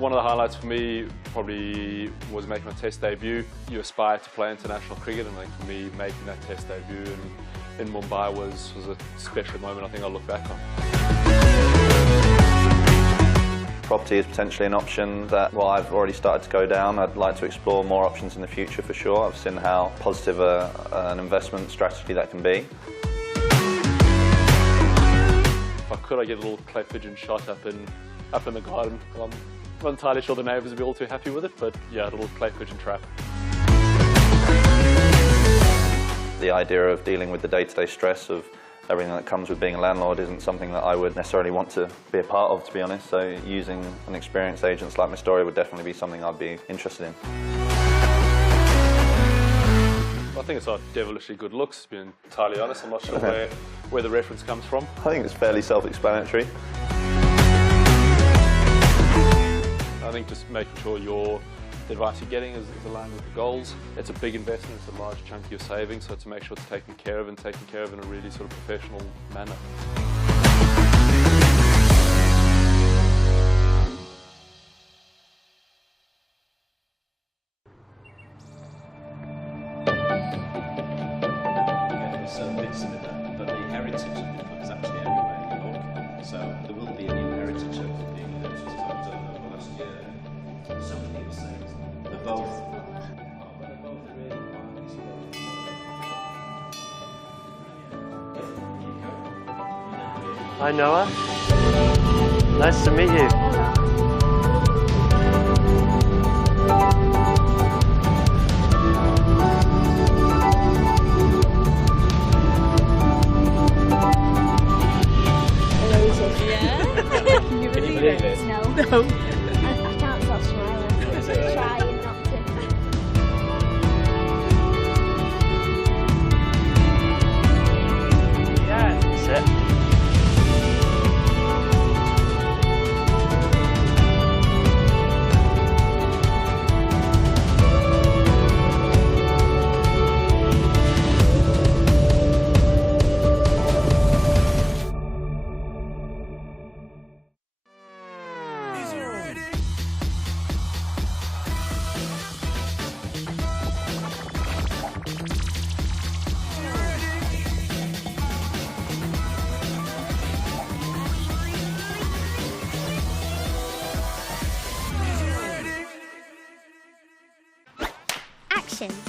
One of the highlights for me probably was making my Test debut. You aspire to play international cricket, and I think for me, making that Test debut in Mumbai was a special moment I think I'll look back on. Property is potentially an option that, well, I've already started to go down. I'd like to explore more options in the future for sure. I've seen how positive an investment strategy that can be. I could, I'd get a little clay pigeon shot up in the garden. I'm not entirely sure the neighbours would be all too happy with it, but yeah, a little clay pigeon trap. The idea of dealing with the day-to-day stress of everything that comes with being a landlord isn't something that I would necessarily want to be a part of, to be honest. So using an experienced agent like my story would definitely be something I'd be interested in. I think it's not devilishly good looks, to be entirely honest. I'm not sure where the reference comes from. I think it's fairly self-explanatory. I think just making sure the advice you're getting is aligned with the goals. It's a big investment, it's a large chunk of your savings, so to make sure it's taken care of and taken care of in a really sort of professional manner. Certain bits of it, but the heritage of the club is actually everywhere you look. So there will be a new heritage of the thing that just comes over the last year. So many people say they're both. Hi Noah. Nice to meet you. Can you believe it? No. I can't stop smiling. I'm trying not to. Yeah, that's it.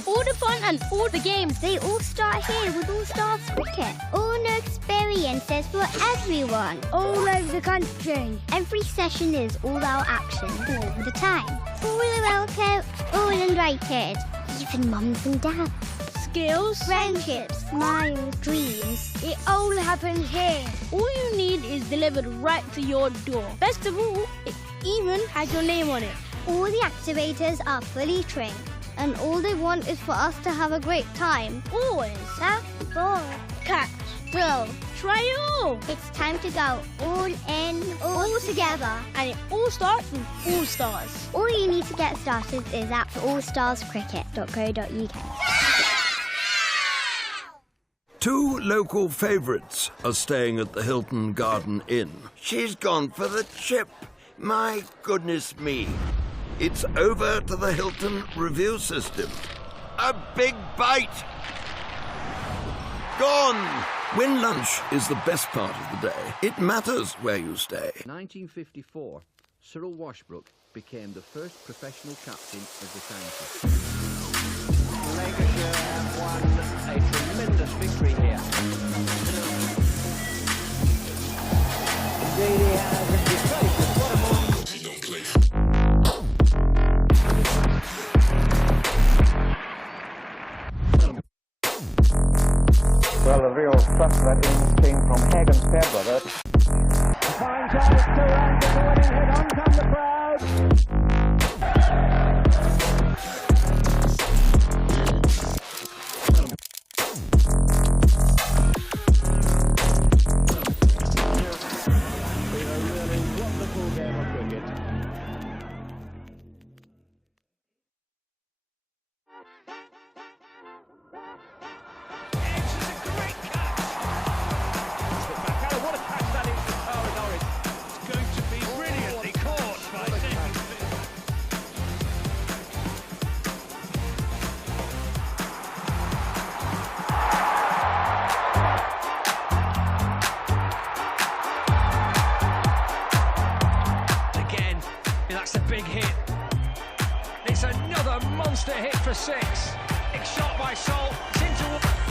All the fun and all the games, they all start here with All Stars Cricket. All new experiences for everyone. All over the country. Every session is all-out action all the time. All are welcome, all invited. Even mums and dads. Skills, friendships, smiles, dreams. It all happens here. All you need is delivered right to your door. Best of all, it even has your name on it. All the activators are fully trained. And all they want is for us to have a great time. Always. Tap, ball, catch, throw. Try it all. It's time to go all in, all together. And it all starts with All Stars. All you need to get started is at allstarscricket.co.uk. Two local favourites are staying at the Hilton Garden Inn. She's gone for the chip. My goodness me. It's over to the Hilton review system. A big bite! Gone! When lunch is the best part of the day, it matters where you stay. 1954, Cyril Washbrook became the first professional captain of the county. Lancashire have won a tremendous victory here. Indeed he has, and he's faced with what a moment. Well, the real thrust of that innings came from Hagan's Fair Brother. Fine chance, 2 runs and the winning hit. On come the crowd. A really wonderful game of cricket. That's a big hit. It's another monster hit for 6. It's shot by Salt. It's into...